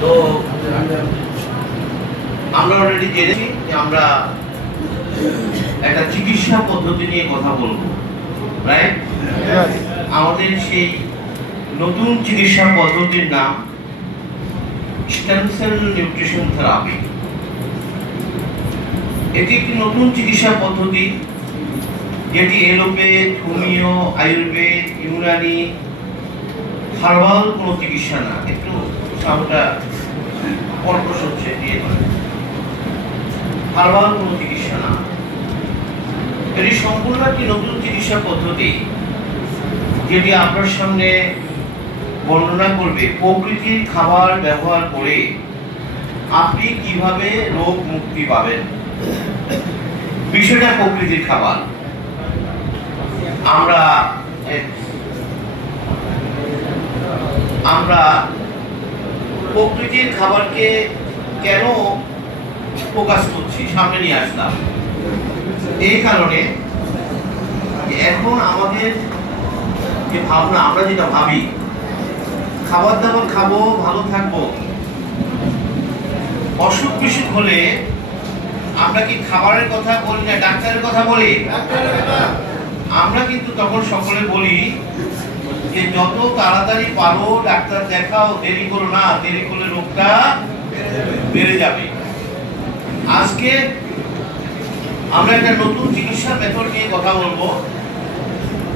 তো আমরা অলরেডি জেনেছি যে আমরা একটা চিকিৎসা পদ্ধতি নিয়ে কথা বলবো, রাইট? আমাদের সেই নতুন চিকিৎসা পদ্ধতির নাম স্টেম সেল নিউট্রিশন থেরাপি। এটি একটি নতুন চিকিৎসা পদ্ধতি যেটি allopath, homeo, Ayurveda, Unani, herbal কোনো চিকিৎসা না। একটু সাউন্ডটা কর্কশ হচ্ছে দিয়ে হার্বাল কোনো চিকিৎসা না। এটি সম্পূর্ণ একটি নতুন চিকিৎসা পদ্ধতি যেটি আপনার সামনে বর্ণনা করবে প্রকৃতির খাবার ব্যবহার করে আপনি কিভাবে রোগ মুক্তি পাবেন। বিষয়টা প্রকৃতির খাবার। আমরা প্রকৃতির খাবারকে কেন ফোকাস করছি, সামনে নিয়ে আসলাম এই কারণে এখন আমাদের যে ভাবনা, আমরা যেটা ভাবি খাবার দাবার খাবো, ভালো থাকবো, অসুখ বিসুখ হলে আমরা কি খাবারের কথা বলি না ডাক্তারের কথা বলি? আমরা কিন্তু তখন সকলে বলি যে যত তাড়াতাড়ি পারো ডাক্তার দেখাও, দেরি করো না, দেরি করলে রোগটা বেড়ে যাবে। আজকে আমরা একটা নতুন চিকিৎসা মেথড নিয়ে কথা বলবো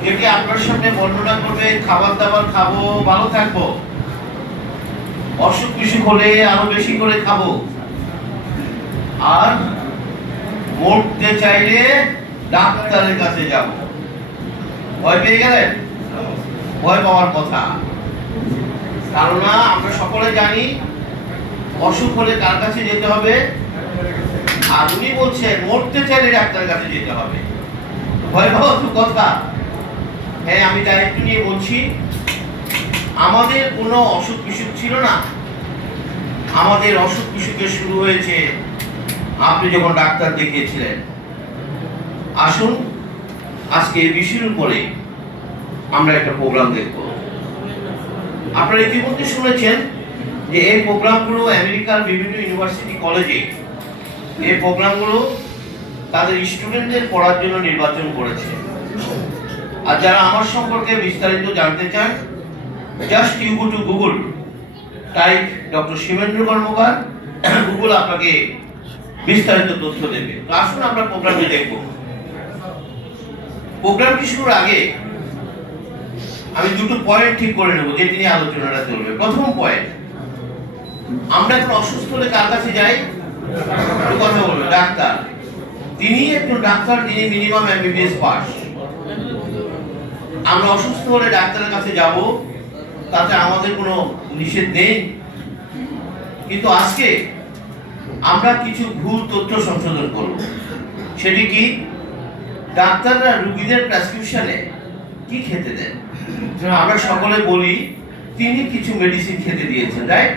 যেটি আপনার সামনে বর্ণনা করবে খাবার দাবার খাবো, ভালো থাকবো, অসুখ বিসুখ হলে আরো বেশি করে খাবো, আর মরতে চাইলে ডাক্তারের কাছে যাব। ভয় পেয়ে গেলেন? ভয় পাওয়ার কথা, কারণ আমরা সকলে জানি অসুখ হলে কার কাছে যেতে হবে, আর উনি বলছে মরতে চাইলে ডাক্তারের কাছে যেতে হবে। ভয় পাওয়ার তো কথা। হ্যাঁ, আমি দায়িত্ব নিয়ে বলছি, আমাদের কোনো অসুখ বিসুখ ছিল না। আমাদের অসুখ বিসুখের শুরু হয়েছে আপনি যখন ডাক্তার দেখিয়েছিলেন। আসুন আজকে এই বিষয়ের উপরে আমরা একটা প্রোগ্রাম দেখব। আপনারা ইতিমধ্যে শুনেছেন যে এই প্রোগ্রামগুলো আমেরিকার বিভিন্ন ইউনিভার্সিটি কলেজে এই প্রোগ্রামগুলো তাদের স্টুডেন্টদের পড়ার জন্য নির্বাচন করেছে। আর যারা আমার সম্পর্কে বিস্তারিত জানতে চান, just you go to Google, type doctor Shibendra Karmakar, Google আপনাকে বিস্তারিত তথ্য দেবে। তো আসুন আমরা প্রোগ্রামটি দেখব। প্রোগ্রামটি শুরুর আগে আমি দুটো পয়েন্ট ঠিক করে নেব যেটি নিয়ে আলোচনাটা চলবে। প্রথম পয়েন্ট, আমরা এখন অসুস্থ হলে কার কাছে যাই? কথা বলবো ডাক্তার। তিনি একজন ডাক্তার, তিনি মিনিমাম এমবিবিএস পাস। আমরা অসুস্থ হলে ডাক্তারের কাছে যাব, তাতে আমাদের কোনো নিষেধ নেই। কিন্তু আজকে আমরা কিছু ভুল তথ্য সংশোধন করব। সেটি কি? ডাক্তাররা রোগীদের প্রেসক্রিপশনে কি খেতে দেন? আমরা সকলে বলি তিনি কিছু মেডিসিন খেতে দিয়েছেন, রাইট?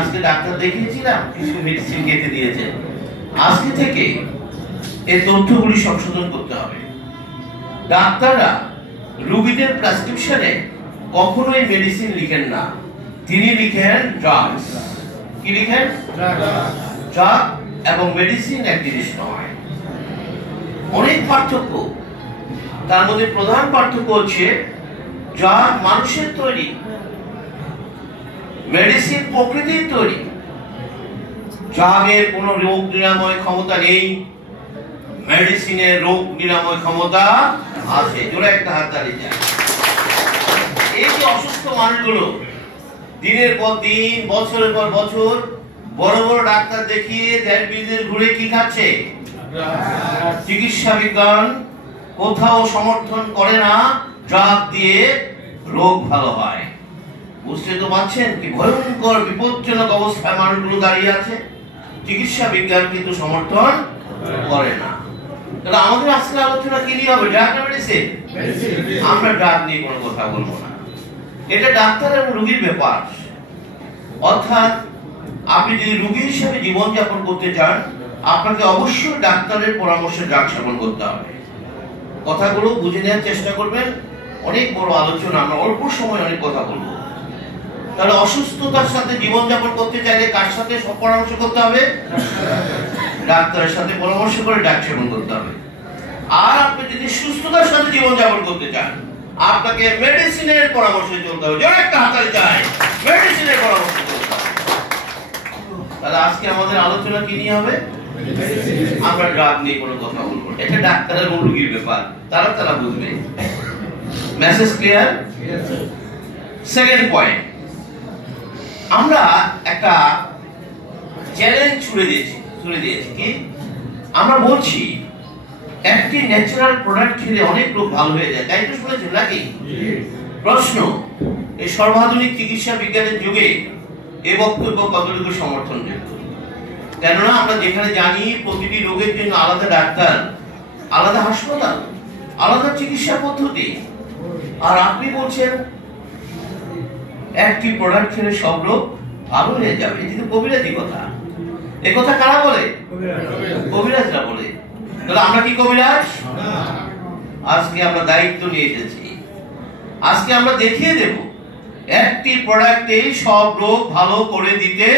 আজকে ডাক্তার দেখিয়েছিলাম, কিছু মেডিসিন খেতে দিয়েছেন। আজকে থেকে এই তথ্যগুলি সংশোধন করতে হবে। ডাক্তাররা রোগীদের প্রেসক্রিপশনে কখনোই মেডিসিন লিখেন না, তিনি লিখেন ড্রাগস। কি লিখেন? ড্রাগ এবং মেডিসিন এক জিনিস নয়, অনেক পার্থক্য। তার মধ্যে প্রধান পার্থক্য হচ্ছে ড্রাগ মানুষের তৈরি, মেডিসিন প্রকৃতির তৈরি। ড্রাগের কোনো রোগ নিরাময় ক্ষমতা নেই, মেডিসিনের রোগ নিরাময় ক্ষমতা আছে। জোরে একটা হাত দাঁড়িয়ে যায়। এই যে অসুস্থ মানুষগুলো দিনের পর দিন, বছরের পর বছর বড় বড় ডাক্তার দেখিয়ে দেড় বিদেশ ঘুরে কি খাচ্ছে? চিকিৎসা বিজ্ঞান কোথাও সমর্থন করে না ড্রাগ দিয়ে রোগ ভালো হয়। বুঝতে তো পারছেন কি ভয়ঙ্কর বিপজ্জনক অবস্থায় মানুষগুলো দাঁড়িয়ে আছে? চিকিৎসা বিজ্ঞান কিন্তু সমর্থন করে না। তাহলে আমাদের আজকে আলোচনা কি নিয়ে হবে? ড্রাগ না মেডিসিন? আমরা ড্রাগ নিয়ে কোনো কথা বলবো না। এটা ডাক্তার এবং রোগীর ব্যাপার। অর্থাৎ আপনি যদি রোগী হিসেবে জীবনযাপন করতে চান, আপনাকে অবশ্যই ডাক্তারের পরামর্শে ড্রাগ সেবন করতে হবে। কথাগুলো বুঝে নেওয়ার চেষ্টা করবেন। অনেক বড় আলোচনা, আমরা অল্প সময় অনেক কথা বলবো। তাহলে অসুস্থতার সাথে জীবনযাপন করতে চাইলে কার সাথে পরামর্শ করতে হবে? ডাক্তারের সাথে পরামর্শ করে ডাক সেবন করতে হবে। আর আপনি যদি সুস্থতার সাথে জীবনযাপন করতে চান, আপনাকে মেডিসিনের পরামর্শে চলতে হবে। জোরে একটা হাততালি চাই, মেডিসিনের পরামর্শ করতে হবে। তাহলে আজকে আমাদের আলোচনা কি নিয়ে হবে? আমরা ড্রাগ নিয়ে কোনো কথা বলবো। এটা ডাক্তারের রোগীর ব্যাপার, তারা বুঝবে। Message clear? সেকেন্ড পয়েন্ট, আমরা একটা চ্যালেঞ্জ ছুড়ে দিয়েছি কি আমরা বলছি একটি ন্যাচারাল প্রোডাক্ট খেলে অনেক লোক ভালো হয়ে যায়, তাই তো শুনেছেন নাকি? প্রশ্ন, এই সর্বাধুনিক চিকিৎসা বিজ্ঞানের যুগে এই বক্তব্য কতটুকু সমর্থনযোগ্য? কেননা আমরা যেখানে জানি প্রতিটি রোগের জন্য আলাদা ডাক্তার, আলাদা হাসপাতাল, আলাদা চিকিৎসা পদ্ধতি, আর আপনি বলছেন একটি প্রোডাক্ট খেলে সব রোগ ভালো হয়ে যাবে। এটা তো কবিরাজি কথা। এই কথা কারা বলে? কবিরাজরা বলে। তাহলে আমরা কি কবিরাজ? আজকে আমরা দায়িত্ব নিয়ে এসেছি। আজকে আমরা দেখিয়ে দেব একটি প্রোডাক্টে সব রোগ ভালো করে দিতে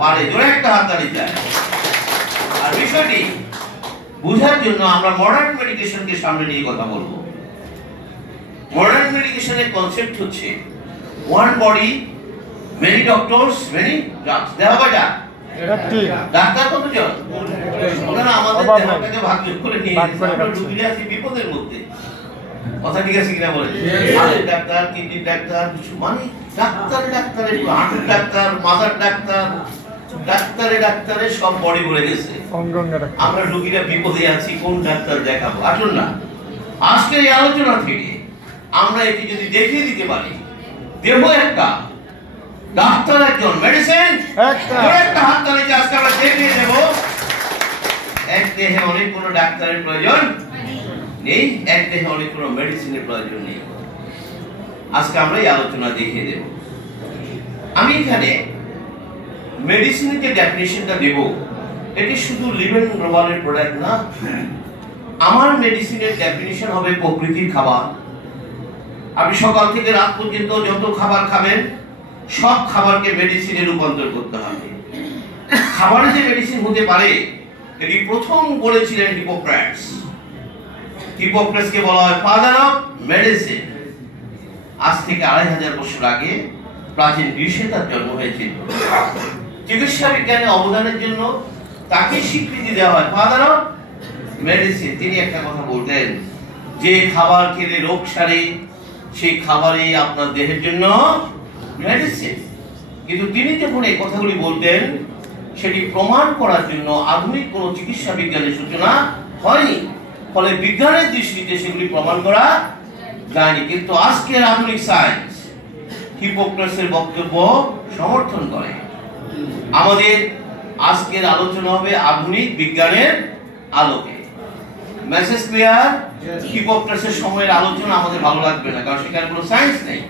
পারে। জোরে একটা হাততালি চাই। আর বিষয়টি বোঝার জন্য আমরা মডার্ন মেডিকেশনকে সামনে নিয়ে কথা বলবো। মডার্ন মেডিকেশনের কনসেপ্ট হচ্ছে one body, many doctors, many drugs. দেওয়া কয়টা? ডাক্তার কতজন? ওনারা আমাদের দেহটাকে ভাগ করে নিয়ে আমরা রোগীরা আছি বিপদের মধ্যে। কথা ঠিক আছে কিনা বলেন? হার্টের ডাক্তার, কিডনির ডাক্তার, মানে ডাক্তারের হার্টের ডাক্তার, মাথার ডাক্তার, ডাক্তারে সব বডি ভরে গেছে। আমরা রোগীরা বিপদে আছি, কোন ডাক্তার দেখাবো? আসুন না, আজকের এই আলোচনা থেকে আমরা এটি যদি দেখিয়ে দিতে পারি, দেহ একটা, ডাক্তার একজন, মেডিসিন একটা, হাততালি দিয়ে আজকে আমরা দেখিয়ে দেব এক দেহে অনেক কোনো ডাক্তারের প্রয়োজন নেই, এক দেহে অনেক কোনো মেডিসিনের প্রয়োজন নেই। আজকে আমরা এই আলোচনা দেখিয়ে দেব। আমি এখানে মেডিসিনের যে ডেফিনিশনটা দেব, এটি শুধু লিভিং গ্লোবালের প্রোডাক্ট না। আমার মেডিসিনের ডেফিনিশন হবে প্রকৃতির খাবার। আপনি সকাল থেকে রাত পর্যন্ত যত খাবার খাবেন, সব খাবারকে মেডিসিনে রূপান্তর করতে হবে। খাবারে যে মেডিসিন হতে পারে, এটি প্রথম বলেছিলেন হিপোক্রেটস। হিপোক্রেটসকে বলা হয় ফাদার অফ মেডিসিন। আজ থেকে 2500 বছর আগে প্রাচীন গ্রিসে তার জন্ম হয়েছিল। চিকিৎসা বিজ্ঞানে অবদানের জন্য তাকে স্বীকৃতি দেওয়া হয় ফাদার অফ মেডিসিন। তিনি একটা কথা বলতেন, যে খাবার খেলে রোগ সারে সেই খাবারই আপনার দেহের জন্য মেডিসিন। কিন্তু তিনি যখন এই কথাগুলি বলতেন, সেটি প্রমাণ করার জন্য আধুনিক কোন চিকিৎসা বিজ্ঞানের সূচনা হয়নি। ফলে বিজ্ঞানের দৃষ্টিতে সেগুলি প্রমাণ করা যায়নি। কিন্তু আজকের আধুনিক সায়েন্স হিপোক্রেটসের বক্তব্য সমর্থন করে। আমাদের আজকের আলোচনা হবে আধুনিক বিজ্ঞানের আলোকে। Message clear? হিপোক্রেটসের সময়ের আলোচনা আমাদের ভালো লাগবে না, কারণ সেখানে কোনো সায়েন্স নেই।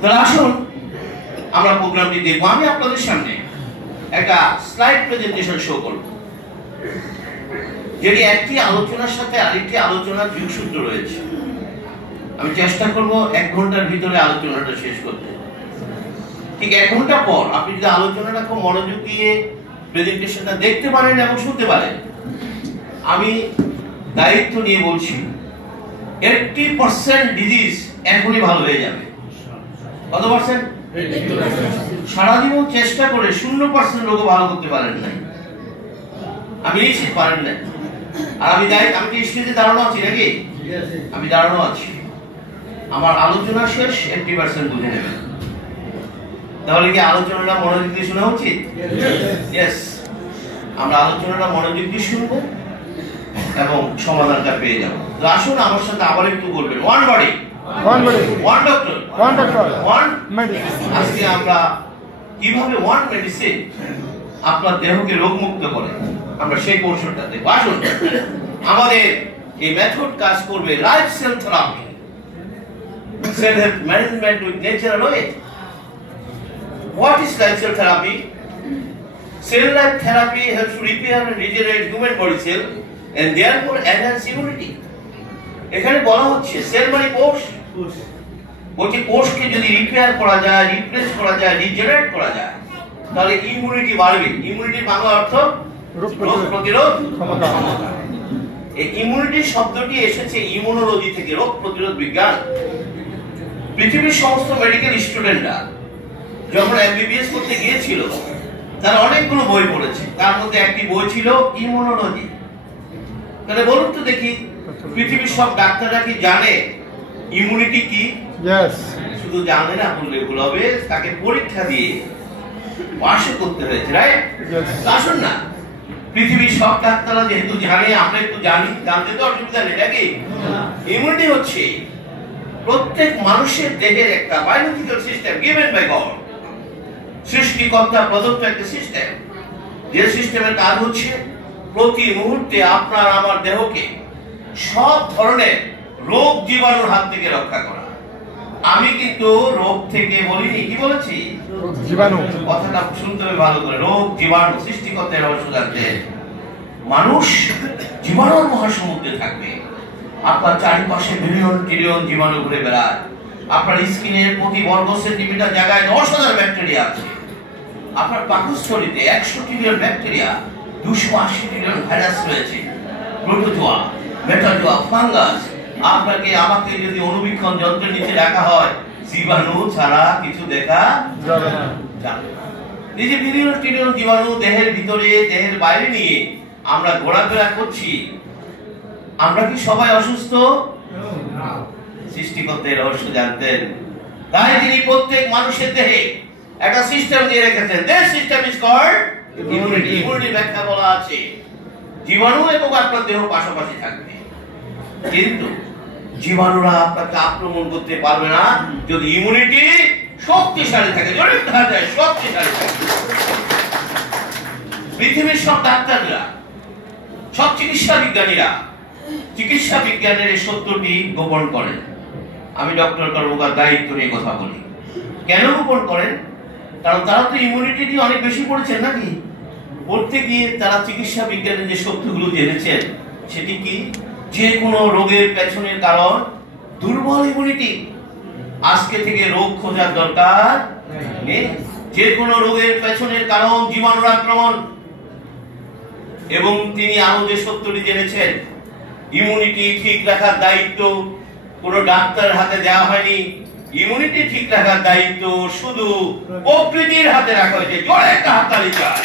তাহলে আসুন আমরা প্রোগ্রামটি দেখব। আমি আপনাদের সামনে একটা স্লাইড প্রেজেন্টেশন শো করব, যেটি একটি আলোচনার সাথে আরেকটি আলোচনার যোগসূত্র রয়েছে। আমি চেষ্টা করব 1 ঘন্টার ভিতরে আলোচনাটা শেষ করতে। ঠিক 1 ঘন্টা পর আপনি যদি আলোচনাটা খুব মনোযোগ দিয়ে প্রেজেন্টেশনটা দেখতে পারেন এবং শুনতে পারেন, আমি দায়িত্ব নিয়ে বলছি 80% ডিজিজ এখনই ভালো হয়ে যাবে। কত পার্সেন্ট? সারা জীবন চেষ্টা করে 0% রোগ ভালো করতে পারেন নাই। আমি নিশ্চিত পারেন না। আর আমি কি স্টেজে দাঁড়ানো আছি নাকি? আমি দাঁড়ানো আছি। আমার আলোচনা শেষ 80% বুঝে নেবেন। তাহলে কি আলোচনাটা মনোযোগ দিয়ে শোনা উচিত? ইয়েস, আমরা আলোচনাটা মনোযোগ দিয়ে শুনবো এবং সমাধানটা পেয়ে যাব। তো আসুন আমার সাথে আবার একটু বলবেন, one body, one doctor, one medicine. আজকে আমরা কিভাবে ওয়ান মেডিসিন আপনার দেহকে রোগমুক্ত করে, আমরা সেই কৌশলটা দেখব। আসুন, আমাদের এই মেথড কাজ করবে life cell therapy, cell health management with natural way. What is life cell therapy? Cell life therapy helps to repair and regenerate human body cell and therefore enhance immunity. এখানে বলা হচ্ছে সেল মানে কোষ, বলছে কোষকে যদি রিপেয়ার করা যায়, রিপ্লেস করা যায়, রিজেনারেট করা যায়, তাহলে ইমিউনিটি বাড়বে। ইমিউনিটির বাংলা অর্থ রোগ প্রতিরোধ ক্ষমতা। এই ইমিউনিটি শব্দটি এসেছে ইমিউনোলজি থেকে, রোগ প্রতিরোধ বিজ্ঞান। পৃথিবীর সমস্ত মেডিকেল স্টুডেন্টরা যখন এমবিবিএস করতে গিয়েছিল তারা অনেকগুলো বই পড়েছে, তার মধ্যে একটি বই ছিল ইমিউনোলজি। তাহলে বলুন তো দেখি, পৃথিবীর সব ডাক্তাররা কি জানে ইমিউনিটি কি? শুধু জানে না বললে ভুল হবে, তাকে পরীক্ষা দিয়ে পাশ করতে হয়েছে, রাইট? আসুন না, পৃথিবীর সব ডাক্তাররা যেহেতু জানে, আমরা একটু জানি, জানতে তো অসুবিধা নেই নাকি? ইমিউনিটি হচ্ছে প্রত্যেক মানুষের দেহের একটা biological system given by God, সৃষ্টিকর্তা প্রদত্ত একটা সিস্টেম, যে সিস্টেমের কাজ হচ্ছে প্রতি মুহূর্তে আপনার আমার দেহকে সব ধরনের রোগ জীবাণুর হাত থেকে রক্ষা করা। আমি কিন্তু রোগ থেকে বলিনি, কি বলেছি? জীবাণু। কথাটা শুনতে হবে ভালো করে। রোগ জীবাণু, সৃষ্টিকর্তার রহস্য জানতে মানুষ জীবাণুর মহাসমুদ্রে থাকবে। আপনার চারিপাশে মিলিয়ন ট্রিলিয়ন জীবাণু ঘুরে বেড়ায়। আপনার স্কিনের প্রতি বর্গ সেন্টিমিটার জায়গায় 10,000 ব্যাকটেরিয়া আছে। আপনার পাকস্থলীতে 100 ট্রিলিয়ন ব্যাকটেরিয়া, 280 ট্রিলিয়ন ভাইরাস রয়েছে, প্রোটোজোয়া, মেটাজোয়া, ফাঙ্গাস। আপনাকে আমাকে যদি অণুবীক্ষণ যন্ত্রের নিচে রাখা হয়, জীবাণু ছাড়া কিছু দেখা যাবে না। এই যে মিলিয়ন ট্রিলিয়ন জীবাণু দেহের ভিতরে, দেহের বাইরে নিয়ে আমরা ঘোরাফেরা করছি, আমরা কি সবাই অসুস্থ? সৃষ্টিকর্তার রহস্য জানতেন, তাই তিনি প্রত্যেক মানুষের দেহে একটা সিস্টেম দিয়ে রেখেছেন। That system is called immunity. ইমিউনিটির ব্যাখ্যা বলা আছে জীবাণু এবং আপনার দেহ পাশাপাশি থাকবে, কিন্তু জীবাণুরা আপনাকে আক্রমণ করতে পারবে না যদি ইমিউনিটি শক্তিশালী থাকে। শক্তিশালী থাকে। পৃথিবীর সব ডাক্তাররা, সব চিকিৎসা বিজ্ঞানীরা চিকিৎসা বিজ্ঞানের এই সত্যটি গোপন করেন। আমি ডক্টর কর্মকার দায়িত্ব নিয়ে কথা বলি। কেন গোপন করেন? কারণ তারা তো ইমিউনিটি নিয়ে অনেক বেশি পড়েছেন নাকি? পড়তে গিয়ে তারা চিকিৎসা বিজ্ঞানের যে সত্যগুলো জেনেছেন, সেটি কি? যে কোনো রোগের পেছনের কারণ দুর্বল ইমিউনিটি। আজকে থেকে রোগ খোঁজার দরকার নেই। যে কোনো রোগের পেছনের কারণ জীবাণুর আক্রমণ। এবং তিনি আরো যে সত্যটি জেনেছেন, ইমিউনিটি ঠিক রাখার দায়িত্ব কোনো ডাক্তারের হাতে দেওয়া হয়নি। ইমিউনিটি ঠিক রাখার দায়িত্ব শুধু প্রকৃতির হাতে রাখা হয়েছে। জোরে একটা হাততালি চাই।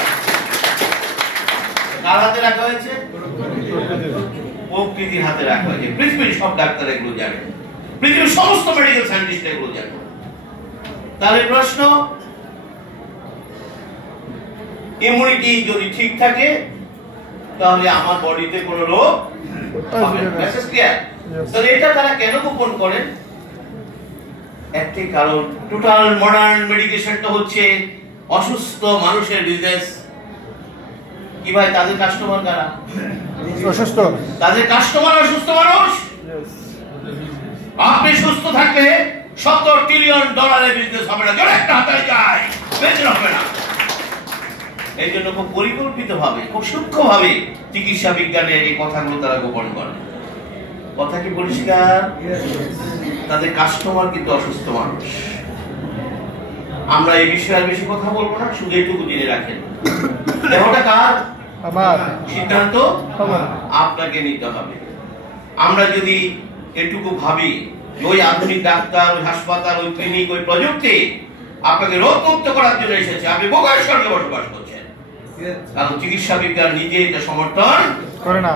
কার হাতে রাখা হয়েছে? প্রকৃতির হাতে রাখা হয়েছে। পৃথিবীর সব ডাক্তার এগুলো জানে, পৃথিবীর সমস্ত মেডিকেল সায়েন্টিস্ট এগুলো জানে। তাহলে প্রশ্ন, ইমিউনিটি যদি ঠিক থাকে তাহলে আমার বডিতে কোনো রোগ হবে না। Message clear? তাহলে এটা তারা কেন গোপন করেন? একটি কারণ, টোটাল মডার্ন মেডিকেশনটা হচ্ছে অসুস্থ মানুষের বিজনেস। কি ভাই, তাদের কাস্টমার কারা? অসুস্থ। তাদের কাস্টমার অসুস্থ মানুষ। আপনি সুস্থ থাকলে $70 ট্রিলিয়ন বিজনেস হবে না। জোরে একটা হাতালি চাই, বেতন হবে না। এই জন্য খুব পরিকল্পিত ভাবে, খুব সূক্ষ্ম ভাবে চিকিৎসা বিজ্ঞানের এই কথাগুলো তারা গোপন করে। কথা কি পরিষ্কার? তাদের কাস্টমার কিন্তু অসুস্থ মানুষ। আমরা এই বিষয়ে আর বেশি কথা বলবো না, শুধু এইটুকু জেনে রাখেন, দেহটা কার? আমার। সিদ্ধান্ত আপনাকে নিতে হবে। আমরা যদি এটুকু ভাবি, ওই আধুনিক ডাক্তার, ওই হাসপাতাল, ওই ক্লিনিক, ওই প্রযুক্তি আপনাকে রোগ মুক্ত করার জন্য এসেছে, আপনি বোকার সঙ্গে বসবাস করছেন। কারণ চিকিৎসা বিজ্ঞান নিজে এটা সমর্থন করে না।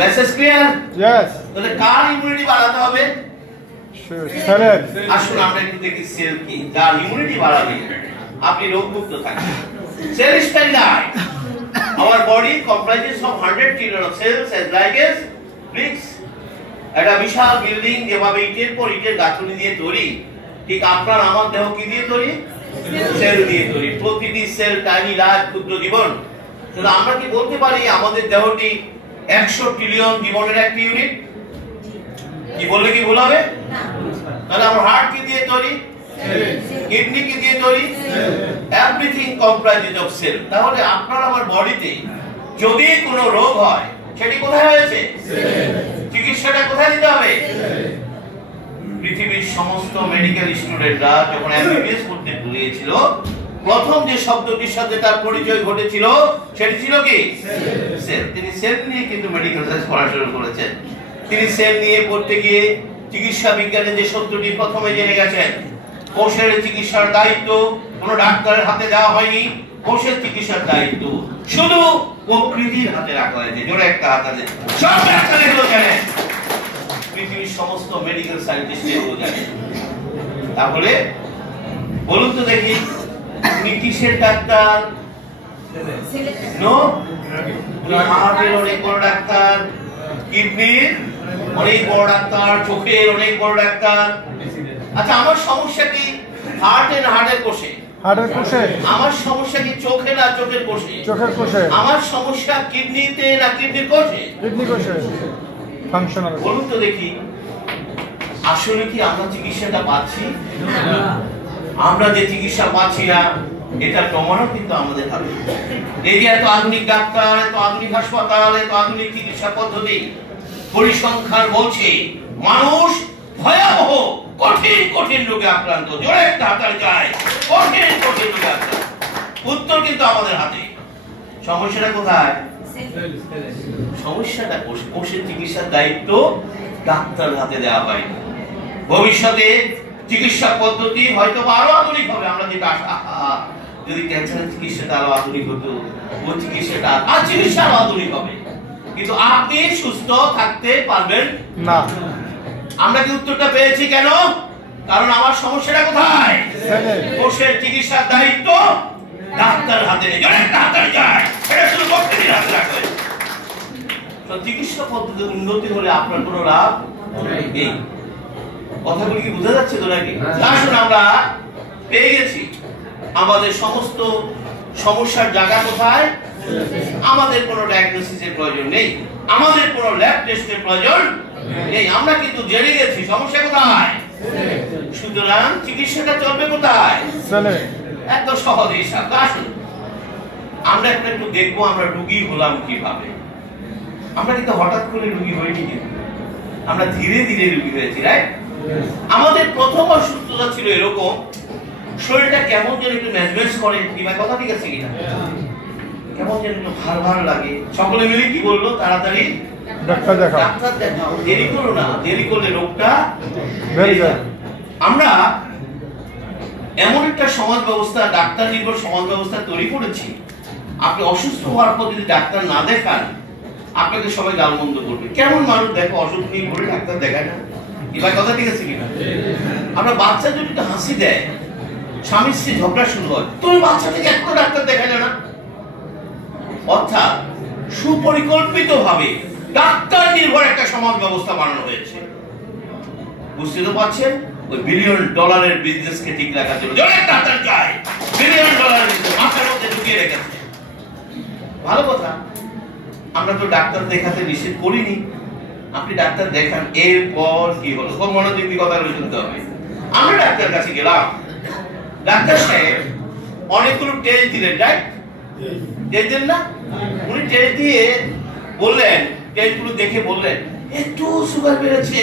Message clear? ইয়েস। তাহলে কার ইমিউনিটি বাড়াতে হবে? সেলের। আসুন আমরা একটু দেখি সেল কি, যার ইমিউনিটি বাড়াবে আপনি রোগ মুক্ত থাকবেন। Cell is standard. Our body comprises of 100 trillion of cells as like as bricks. একটা বিশাল বিল্ডিং যেভাবে ইটের পর ইটের গাঁথনি দিয়ে তৈরি, ঠিক আপনার আমার দেহ কি দিয়ে তৈরি? সেল দিয়ে তৈরি। প্রতিটি সেল টাইনি লাইফ, ক্ষুদ্র জীবন। তাহলে আমরা কি বলতে পারি আমাদের দেহটি 100 ট্রিলিয়ন জীবনের একটা ইউনিট? কি বললে কি ভুল হবে? তাহলে আমার হার্ট কি দিয়ে তৈরি? কিডনি কি দিয়ে তৈরি? Everything comprises of cell. তাহলে আপনার আমার বডিতে যদি কোনো রোগ হয়, সেটি কোথায় হয়েছে? চিকিৎসাটা কোথায় দিতে হবে? পৃথিবীর সমস্ত মেডিকেল স্টুডেন্টরা যখন এমবিবিএস করতে গিয়েছিল, প্রথম যে শব্দটির সাথে তার পরিচয় ঘটেছিল সেটি ছিল কি? সেল। তিনি সেল নিয়ে কিন্তু মেডিকেল সায়েন্স পড়া শুরু করেছেন। তিনি সেল নিয়ে পড়তে গিয়ে চিকিৎসা বিজ্ঞানে যে সত্যটি প্রথমে জেনে গেছেন, কোষের চিকিৎসার দায়িত্ব কোনো ডাক্তারের হাতে দেওয়া হয়নি, কোষের চিকিৎসার দায়িত্ব শুধু প্রকৃতির হাতে রাখা হয়েছে। জোরে একটা হাত আছে, সব ডাক্তার এগুলো জানেন, পৃথিবীর সমস্ত মেডিকেল সায়েন্টিস্ট এগুলো জানেন। তাহলে বলুন তো দেখি, উনি কিসের ডাক্তার? নো, হার্টের অনেক বড় ডাক্তার, কিডনির অনেক বড় ডাক্তার, চোখের অনেক বড় ডাক্তার। আচ্ছা, আমার সমস্যা কি হার্টের কোষে? হার্টের কোষে। আমার সমস্যা কি চোখে না চোখের কোষে? চোখের কোষে। আমার সমস্যা কিডনিতে না কিডনির কোষে? কিডনি কোষে। ফাংশনাল। বলুন তো দেখি, আসলে কি আমরা চিকিৎসাটা পাচ্ছি? আমরা যে চিকিৎসা পাচ্ছি না, এটা প্রমাণও কিন্তু আমাদের হাতে। এই যে এত আধুনিক ডাক্তার, এত আধুনিক হাসপাতাল, এত আধুনিক চিকিৎসা পদ্ধতি, পরিসংখ্যান বলছে মানুষ ভয়াবহ কঠিন কঠিন রোগে আক্রান্ত। জোরে একটা হাতার যায়, কঠিন কঠিন রোগে আক্রান্ত। উত্তর কিন্তু আমাদের হাতে। সমস্যাটা কোথায়? সমস্যাটা কোষের চিকিৎসার দায়িত্ব ডাক্তার হাতে দেওয়া হয়। ভবিষ্যতে চিকিৎসা পদ্ধতি হয়তো আরো আধুনিক হবে। আমরা যেটা যদি ক্যান্সারের চিকিৎসাটা আরো আধুনিক হতো, ওই চিকিৎসাটা আর চিকিৎসা আরো আধুনিক হবে, কিন্তু আপনি সুস্থ থাকতে পারবেন না। আমরা কি উত্তরটা পেয়েছি কেন? কারণ আমার সমস্যাটা কোথায়? কোষের চিকিৎসার দায়িত্ব ডাক্তার হাতে নেই। ডাক্তার যায়, এটা শুধু প্রকৃতির হাতে রাখবে। তো চিকিৎসা পদ্ধতির উন্নতি হলে আপনার কোনো লাভ নেই। কথাগুলি কি বোঝা যাচ্ছে তো নাকি? আসুন, আমরা পেয়ে গেছি আমাদের সমস্ত সমস্যার জায়গা কোথায়। আমাদের কোনো ডায়াগনোসিসের প্রয়োজন নেই, আমাদের কোনো ল্যাব টেস্টের প্রয়োজন নেই। আমরা কিন্তু জেনে গেছি সমস্যা কোথায়। সুতরাং চিকিৎসাটা চলবে কোথায়? একদম সহজ হিসাব। আসুন, আমরা একটু দেখবো আমরা রোগী হলাম কিভাবে। আমরা কিন্তু হঠাৎ করে রোগী হইনি, কিন্তু আমরা ধীরে ধীরে রোগী হয়েছি, রাইট? আমাদের প্রথম অসুস্থতা ছিল এরকম, শরীরটা কেমন যেন একটু ম্যাজমেজ করে। কি ভাই, কথা ঠিক আছে কিনা? কেমন যেন একটু ভার ভার লাগে। সকলে মিলে কি বললো? তাড়াতাড়ি ডাক্তার দেখাও, দেরি করো না, দেরি করলে রোগটা বেড়ে যায়। আমরা এমন একটা সমাজ ব্যবস্থা, ডাক্তার নির্ভর সমাজ ব্যবস্থা তৈরি করেছি, আপনি অসুস্থ হওয়ার পর যদি ডাক্তার না দেখান, আপনাকে সবাই গালমন্দ করবে। কেমন মানুষ দেখো, অসুখ নিয়ে ঘুরে ডাক্তার দেখায় না। এবার কথা ঠিক আছে কিনা? আমরা বাচ্চা যদি একটু হাসি দেয়, স্বামী স্ত্রী ঝগড়া শুরু হয়, তুমি বাচ্চা থেকে এত ডাক্তার দেখায় না। অর্থাৎ সুপরিকল্পিত ভাবে ডাক্তার নির্ভর একটা সমাজ ব্যবস্থা বানানো হয়েছে। বুঝতে তো পারছেন? ওই $1 বিলিয়ন বিজনেসকে ঠিক রাখার জন্য ডাক্তার চাই, $1 বিলিয়ন মাথার মধ্যে ঢুকিয়ে রেখেছে। ভালো কথা, আমরা তো ডাক্তার দেখাতে নিষেধ করিনি। আপনি ডাক্তার দেখান, এরপর কি হলো? খুব মনোযোগ দিয়ে কথাগুলো শুনতে হবে। আমরা ডাক্তার কাছে গেলাম, ডাক্তার সাহেব অনেকগুলো টেস্ট দিলেন, রাইট? টেস্ট দিলেন না? উনি টেস্ট দিয়ে বললেন, টেস্টগুলো দেখে বললেন, একটু সুগার বেড়েছে,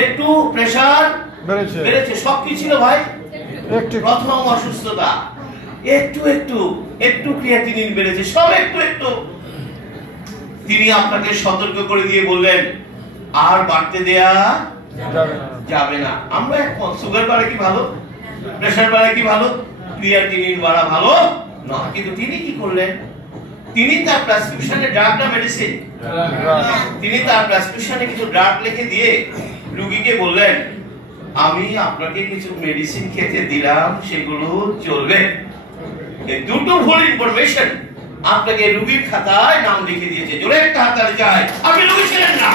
একটু প্রেসার বেড়েছে। সব কি ছিল ভাই? প্রথম অসুস্থতা, একটু একটু একটু ক্রিয়াটিনিন বেড়েছে, সব একটু একটু। তিনি আপনাকে সতর্ক করে দিয়ে বললেন, আর বাড়তে দেয়া যাবে না। আমরা এখন সুগার বাড়া কি ভালো, প্রেসার বাড়া কি ভালো, ক্রিয়াটিনিন বাড়া ভালো না। কিন্তু তিনি কি করলেন? তিনি তার প্রেসক্রিপশনে ড্রাগটা মেডিসিন, তিনি তার প্রেসক্রিপশনে কিছু ড্রাগ লিখে দিয়ে রোগীকে বললেন, আমি আপনাকে কিছু মেডিসিন খেতে দিলাম, সেগুলো চলবে। এই দুটো ভুল ইনফরমেশন আপনাকে রোগীর খাতায় নাম লিখে দিয়েছে। জোরে একটা হাততালি চাই। আপনি রোগী ছিলেন না,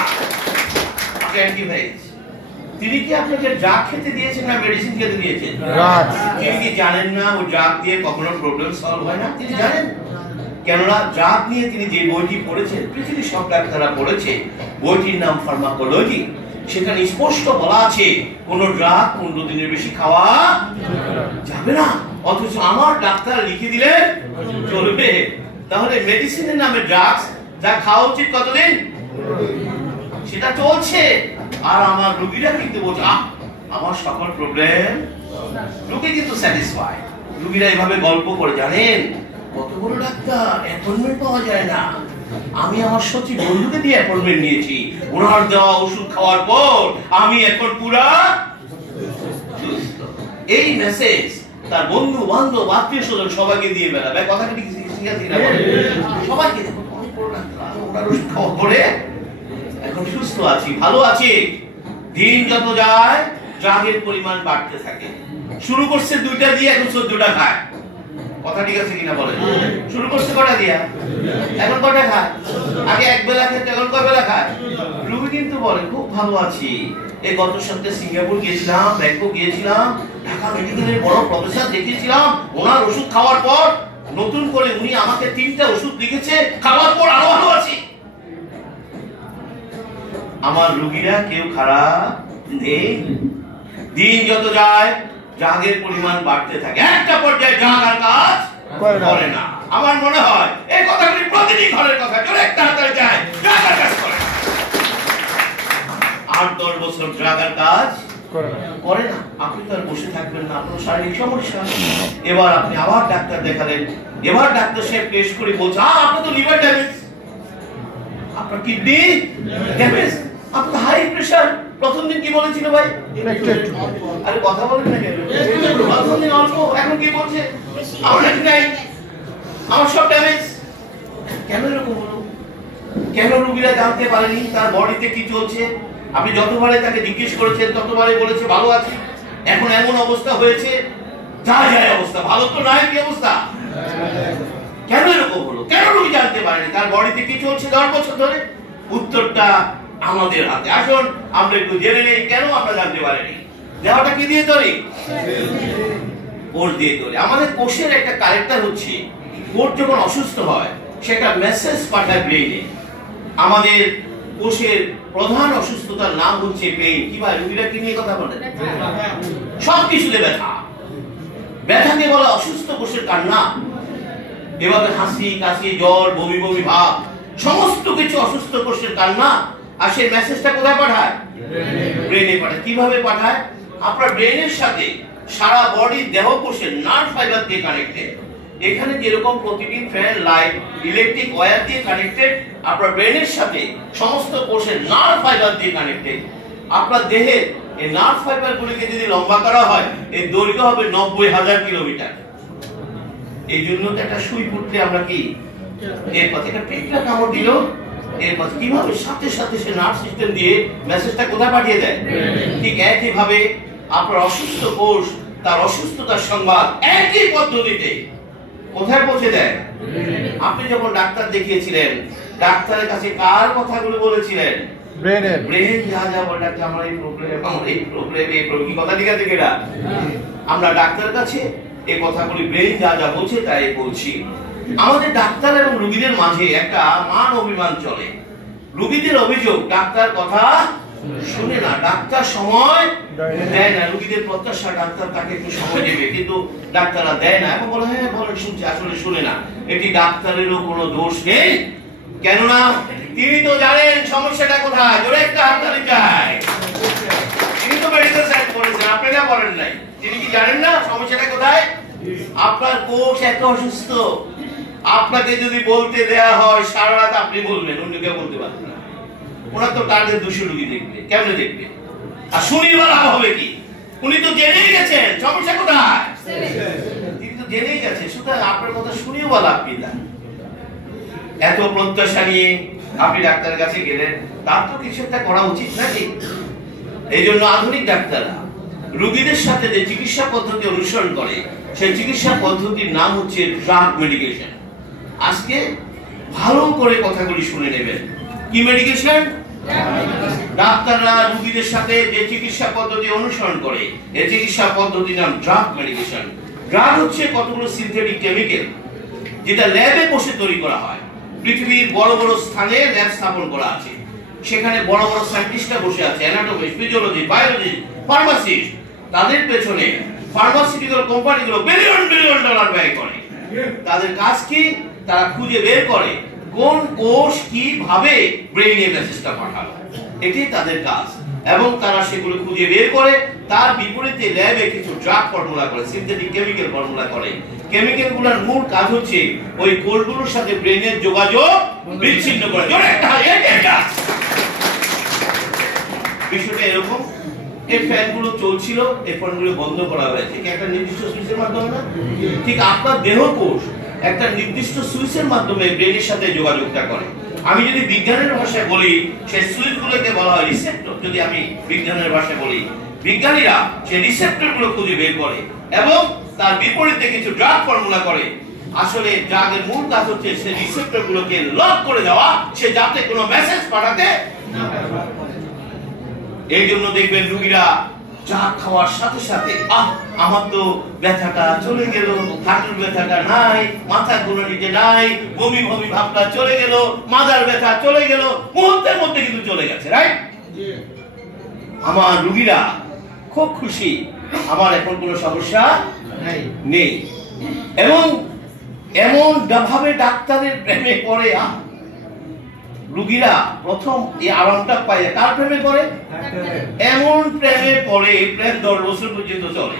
আপনি অ্যান্টিভাইরাস। তিনি কি আপনাকে ড্রাগ খেতে দিয়েছেন না মেডিসিন খেতে দিয়েছেন? তিনি কি জানেন না ও ড্রাগ দিয়ে কখনো প্রবলেম সলভ হয় না? তিনি জানেন, কেননা ড্রাগ নিয়ে তিনি যে বইটি পড়েছেন, পৃথিবীর সব ডাক্তাররা পড়েছে, বইটির নাম ফার্মাকোলজি। সেখানে স্পষ্ট বলা আছে কোন ড্রাগ 15 দিনের বেশি খাওয়া যাবে না। অথচ আমার ডাক্তার লিখে দিলেন চলবে। তাহলে মেডিসিনের নামে ড্রাগস, যা খাওয়া উচিত কতদিন, সেটা চলছে। আর আমার রোগীরা কিন্তু বলছে আমার সকল প্রবলেম, রোগী কিন্তু স্যাটিসফাই। রোগীরা এভাবে গল্প করে, জানেন কত বড় ডাক্তার, অ্যাপয়েন্টমেন্ট পাওয়া যায় না, আমি আমার সচিব বন্ধুকে দিয়ে অ্যাপয়েন্টমেন্ট নিয়েছি, ওনার দেওয়া ওষুধ খাওয়ার পর আমি এখন পুরা সুস্থ। এই মেসেজ তার বন্ধু বান্ধব আত্মীয় স্বজন সবাইকে দিয়ে বেড়াবে। কথাটা ঠিক আছে কিনা বলেন? সবাইকে দেখো অনেক বড় ডাক্তার, ওনার ওষুধ খাওয়ার পরে এখন সুস্থ আছি, ভালো আছি। দিন যত যায় ড্রাগের পরিমাণ বাড়তে থাকে। শুরু করছে 2টা দিয়ে, এখন 14টা খায়। কথা ঠিক আছে কিনা বলেন? শুরু করছে কটা দিয়া, এখন কটা খায়? আগে এক বেলা খেত, এখন কয় বেলা খায়? রোগী কিন্তু বলে খুব ভালো আছি। এই গত সপ্তাহে সিঙ্গাপুর গিয়েছিলাম, ব্যাংকক গিয়েছিলাম, ঢাকা মেডিকেলের বড় প্রফেসর দেখিয়েছিলাম, ওনার ওষুধ খাওয়ার পর নতুন করে উনি আমাকে 3টা ওষুধ লিখেছে, খাওয়ার পর আরো ভালো আছি। আমার রোগীরা কেউ খারাপ নেই। দিন যত যায় ড্রাগের পরিমাণ বাড়তে থাকে, একটা পর্যায়ে ড্রাগ আর কাজ করে না। আমার মনে হয় এই কথাগুলি প্রতিটি ঘরের কথা, জোরে একটা হাতে যায় ড্রাগ আর কাজ করে। 8-10 বছর ড্রাগ আর কাজ করে না। আপনি তো আর বসে থাকবেন না, আপনার শারীরিক সমস্যা। এবার আপনি আবার ডাক্তার দেখালেন, এবার ডাক্তার সাহেব টেস্ট করে বলছে আপনার তো লিভার ড্যামেজ, আপনার কিডনি ড্যামেজ, আপনার হাই প্রেসার। প্রথম দিন কি বলেছিল ভাই? আরে কথা বলেন না কেন? প্রথম দিন অল্প, এখন কি বলছে? আমার নাই, আমার সব ড্যামেজ। কেন এরকম হলো? কেন রোগীরা জানতে পারেনি তার বডিতে কি চলছে? আপনি যতবারে তাকে জিজ্ঞেস করেছেন ততবারে বলেছে ভালো আছে। এখন এমন অবস্থা হয়েছে, যায় অবস্থা, ভালো তো নাই, কি অবস্থা? কেন এরকম হলো? কেন রোগী জানতে পারেনি তার বডিতে কি চলছে 10 বছর ধরে? উত্তরটা আমাদের হাতে। আসুন আমরা একটু জেনে নেই কেন আমরা জানতে পারিনি। দেহটা কি দিয়ে তৈরি? কোষ দিয়ে তৈরি। আমাদের কোষের একটা ক্যারেক্টার হচ্ছে, কোষ যখন অসুস্থ হয় সেটা মেসেজ পাঠায় ব্রেইনে। আমাদের কোষের প্রধান অসুস্থতার নাম হচ্ছে পেইন। কি ভাই রোগীরা কি নিয়ে কথা বলে? সব কিছুতে ব্যথা। ব্যথাকে বলে অসুস্থ কোষের কান্না। এভাবে হাসি কাশি জ্বর বমি বমি ভাব সমস্ত কিছু অসুস্থ কোষের কান্না। আর সেই মেসেজটা কোথায় পাঠায়? ব্রেইনে পাঠায়। কিভাবে পাঠায়? আপনার ব্রেইনের সাথে সারা বডি দেহ কোষের নার্ভ ফাইবার দিয়ে কানেক্টেড। এখানে যেরকম প্রতিদিন ফ্যান লাইট ইলেকট্রিক ওয়্যার দিয়ে কানেক্টেড, আপনার ব্রেইনের সাথে সমস্ত কোষের নার্ভ ফাইবার দিয়ে কানেক্টেড। আপনার দেহের এই নার্ভ ফাইবার গুলিকে যদি লম্বা করা হয় এর দৈর্ঘ্য হবে 90,000 কিলোমিটার। এই জন্য তো একটা সুই ফুটলে আমরা কি এর পথে একটা পেটটা কামড় দিল, এর পথে কিভাবে সাথে সাথে সে নার্ভ সিস্টেম দিয়ে মেসেজটা কোথায় পাঠিয়ে দেয়? ঠিক একই ভাবে আপনার অসুস্থ কোষ তার অসুস্থতার সংবাদ একই পদ্ধতিতে কোথায় পৌঁছে দেয়? আপনি যখন ডাক্তার দেখিয়েছিলেন ডাক্তারের কাছে কার কথাগুলো বলেছিলেন? ব্রেন যা যা বলে ডাক্তার আমার এই প্রবলেম, আমার এই প্রবলেম, এই প্রবলেম, কি কথা ঠিক আছে কিনা? আমরা ডাক্তারের কাছে এই কথাগুলি ব্রেন যা যা বলছে তাই বলছি। আমাদের ডাক্তার এবং রোগীদের মাঝে একটা মান অভিমান চলে। রোগীদের অভিযোগ ডাক্তার কথা শুনে না, ডাক্তার সময় দেয় না। রোগীদের প্রত্যাশা ডাক্তার তাকে একটু সময় দেবে, কিন্তু ডাক্তাররা দেয় না এবং বলে হ্যাঁ বলেন শুনছি, আসলে শুনে না। এটি ডাক্তারেরও কোনো দোষ নেই, কেননা তিনি তো জানেন সমস্যাটা কোথায়। জোরে একটা হাততালি চাই। তিনি তো মেডিকেল সায়েন্স পড়েছেন, আপনারা বলেন নাই। তিনি কি জানেন না সমস্যাটা কোথায়? আপনার কোষ এত অসুস্থ, আপনাকে যদি বলতে দেয়া হয় সারা রাত আপনি বলবেন, অন্য কেউ বলতে পারবেন না। ওনার তো টার্গেট 200 রোগী দেখবে, কেমনে দেখবে? আর শুনিবার লাভ হবে কি? উনি তো জেনেই গেছেন সমস্যা কোথায়, তিনি তো জেনেই গেছেন। সুতরাং আপনার কথা শুনিও বা লাভ কি? এত প্রত্যাশা নিয়ে আপনি ডাক্তারের কাছে গেলেন, তার তো কিছু একটা করা উচিত নাকি? এই জন্য আধুনিক ডাক্তাররা রোগীদের সাথে যে চিকিৎসা পদ্ধতি অনুসরণ করে সেই চিকিৎসা পদ্ধতির নাম হচ্ছে ড্রাগ মেডিকেশন। আজকে ভালো করে কথাগুলি শুনে নেবেন। কি মেডিকেশন? ডাক্তাররা রোগীদের সাথে যে চিকিৎসা পদ্ধতি অনুসরণ করে এই চিকিৎসা পদ্ধতির নাম ড্রাগ মেডিকেশন। ড্রাগ হচ্ছে কতগুলো সিনথেটিক কেমিক্যাল যেটা ল্যাবে বসে তৈরি করা হয়। পৃথিবীর বড় বড় স্থানে ল্যাব স্থাপন করা আছে, সেখানে বড় বড় সায়েন্টিস্টরা বসে আছে, অ্যানাটমিস্ট, ফিজিওলজি, বায়োলজি, ফার্মাসিস্ট। তাদের পেছনে ফার্মাসিউটিক্যাল কোম্পানিগুলো বিলিয়ন বিলিয়ন ডলার ব্যয় করে। তাদের কাজ কি? তারা খুঁজে বের করে কোন কোষ কিভাবে ব্রেইনে মেসেজটা পাঠালো, এটাই তাদের কাজ। এবং তারা সেগুলো খুঁজে বের করে তার বিপরীতে ল্যাবে কিছু ড্রাগ ফর্মুলা করে, সিনথেটিক কেমিক্যাল ফর্মুলা করে। কেমিক্যালগুলোর মূল কাজ হচ্ছে ওই কোষগুলোর সাথে ব্রেনের যোগাযোগ বিচ্ছিন্ন করে। বিষয়টা এরকম, এই ফ্যানগুলো চলছিল, এই ফ্যানগুলো বন্ধ করা হয়েছে একটা নির্দিষ্ট সুইচের মাধ্যমে না? ঠিক আপনার দেহ কোষ একটা নির্দিষ্ট সুইচের মাধ্যমে ব্রেনের সাথে যোগাযোগটা করে। আমি যদি বিজ্ঞানের ভাষায় বলি সেই সুইচগুলোকে বলা হয় রিসেপ্টর। যদি আমি বিজ্ঞানের ভাষায় বলি, বিজ্ঞানীরা সেই রিসেপ্টরগুলো খুঁজে বের করে এবং তার বিপরীতে কিছু ড্রাগ ফর্মুলা করে। আসলে ড্রাগের মূল কাজ হচ্ছে সেই রিসেপ্টরগুলোকে লক করে দেওয়া, সে যাতে কোনো মেসেজ পাঠাতে না পারে। এই জন্য দেখবেন রোগীরা চা খাওয়ার সাথে সাথে আমার তো ব্যথাটা চলে গেল, হাঁটুর ব্যথাটা নাই, মাথা ঘুরানিতে নাই, বমি বমি ভাবটা চলে গেল, মাথার ব্যথা চলে গেল, মুহূর্তের মধ্যে কিন্তু চলে গেছে, রাইট? আমার রোগীরা খুব খুশি, আমার এখন কোনো সমস্যা নেই। এবং এমন ভাবে ডাক্তারের প্রেমে পড়ে, রোগীরা প্রথম এই আরামটা পায় কার প্রেমে পড়ে? এমন প্রেমে পড়ে, প্রেম 10 বছর পর্যন্ত চলে।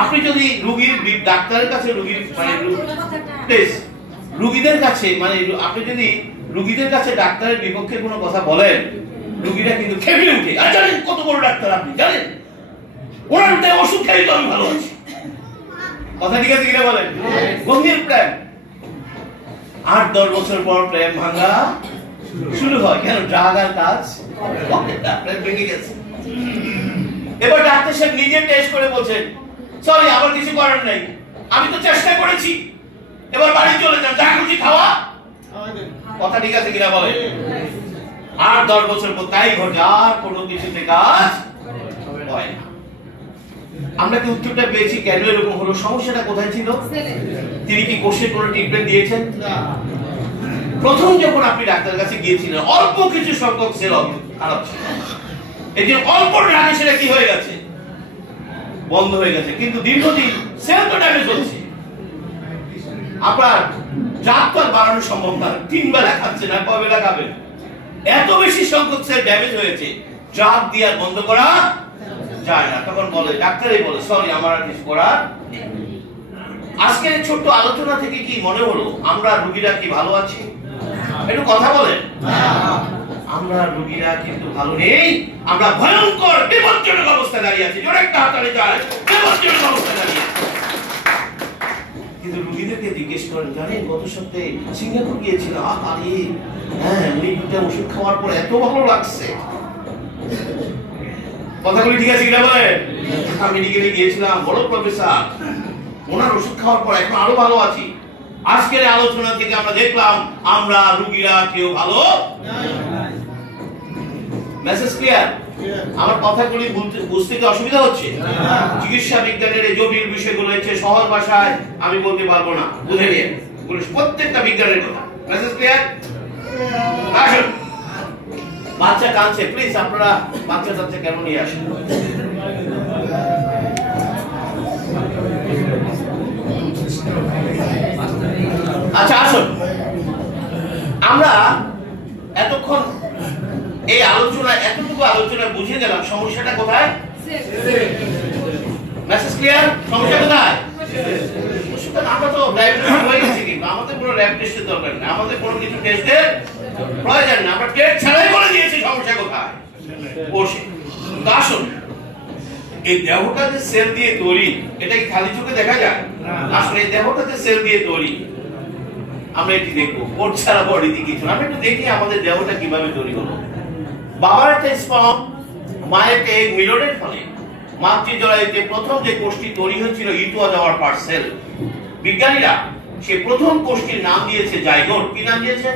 আপনি যদি রোগীর ডাক্তারের কাছে রোগীদের কাছে আপনি যদি রোগীদের কাছে ডাক্তারের বিপক্ষে কোনো কথা বলেন, রোগীরা কিন্তু খেপে উঠে। আর জানেন কত বড় ডাক্তার আপনি, জানেন ওনার ওষুধ খাই তো আমি ভালো আছি। কথা ঠিক আছে কিনা বলেন? গম্ভীর প্রেম। 8-10 বছর পর প্রেম ভাঙা শুরু হয়। কেন? ড্রাগ আর কাজ ভেঙে গেছে। এবার ডাক্তার সাহেব নিজে টেস্ট করে বলছেন, সরি আমার কিছু করার নাই, আমি তো চেষ্টা করেছি, এবার বাড়ি চলে যান, যা খুশি খাওয়া। কথা ঠিক আছে কিনা বলেন? 8-10 বছর পর তাই ঘটে, আর কোনো কিছুতে কাজ হয় না। আমরা কি উত্তরটা পেয়েছি কেন এরকম হলো? সমস্যাটা কোথায় ছিল? তিনি কি কোষের কোনো ট্রিটমেন্ট দিয়েছেন? প্রথম যখন আপনি ডাক্তারের কাছে গিয়েছিলেন অল্প কিছু সংখ্যক সেল খারাপ ছিল, এই যে অল্প ড্রাগে সেটা কি হয়ে গেছে? বন্ধ হয়ে গেছে। কিন্তু দীর্ঘদিন সেল তো ড্যামেজ হচ্ছে। আপনার ড্রাগ তো আর বাড়ানো সম্ভব না, 3 বেলা খাচ্ছেন, আর কয় বেলা খাবেন? এত বেশি সংখ্যক সেল ড্যামেজ হয়েছে, ড্রাগ দিয়ে আর বন্ধ করা যায় না। তখন বলে, ডাক্তারই বলে, সরি আমার আর কিছু করার। আজকের ছোট্ট আলোচনা থেকে কি মনে হলো আমরা রোগীরা কি ভালো আছি? একটু কথা বলেন। আমরা রোগীরা কিন্তু ভালো নেই, আমরা ভয়ঙ্কর বিপজ্জনক অবস্থায় দাঁড়িয়ে আছি। জোরে একটা হাততালি যায়, বিপজ্জনক অবস্থায় দাঁড়িয়ে আছি। কিন্তু রোগীদেরকে জিজ্ঞেস করেন, জানেন গত সপ্তাহে সিঙ্গাপুর গিয়েছিলাম, আরে হ্যাঁ উনি 2টা ওষুধ খাওয়ার পর এত ভালো লাগছে। কথাগুলি ঠিক আছে কিনা বলেন? আমি মেডিকেলে গিয়েছিলাম, বড় প্রফেসর, ওনার ওষুধ খাওয়ার পর এখন আরো ভালো আছি। আজকের আলোচনা থেকে আমরা দেখলাম আমরা রোগীরা কেউ ভালো নাই। Message clear? আমার কথাগুলি বুঝতে কি অসুবিধা হচ্ছে? চিকিৎসা বিজ্ঞানের এই জটিল বিষয়গুলো হচ্ছে সহজ ভাষায় আমি বলতে পারবো না, বুঝে নিন প্রত্যেকটা বিজ্ঞানের কথা। Message clear? আসুন, বাচ্চা কাঁদছে, প্লিজ আপনারা বাচ্চা কাঁদছে কেন নিয়ে আসেন। আচ্ছা আসুন, আমরা এতক্ষণ এই এতটুকু আলোচনা বুঝে গেলাম সমস্যাটা কোথায়। Message clear? সমস্যা কোথায়? আমরা তো ডায়াগনোসিস হয়ে গেছে, কিন্তু আমাদের কোনো ল্যাব টেস্টের দরকার নেই, আমাদের কোনো কিছু টেস্টের প্রয়োজন না, আমরা টেস্ট ছাড়াই বলে দিয়েছি সমস্যা কোথায়। বসে আসুন, এই দেহটা যে সেল দিয়ে তৈরি, এটা কি খালি চোখে দেখা যায়? আসলে এই দেহটা যে সেল দিয়ে তৈরি, আমরা এটি দেখবো কোট ছাড়া বডিতে কিছু। আমরা একটু দেখি আমাদের দেহটা কিভাবে তৈরি হলো। বাবার একটা স্পার্ম, মায়ের এগ মিলনের ফলে মাতৃজরায়ুতে প্রথম যে কোষটি তৈরি হয়েছিল, ইট ওয়াজ আওয়ার ফার্স্ট সেল। বিজ্ঞানীরা সে প্রথম কোষটির নাম দিয়েছে জাইগোট। কি নাম দিয়েছে?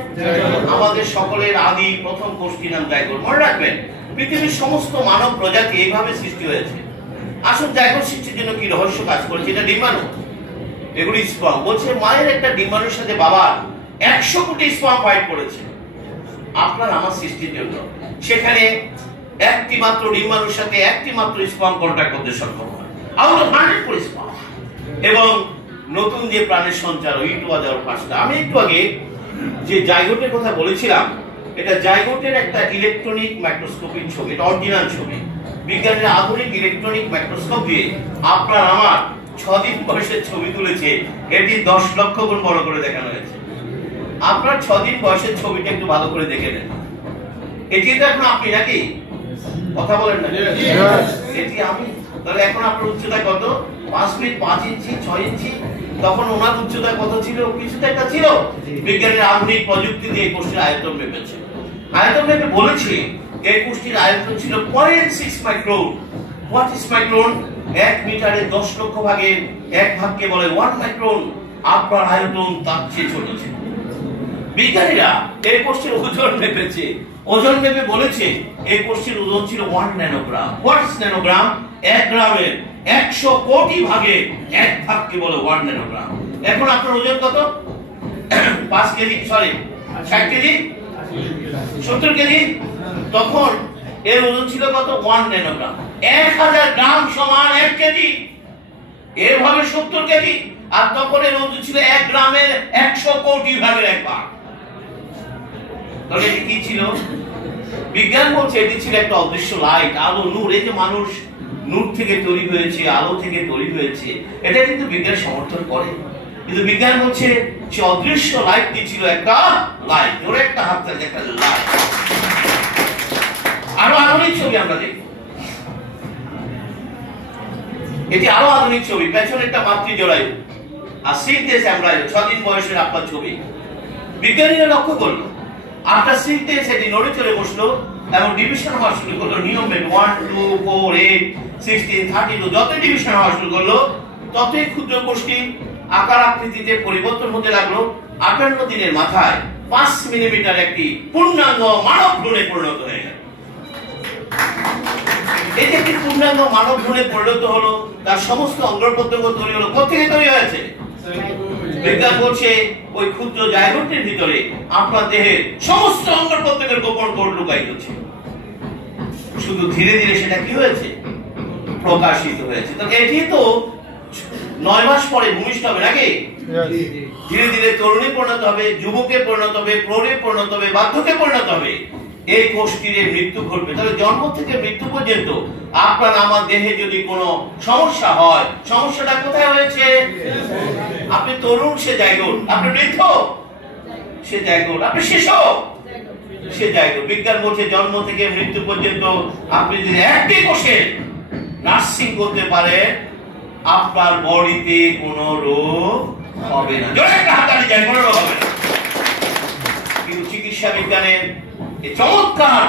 আমাদের সকলের আদি প্রথম কোষটির নাম জাইগোট। মনে রাখবেন, পৃথিবীর সমস্ত মানব প্রজাতি এইভাবে সৃষ্টি হয়েছে। আসল জাইগোট সৃষ্টির জন্য কি রহস্য কাজ করেছে? এটা ডিম্বাণু, এগুলি স্পার্ম। বলছে মায়ের একটা ডিম্বাণুর সাথে বাবার 100 কোটি স্পার্ম ফাইট করেছে আপনার আমার সৃষ্টির জন্য। সেখানে একটি মাত্র ডিম্বাণুর সাথে একটি মাত্র স্পার্ম কন্ট্যাক্ট করতে সক্ষম হয়, আউট অফ 100 কোটি স্পার্ম। এবং নতুন যে প্রাণের সঞ্চার, ইট ওয়াজ আওয়ার ফার্স্ট। আমি একটু আগে যে জাইগোটের কথা বলেছিলাম, এটা জাইগোটের একটা ইলেকট্রনিক মাইক্রোস্কোপিক ছবি, এটা অরিজিনাল ছবি। বিজ্ঞানীরা আধুনিক ইলেকট্রনিক মাইক্রোস্কোপ দিয়ে আপনার আমার 6 দিন বয়সের ছবি তুলেছে, এটি 10 লক্ষ গুণ বড় করে দেখানো হয়েছে। আপনার 6 দিন বয়সের ছবিটা একটু ভালো করে দেখে নেন। এটি তো এখন আপনি নাকি কথা বলেন না? এটি আমি। তাহলে এখন আপনার উচ্চতা কত? 5 ফিট 5 ইঞ্চি 6 ইঞ্চি। তখন ওনার উচ্চতা কত ছিল? কিছুটা একটা ছিল। বিজ্ঞানের আধুনিক প্রযুক্তি দিয়ে কোষ্ঠীর আয়তন মেপেছে। আয়তন মেপে বলেছে এই কোষ্ঠীর আয়তন ছিল 0.6 মাইক্রন। What is micron? 1 মিটারে 10 লক্ষ ভাগের 1 ভাগকে বলে 1 মাইক্রন। আপনার আয়তন তার চেয়ে ছোট ছিল। বিজ্ঞানীরা এই কোষ্ঠীর ওজন মেপেছে। ওজন মেপে বলেছে এই কোষ্ঠীর ওজন ছিল 1 ন্যানোগ্রাম। What is nanogram? 1 গ্রামের 100 কোটি ভাগে 1 ভাগকে বলে 1 ন্যানোগ্রাম। এখন আপনার ওজন কত? 5 কেজি, সরি 60 কেজি, 70 কেজি। তখন এর ওজন ছিল কত? 1 ন্যানোগ্রাম। 1000 গ্রাম সমান 1 কেজি। এর ভাবে 70 কেজি। আর তখন এর ওজন ছিল 1 গ্রামের 100 কোটি ভাগের 1 ভাগ। তাহলে এটি কি ছিল? বিজ্ঞান বলছে এটি ছিল একটা অদৃশ্য লাইট, আলো, নূর। এই যে মানুষ নূর থেকে তৈরি হয়েছে, আলো থেকে তৈরি হয়েছে, এটা কিন্তু বিজ্ঞান সমর্থন করে। কিন্তু বিজ্ঞান বলছে সে অদৃশ্য লাইটটি ছিল একটা লাইট। ওর একটা হাত থেকে একটা লাইট। আরো আধুনিক ছবি আমরা দেখব। এটি আরো আধুনিক ছবি। পেছনে একটা মাতৃজরায়ু আর সিনথেস এমব্রায়ো, 6 দিন বয়সের আপনার ছবি। বিজ্ঞানীরা লক্ষ্য করলো আপনার সিনথেস এটি নড়ে চড়ে বসলো এবং ডিভিশন হওয়া শুরু করলো নিয়মে 1 2 4 8 16 32। যত ডিভিশন হওয়া শুরু করলো ততই ক্ষুদ্র কোষ্ঠী আকার আকৃতিতে পরিবর্তন হতে লাগলো। 58 দিনের মাথায় 5 মিলিমিটার একটি পূর্ণাঙ্গ মানব ভ্রূণে পরিণত হয়ে গেল। এই যে একটি পূর্ণাঙ্গ মানব ভ্রূণে পরিণত হলো, তার সমস্ত অঙ্গ প্রত্যঙ্গ তৈরি হলো। কোথেকে তৈরি হয়েছে? বিজ্ঞান বলছে ওই ক্ষুদ্র জাইগোটের ভিতরে আপনার দেহের সমস্ত অঙ্গ প্রত্যঙ্গের গোপন কোড লুকায়িত ছিল। শুধু ধীরে ধীরে সেটা কি হয়েছে? প্রকাশিত হয়েছে। তো এটি তো 9 মাস পরে ভূমিষ্ঠ হবে নাকি? ধীরে ধীরে তরুণী পরিণত হবে, যুবকে পরিণত হবে, প্রৌঢ়ে পরিণত হবে, বার্ধক্যে পরিণত হবে। এই কোষ্ঠীর মৃত্যু ঘটবে। তাহলে জন্ম থেকে মৃত্যু পর্যন্ত আপনার আমার দেহে যদি কোনো সমস্যা হয়, সমস্যাটা কোথায় হয়েছে? আপনি তরুণ, সে জাইগোট। আপনি বৃদ্ধ, সে জাইগোট। আপনি শিশু, সে জাইগোট। বিজ্ঞান বলছে জন্ম থেকে মৃত্যু পর্যন্ত আপনি যদি একটি কোষে নার্সিং করতে পারেন, আপনার বডিতে কোনো রোগ হবে না। জোরে একটা হাততালি চাই, কোনো রোগ হবে না। কিন্তু চিকিৎসা বিজ্ঞানের এই চমৎকার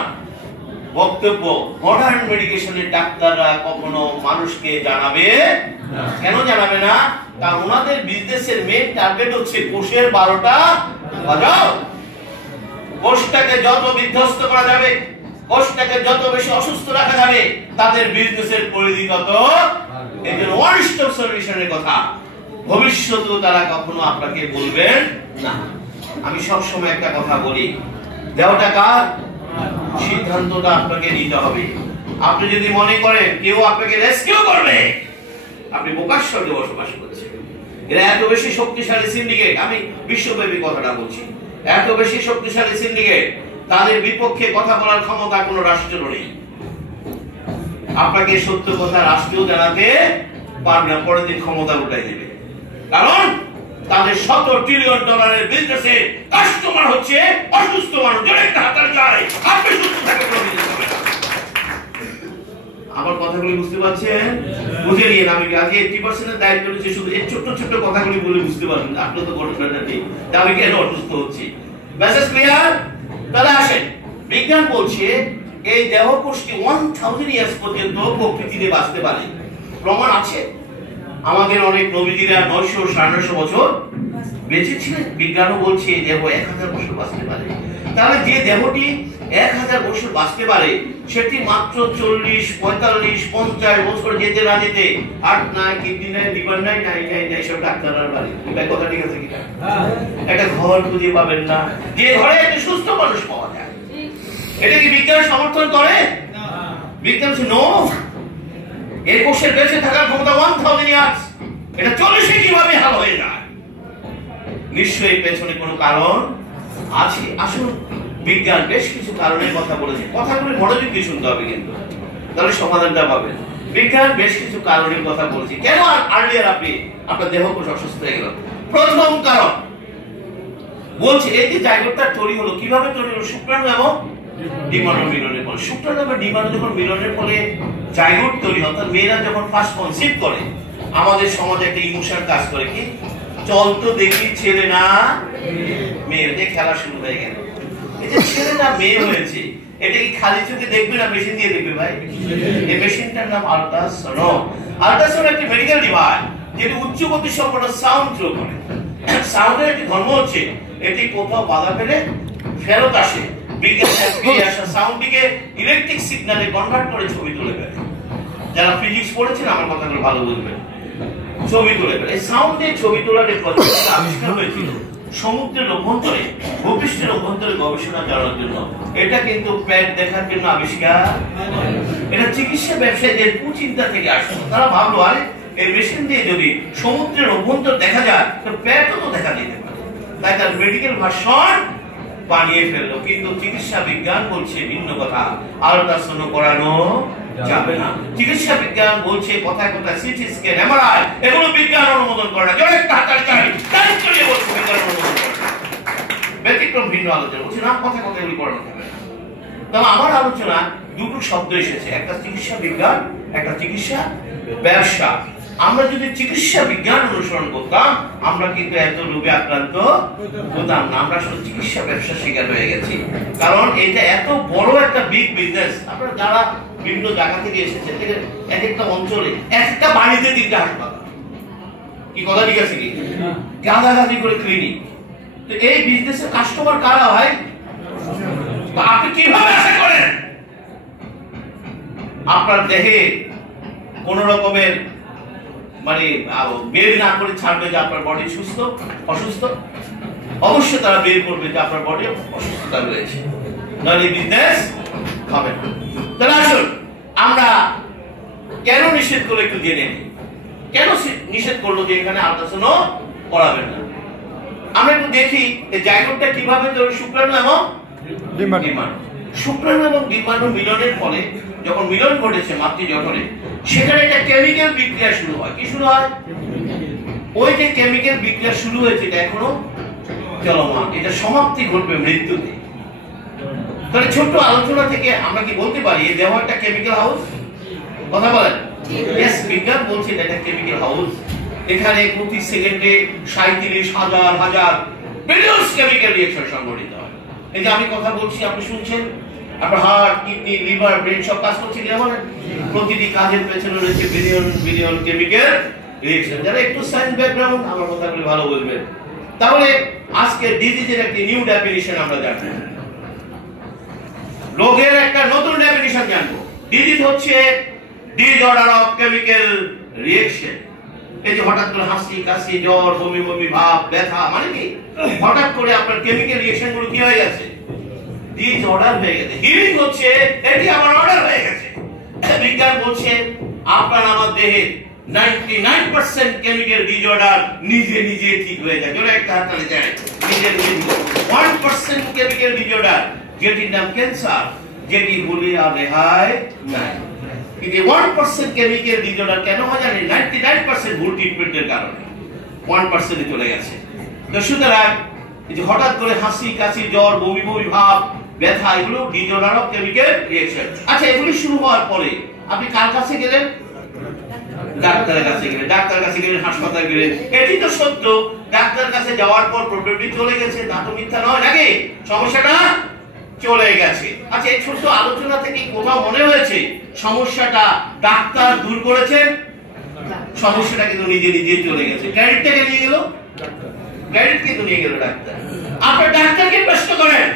বক্তব্য মডার্ন মেডিকেশনের ডাক্তাররা কখনো মানুষকে জানাবে না। কেন জানাবে না? কারণ ওনাদের বিজনেসের মেইন টার্গেট হচ্ছে কোষের 12টা বাজাও। কোষটাকে যত বিধ্বস্ত করা যাবে, কোষটাকে যত বেশি অসুস্থ রাখা যাবে, তাদের বিজনেসের পরিধি তত। এই জন্য ওয়ান স্টপ সলিউশনের কথা ভবিষ্যতেও তারা কখনো আপনাকে বলবেন না। আমি সবসময় একটা কথা বলি, দেহটা কার? সিদ্ধান্তটা আপনাকে নিতে হবে। আপনি যদি মনে করেন কেউ আপনাকে রেস্কিউ করবে, আপনি বোকার স্বর্গে বসবাস করছেন। এরা এত বেশি শক্তিশালী সিন্ডিকেট, আমি বিশ্বব্যাপী কথাটা বলছি, এত বেশি শক্তিশালী সিন্ডিকেট, তাদের বিপক্ষে কথা বলার ক্ষমতা কোনো রাষ্ট্রেরও নেই। আপনাকে সত্য কথা রাষ্ট্রও জানাতে পারবে না, পরের দিন ক্ষমতা উঠাই দেবে। কারণ তাদের $100 ট্রিলিয়ন বিজনেসে কাস্টমার হচ্ছে অসুস্থ মানুষ। একটা হাতার যায়, আপনি সুস্থ থাকতে পারবেন। আমার কথাগুলি বুঝতে পারছেন? বুঝে নিয়ে আমি আজকে 80% দায়িত্ব নিচ্ছি, শুধু এই ছোট্ট ছোট্ট কথাগুলি বলে বুঝতে পারবেন। আপনি তো ঘটনাটা নেই, আমি কেন অসুস্থ হচ্ছি। Message clear? তাহলে আসেন, বিজ্ঞান বলছে এই দেহ কোষটি 1000 ইয়ার্স পর্যন্ত প্রকৃতিতে বাঁচতে পারে। প্রমাণ আছে। আমাদের অনেক নবীজিরা 900-950 বছর বেঁচে ছিলেন। বিজ্ঞানও বলছে দেহ 1000 বছর বাঁচতে পারে। তাহলে যে দেহটি 1000 বছর বাঁচতে পারে, সেটি মাত্র 40, 45, 50 বছর যেতে না যেতে হার্ট নাই, কিডনি নাই, লিভার নাই, নাই সব ডাক্তারের বাড়ি। এই কথা ঠিক আছে কিনা? একটা ঘর খুঁজে পাবেন না যে ঘরে একটা সুস্থ মানুষ পাওয়া যায়। এটা কি বিজ্ঞান সমর্থন করে? বিজ্ঞান নো, এই কোষের বেঁচে থাকার ক্ষমতা 1000 ইয়ার্স। এটা 40-এ কিভাবে হাল হয়ে যায়? নিশ্চয়ই পেছনে কোনো কারণ আছে। আসুন বিজ্ঞান বেশ কিছু কারণের কথা বলেছে, কথাগুলো মনোযোগ দিয়ে শুনতে হবে কিন্তু, তাহলে সমাধানটা পাবেন। বিজ্ঞান বেশ কিছু কারণের কথা বলেছে। কেন আর্লিয়ার আপনার দেহ কোষ অসুস্থ হয়ে গেল? প্রথম কারণ বলছে এই যে জাইগোটটা তৈরি হলো, কিভাবে তৈরি হলো? শুক্রাণু এবং ডিম্বাণু মিলনের ফলে। শুক্রাণু এবং ডিম্বাণু যখন মিলনের ফলে জাইগোট তৈরি হয়, অর্থাৎ মেয়েরা যখন ফার্স্ট কনসিভ করে, আমাদের সমাজে একটা ইমোশন কাজ করে, কি চল তো দেখি ছেলে না মেয়ে, যে খেলা শুরু হয়ে গেল। এই যে ছেলে না মেয়ে হয়েছে, এটা কি খালি চোখে দেখবে না মেশিন দিয়ে দেখবে ভাই? এই মেশিনটার নাম আল্ট্রাসোনো। আল্ট্রাসোনো একটি মেডিকেল ডিভাইস যেটি উচ্চ গতি সম্পন্ন সাউন্ড থ্রো করে। সাউন্ডের একটি ধর্ম হচ্ছে এটি কোথাও বাধা পেলে ফেরত আসে, বিজ্ঞানের ফিরে আসা সাউন্ডটিকে ইলেকট্রিক সিগন্যালে কনভার্ট করে ছবি তুলে ফেলে। যারা ফিজিক্স পড়েছেন আমার কথাগুলো ভালো বুঝবেন। ছবি তুলে ফেলে। এই সাউন্ড দিয়ে ছবি তোলার এই পদ্ধতিটা আবিষ্কার হয়েছিল সমুদ্রের অভ্যন্তরে, ভূপৃষ্ঠের অভ্যন্তরে গবেষণা চালানোর জন্য। এটা কিন্তু প্যাট দেখার জন্য আবিষ্কার, এটা চিকিৎসা ব্যবসায়ীদের কুচিন্তা থেকে আসছে। তারা ভাবলো আরে এই মেশিন দিয়ে যদি সমুদ্রের অভ্যন্তর দেখা যায় তো প্যাটও তো দেখা যেতে পারে, তাই তার মেডিকেল ভার্সন বানিয়ে ফেললো। কিন্তু চিকিৎসা বিজ্ঞান বলছে ভিন্ন কথা, আল্ট্রাসাউন্ড করানো যাবে না। চিকিৎসা বিজ্ঞান বলছে কথায় কথায় সিটি স্ক্যান, এমআরআই এগুলো বিজ্ঞান অনুমোদন করে না। জোরে তাড়াতাড়ি তাই করে বলছে বিজ্ঞান অনুমোদন করে না। ব্যতিক্রম ভিন্ন আলোচনা বলছে না, কথা কথা এগুলি করানো যাবে না। তবে আমার আলোচনা দুটো শব্দ এসেছে, একটা চিকিৎসা বিজ্ঞান, একটা চিকিৎসা ব্যবসা। আমরা যদি চিকিৎসা বিজ্ঞান অনুসরণ করতাম আমরা কিন্তু এত রোগে আক্রান্ত হতাম না। আমরা আসলে চিকিৎসা ব্যবসা শিকার হয়ে গেছি, কারণ এটা এত বড় একটা বিগ বিজনেস। আপনারা যারা বিভিন্ন জায়গা থেকে এসেছেন, এক একটা অঞ্চলে এক একটা বাড়িতে 3টা হাসপাতাল, কি কথা ঠিক আছে কি? গাদাগাদি করে ক্লিনিক। তো এই বিজনেসের কাস্টমার কারা হয়? আপনি কিভাবে আশা করেন আপনার দেহে কোন রকমের মানে বের না করে ছাড়বে যে আপনার বডি সুস্থ অসুস্থ? অবশ্যই তারা বের করবে যে আপনার বডি অসুস্থতা রয়েছে, নাহলে বিজনেস হবে না। তাহলে আসুন আমরা কেন নিষেধ করলো একটু জেনে নিই। কেন নিষেধ করলো যে এখানে আল্ট্রাসাউন্ড করাবেন না? আমরা একটু দেখি এই জাইগোটটা কিভাবে তৈরি, শুক্রাণু এবং ডিম্বাণু। শুক্রাণু এবং ডিম্বাণু মিলনের ফলে যখন মিলন ঘটেছে মাতৃজঠরে, সেখানে একটা কেমিক্যাল বিক্রিয়া শুরু হয়। কি শুরু হয়? ওই যে কেমিক্যাল বিক্রিয়া শুরু হয়েছে এটা এখনো চলমান, এটা সমাপ্তি ঘটবে মৃত্যুতে। তাহলে ছোট্ট আলোচনা থেকে আমরা কি বলতে পারি এই দেহ একটা কেমিক্যাল হাউস? কথা বলেন। ইয়েস, বিজ্ঞান বলছে এটা কেমিক্যাল হাউস। এখানে প্রতি সেকেন্ডে 37,000 বিলিয়ন কেমিক্যাল রিঅ্যাকশন সংঘটিত হয়। এই যে আমি কথা বলছি আপনি শুনছেন, আপনার হার্ট, কিডনি, লিভার, ব্রেন সব কাজ করছে কিনা বলেন? প্রতিটি কাজের পেছনে রয়েছে বিলিয়ন বিলিয়ন কেমিক্যাল রিঅ্যাকশন। যারা একটু সায়েন্স ব্যাকগ্রাউন্ড আমার কথাগুলো ভালো বলবেন। তাহলে আজকে ডিজিজের একটি নিউ ডেফিনিশন আমরা জানবো, রোগের একটা নতুন ডেফিনিশন জানবো। ডিজিজ হচ্ছে ডিসঅর্ডার অফ কেমিক্যাল রিঅ্যাকশন। এই যে হঠাৎ করে হাসি কাশি জ্বর বমি বমি ভাব ব্যথা, মানে কি হঠাৎ করে আপনার কেমিক্যাল রিঅ্যাকশন গুলো কি হয়ে গেছে? ডিসঅর্ডার হয়ে গেছে। হিলিং হচ্ছে এটি আমার অর্ডার হয়ে গেছে। বিজ্ঞান বলছে আপনার আমার দেহে 99% কেমিক্যাল ডিসঅর্ডার নিজে নিজে ঠিক হয়ে যায়। জোরে একটা হাততালি দেন। নিজে নিজে 1% কেমিক্যাল ডিসঅর্ডার যেটির নাম ক্যান্সার, যেটি বলে আর রেহাই নাই। কিন্তু 1% কেমিক্যাল ডিসঅর্ডার কেন হয় জানেন? 99% ভুল ট্রিটমেন্টের কারণে 1% এ চলে গেছে। তো সুতরাং এই যে হঠাৎ করে হাসি কাশি জ্বর বমি বমি ভাব ব্যথা, এগুলো ডিসঅর্ডার অফ কেমিক্যাল রিঅ্যাকশন। আচ্ছা, এগুলি শুরু হওয়ার পরে আপনি কার কাছে গেলেন? ডাক্তারের কাছে গেলেন। ডাক্তারের কাছে গেলেন, হাসপাতালে গেলেন, এটি তো সত্য। ডাক্তারের কাছে যাওয়ার পর প্রবলেমটি চলে গেছে, তা তো মিথ্যা নয় নাকি? সমস্যাটা চলে গেছে। আচ্ছা, এই ছোট্ট আলোচনা থেকে কোথাও মনে হয়েছে সমস্যাটা ডাক্তার দূর করেছেন? সমস্যাটা কিন্তু নিজে নিজে চলে গেছে। ক্রেডিটটাকে নিয়ে গেল ক্রেডিট, কিন্তু নিয়ে গেল ডাক্তার। আপনার ডাক্তারকে প্রশ্ন করেন।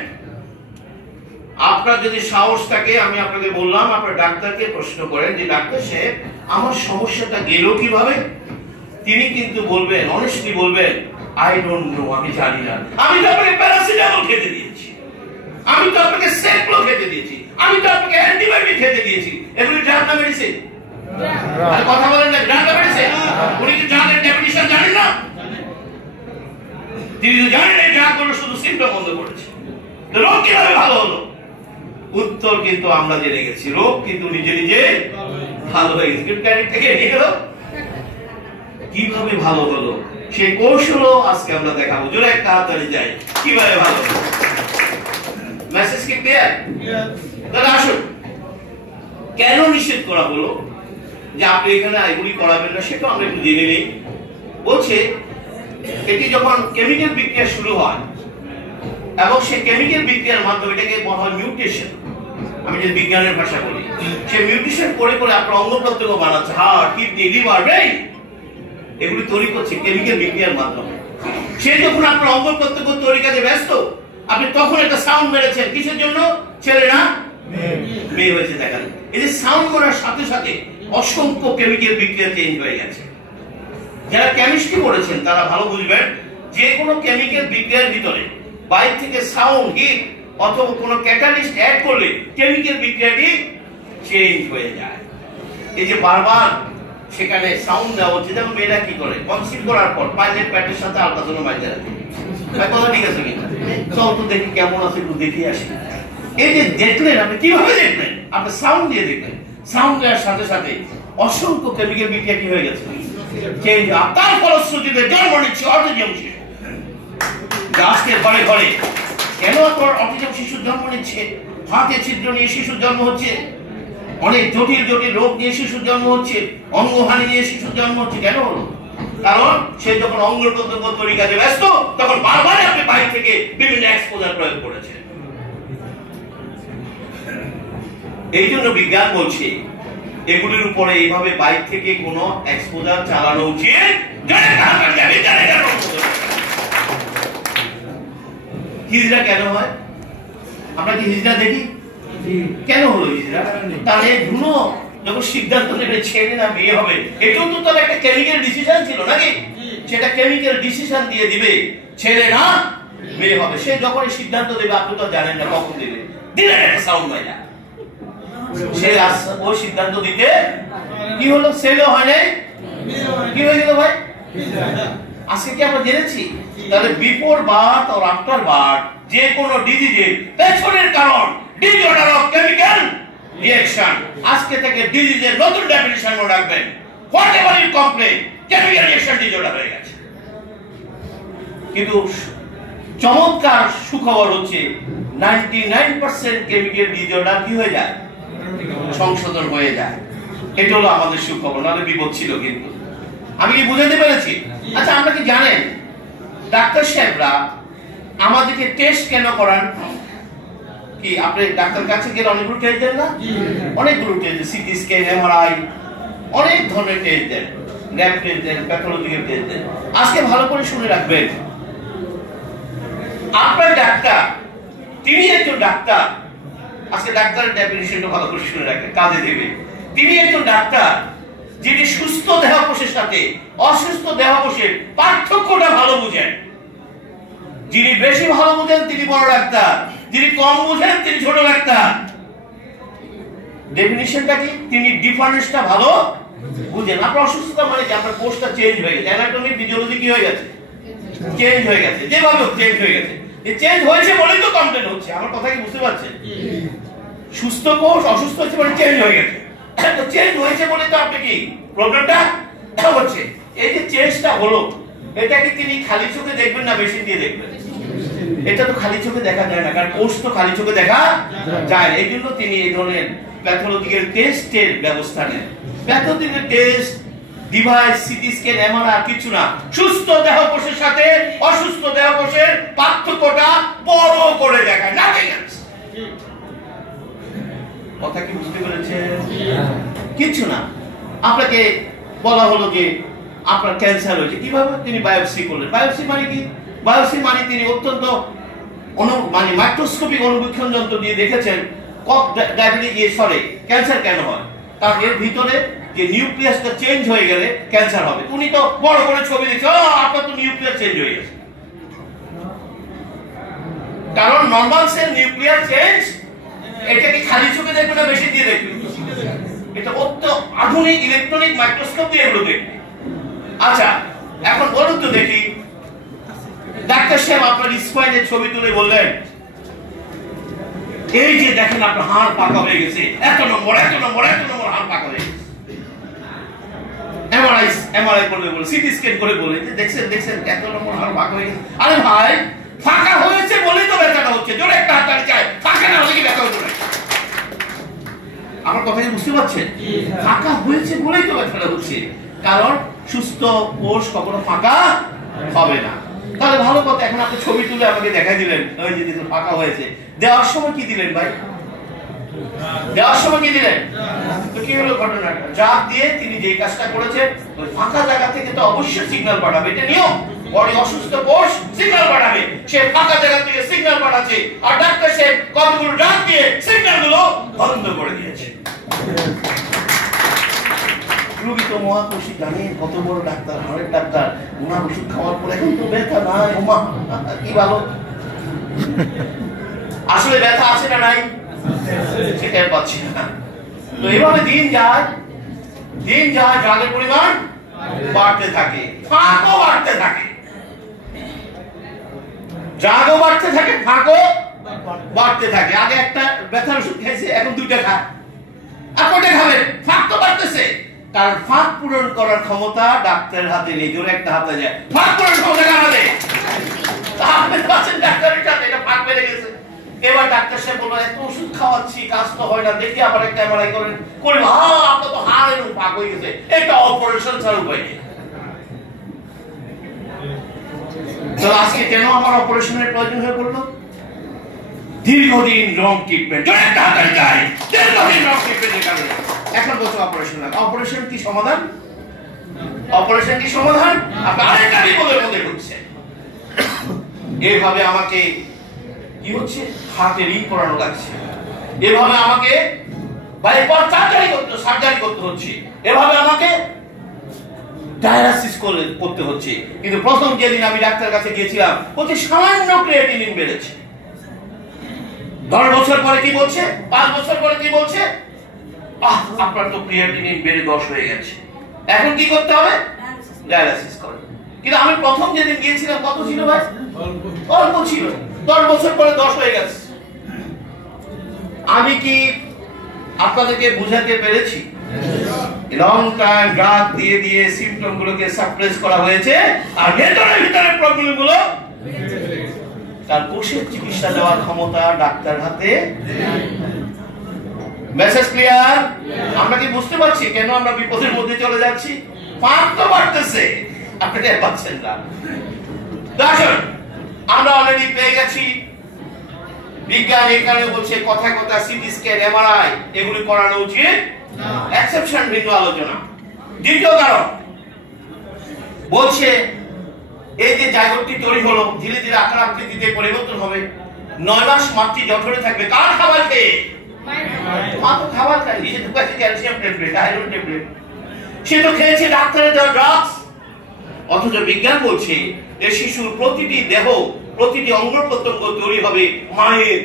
আপনার যদি সাহস থাকে, আমি আপনাকে বললাম, আপনার ডাক্তারকে প্রশ্ন করেন যে ডাক্তার সাহেব আমার সমস্যাটা গেল কিভাবে? তিনি কিন্তু বলবেন, অনেস্টলি বলবেন, আই ডোন্ট নো, আমি জানি না। আমি তো আপনাকে প্যারাসিটামল খেতে দিয়েছি, আমি তো আপনাকে সেপ্লো খেতে দিয়েছি, আমি তো আপনাকে অ্যান্টিবায়োটিক খেতে দিয়েছি। এগুলি ড্রাগ না মেডিসিন? আর কথা বলেন না, ড্রাগ না মেডিসিন? উনি কি ড্রাগের ডেফিনিশন জানেন না? তিনি তো জানেন এই ড্রাগগুলো শুধু সিম্পটম বন্ধ করেছে। রোগ কিভাবে ভালো হলো? উত্তর কিন্তু আমরা জেনে গেছি, রোগ কিন্তু নিজে নিজে ভালো হয়ে গেছে। থেকে নিয়ে গেল কিভাবে ভালো হলো সেই কৌশলও আজকে আমরা দেখাবো। জোরে তাড়াতাড়ি যাই, কিভাবে ভালো হলো। মেসেজ কি ক্লিয়ার? তাহলে আসুন, কেন নিষেধ করা হলো যে আপনি এখানে এগুলি করাবেন না, সেটা আমরা একটু জেনে নিই। বলছে এটি যখন কেমিক্যাল বিক্রিয়া শুরু হয় এবং সেই কেমিক্যাল বিক্রিয়ার মাধ্যমে এটাকে বলা হয় মিউটেশন, আমি যদি বিজ্ঞানের ভাষা বলি, সেই মিউটেশন করে করে আপনার অঙ্গ প্রত্যঙ্গ বানাচ্ছে, হার্ট, কিডনি, লিভার, ব্রেইন, এগুলি তৈরি করছে কেমিক্যাল বিক্রিয়ার মাধ্যমে। সে যখন আপনার অঙ্গ প্রত্যঙ্গ তৈরি কাজে ব্যস্ত, আপনি তখন একটা সাউন্ড মেরেছেন, কিসের জন্য? ছেলে না মেয়ে হয়েছে দেখান। এই যে সাউন্ড করার সাথে সাথে অসংখ্য কেমিক্যাল বিক্রিয়া চেঞ্জ হয়ে গেছে। যারা কেমিস্ট্রি পড়েছেন তারা ভালো বুঝবেন, যে কোনো কেমিক্যাল বিক্রিয়ার ভিতরে বাইরে থেকে সাউন্ড, হিট অথবা কোনো ক্যাটালিস্ট অ্যাড করলে কেমিক্যাল বিক্রিয়াটি চেঞ্জ হয়ে যায়। এই যে বারবার সেখানে সাউন্ড দেওয়া হচ্ছে, যেমন মেয়েরা কি করে কনসিভ করার পর পাইলেট প্যাটের সাথে আলট্রাসাউন্ড মাইজা রাখে, কথা ঠিক আছে কিনা, চল তো দেখি কেমন আছে, একটু দেখে আসি। এই যে দেখলেন, আপনি কিভাবে দেখলেন? আপনি সাউন্ড দিয়ে দেখলেন। সাউন্ড দেওয়ার সাথে সাথে অসংখ্য কেমিক্যাল বিক্রিয়া কি হয়ে গেছে, চেঞ্জ। তার ফলশ্রুতিতে জন্ম নিচ্ছে অটিজম শিশু। আজকের ঘরে ঘরে কেন আপনার অটিজম শিশুর জন্ম নিচ্ছে? হাতে ছিদ্র নিয়ে শিশুর জন্ম হচ্ছে, অনেক জটিল জটিল রোগ নিয়ে শিশুর জন্ম হচ্ছে, অঙ্গহানি নিয়ে শিশুর জন্ম হচ্ছে। কেন হলো? কারণ সে যখন অঙ্গ প্রত্যঙ্গ তৈরি কাজে ব্যস্ত, তখন বারবার আপনি বাইরে থেকে বিভিন্ন এক্সপোজার প্রয়োগ করেছেন। এই জন্য বিজ্ঞান বলছে এগুলির উপরে এইভাবে বাইরে থেকে কোনো এক্সপোজার চালানো উচিত। হিজড়া কেন হয়? আমরা কি হিজড়া দেখি? কেন হলো হিজড়া? তাহলে ভ্রূণ যখন সিদ্ধান্ত নেবে ছেলে না মেয়ে হবে, এটাও তো তার একটা কেমিক্যাল ডিসিশন ছিল নাকি? সেটা কেমিক্যাল ডিসিশন দিয়ে দিবে ছেলে না মেয়ে হবে। সে যখন সিদ্ধান্ত দেবে, আপনি তো জানেন না কখন দেবে, দিলে একটা সাউন্ড মাইলা সে ওই সিদ্ধান্ত দিতে কি হলো, ছেলে হয় নাই, কি হয়ে গেল ভাই? আজকে কি আমরা জেনেছি? তাহলে বিফোর বার্থ আর আফটার বার্থ যে কোনো ডিজিজের পেছনের কারণ ডিসঅর্ডার অফ কেমিক্যাল রিঅ্যাকশন। আজকে থেকে ডিজিজের নতুন ডেফিনিশন মনে রাখবেন, হোয়াটএভার ইট কমপ্লেন, কেমিক্যাল রিঅ্যাকশন ডিসঅর্ডার হয়ে গেছে। কিন্তু চমৎকার সুখবর হচ্ছে 99% কেমিক্যাল ডিসঅর্ডার কি হয়ে যায়, সংশোধন হয়ে যায়। এটা হলো আমাদের সুখবর, নাহলে বিপদ ছিল। কিন্তু আমি কি বুঝাতে পেরেছি? আচ্ছা, আমরা কি জানেন ডাক্তার সাহেবরা আমাদেরকে টেস্ট কেন করান? কি আপনি ডাক্তার কাছে গেলে অনেকগুলো টেস্ট দেন না? অনেকগুলো টেস্ট, সিটি স্ক্যান, এমআরআই, অনেক ধরনের টেস্ট দেন, ল্যাব টেস্ট দেন, প্যাথোলজিক্যাল টেস্ট দেন। আজকে ভালো করে শুনে রাখবেন, আপনার ডাক্তার, তিনি একজন ডাক্তার। আজকে ডাক্তারের ডেফিনিশনটা ভালো করে শুনে রাখেন, কাজে দেবে। তিনি একজন ডাক্তার যিনি সুস্থ দেহকোষের সাথে অসুস্থ দেহকোষের পার্থক্যটা ভালো বুঝেন। যিনি বেশি ভালো বুঝেন তিনি বড় ডাক্তার, যিনি কম বুঝেন তিনি ছোট ডাক্তার। ডেফিনিশনটা কি? তিনি ডিফারেন্সটা ভালো বুঝেন। আপনার অসুস্থতা মানে কি আপনার কোষটা চেঞ্জ হয়ে গেছে, অ্যানাটমি ফিজিওলজি কি হয়ে গেছে, চেঞ্জ হয়ে গেছে, যেভাবে চেঞ্জ হয়ে গেছে। এই চেঞ্জ হয়েছে বলেই তো কমপ্লেন হচ্ছে। আমার কথা কি বুঝতে পারছেন? সুস্থ কোষ অসুস্থ হচ্ছে মানে চেঞ্জ হয়ে গেছে, তো চেঞ্জ হয়েছে বলে তো আপনি কি প্রবলেমটা হচ্ছে। এই যে চেঞ্জটা হলো, এটা কি তিনি খালি চোখে দেখবেন না মেশিন দিয়ে দেখবেন? এটা তো খালি চোখে দেখা যায় না, কারণ কোষ তো খালি চোখে দেখা যায় না। এই জন্য তিনি এই ধরনের প্যাথোলজিক্যাল টেস্টের ব্যবস্থা নেন। Pathological test, device, CT scan, MRI কিছু না, সুস্থ দেহকোষের সাথে অসুস্থ দেহকোষের পার্থক্যটা বড় করে দেখায়, নাথিং এলস। কথা কি বুঝতে পেরেছেন? কিছু না। আপনাকে বলা হলো যে আপনার ক্যান্সার হয়েছে, কিভাবে? তিনি বায়োপসি করলেন। বায়োপসি মানে কি? বায়োপসি মানে তিনি অত্যন্ত মানে মাইক্রোস্কোপিক অনুবীক্ষণ যন্ত্র দিয়ে দেখেছেন ক্যান্সার কেন হয়। কারণ এর ভিতরে যে নিউক্লিয়াসটা চেঞ্জ হয়ে গেলে ক্যান্সার হবে। উনি তো বড় করে ছবি দিচ্ছে, আপনার তো নিউক্লিয়াস চেঞ্জ হয়ে গেছে। কারণ নরমাল সেল নিউক্লিয়ার চেঞ্জ, এটাকে খালি চোখে দেখবে না মেশিন দিয়ে দেখবে? এটা অত্যন্ত আধুনিক ইলেকট্রনিক মাইক্রোস্কোপ দিয়ে এগুলো দেখবে। আচ্ছা, এখন বলুন তো দেখি, ডাক্তার সাহেব আপনার স্পাইনের ছবি তুলে বললেন এই যে দেখেন আপনার হাড় পাকা হয়ে গেছে, এত নম্বর হাড় পাকা হয়ে গেছে। এমআরআই করে বলে, সিটি স্ক্যান করে বলে যে দেখছেন এত নম্বর হাড় পাকা হয়ে গেছে। আরে ভাই, ফাঁকা হয়েছে বলেই তো ব্যথাটা হচ্ছে। জোরে একটা হাততালি চাই, ফাঁকা না হলে কি ব্যথা হতো না? আমার কথা কি বুঝতে পারছেন? ফাঁকা হয়েছে বলেই তো ব্যথাটা হচ্ছে, কারণ সুস্থ কোষ কখনো ফাঁকা হবে না। তাহলে ভালো কথা, এখন আপনি ছবি তুলে আমাকে দেখাই দিলেন, ওই যে ফাঁকা হয়েছে। দেওয়ার সময় কি দিলেন ভাই? দেওয়ার সময় কি দিলেন? তো কি হলো ঘটনাটা? চাপ দিয়ে তিনি যে কাজটা করেছেন, ওই ফাঁকা জায়গা থেকে তো অবশ্যই সিগন্যাল পাঠাবে, এটা নিয়ম। বডি অসুস্থ কোষ সিগন্যাল পাঠাবে, সে ফাঁকা জায়গা থেকে সিগন্যাল পাঠাচ্ছে, আর ডাক্তার সাহেব কতগুলো ডাক দিয়ে সিগন্যাল গুলো বন্ধ করে দিয়েছে। রোগী তো মহাকুশি, জানেন কত বড় ডাক্তার, হাড়ের ডাক্তার, ওনার ওষুধ খাওয়ার পর এখন তো ব্যথা নাই। ওমা কি ভালো, আসলে ব্যথা আছে না নাই সেটা পাচ্ছি না। তো এইভাবে দিন যায়, ড্রাগের পরিমাণ বাড়তে থাকে, ফাঁকও বাড়তে থাকে, ড্রাগও বাড়তে থাকে, ফাঁকও বাড়তে থাকে। আগে একটা ব্যথার ওষুধ খেয়েছে, এখন দুইটা খায়, আর কটা খাবেন? ফাঁক তো বাড়তেছে, কারণ ফাঁক পূরণ করার ক্ষমতা ডাক্তারের হাতে নেই। জোরে একটা হাতে যায়, ফাঁক পূরণ ক্ষমতা কার হাতে? আপনি পাচ্ছেন ডাক্তারের সাথে, এটা ফাঁক বেড়ে গেছে। এবার ডাক্তার সাহেব বলল, এত ওষুধ খাওয়াচ্ছি কাজ তো হয় না, দেখি আবার একটা এমআরআই করেন। করি, হ্যাঁ আপনার তো হাড়ের ফাঁক হয়ে গেছে, এটা অপারেশন ছাড়া উপায় নেই। তো আজকে কেন আমার অপারেশনের প্রয়োজন হয়ে পড়লো? দীর্ঘদিন রং ট্রিটমেন্ট, দীর্ঘদিন রং ট্রিটমেন্টের কারণে এখন বছর অপারেশন লাগে। অপারেশন কি সমাধান? অপারেশন কি সমাধান? আপনি আরেকটা বিপদের মধ্যে ঢুকছে। এইভাবে আমাকে কি হচ্ছে, হাতে রিং করানো লাগছে, এভাবে আমাকে বাইপাস সার্জারি করতে হচ্ছে, এভাবে আমাকে ডায়ালাইসিস করতে হচ্ছে। কিন্তু প্রথম যেদিন আমি ডাক্তারের কাছে গিয়েছিলাম, বলছে সামান্য ক্রিয়েটিনিন বেড়েছে। 10 বছর পরে কি বলছে, 5 বছর পরে কি বলছে, আপনার তো ক্রিয়েটিনিন বেড়ে 10 হয়ে গেছে, এখন কি করতে হবে? ডায়ালাইসিস করেন। কিন্তু আমি প্রথম যেদিন গিয়েছিলাম কত ছিল ভাই? অল্প ছিল। 10 বছর পরে 10 হয়ে গেছে। আমি কি আপনাদেরকে বুঝাতে পেরেছি? লং টাইম ড্রাগ দিয়ে দিয়ে সিম্পটম গুলোকে সাপ্রেস করা হয়েছে, আর ভিতরে প্রবলেম গুলো, তার কোষের চিকিৎসা দেওয়ার ক্ষমতা ডাক্তার হাতে। Message clear? আমরা কি বুঝতে পারছি কেন আমরা বিপদের মধ্যে চলে যাচ্ছি? ফাঁক তো বাড়তেছে, আপনি টের পাচ্ছেন না। আসুন, আমরা অলরেডি পেয়ে গেছি বিজ্ঞান এখানে বলছে কথা কথা সিটি স্ক্যান, এমআরআই এগুলি করানো উচিত, এক্সেপশন ভিন্ন আলোচনা। দ্বিতীয় কারণ বলছে, এই যে জায়গাটি তৈরি হলো, ধীরে ধীরে আকার আকৃতিতে পরিবর্তন হবে, 9 মাস মাতৃ জঠরে থাকবে। কার খাবার খেয়ে? মা তো খাবার খায়, সে তো খাচ্ছে ক্যালসিয়াম ট্যাবলেট, আয়রন ট্যাবলেট, সে তো খেয়েছে ডাক্তারের দেওয়া ড্রাগস। অথচ বিজ্ঞান বলছে এই শিশুর প্রতিটি দেহ, প্রতিটি অঙ্গ প্রত্যঙ্গ তৈরি হবে মায়ের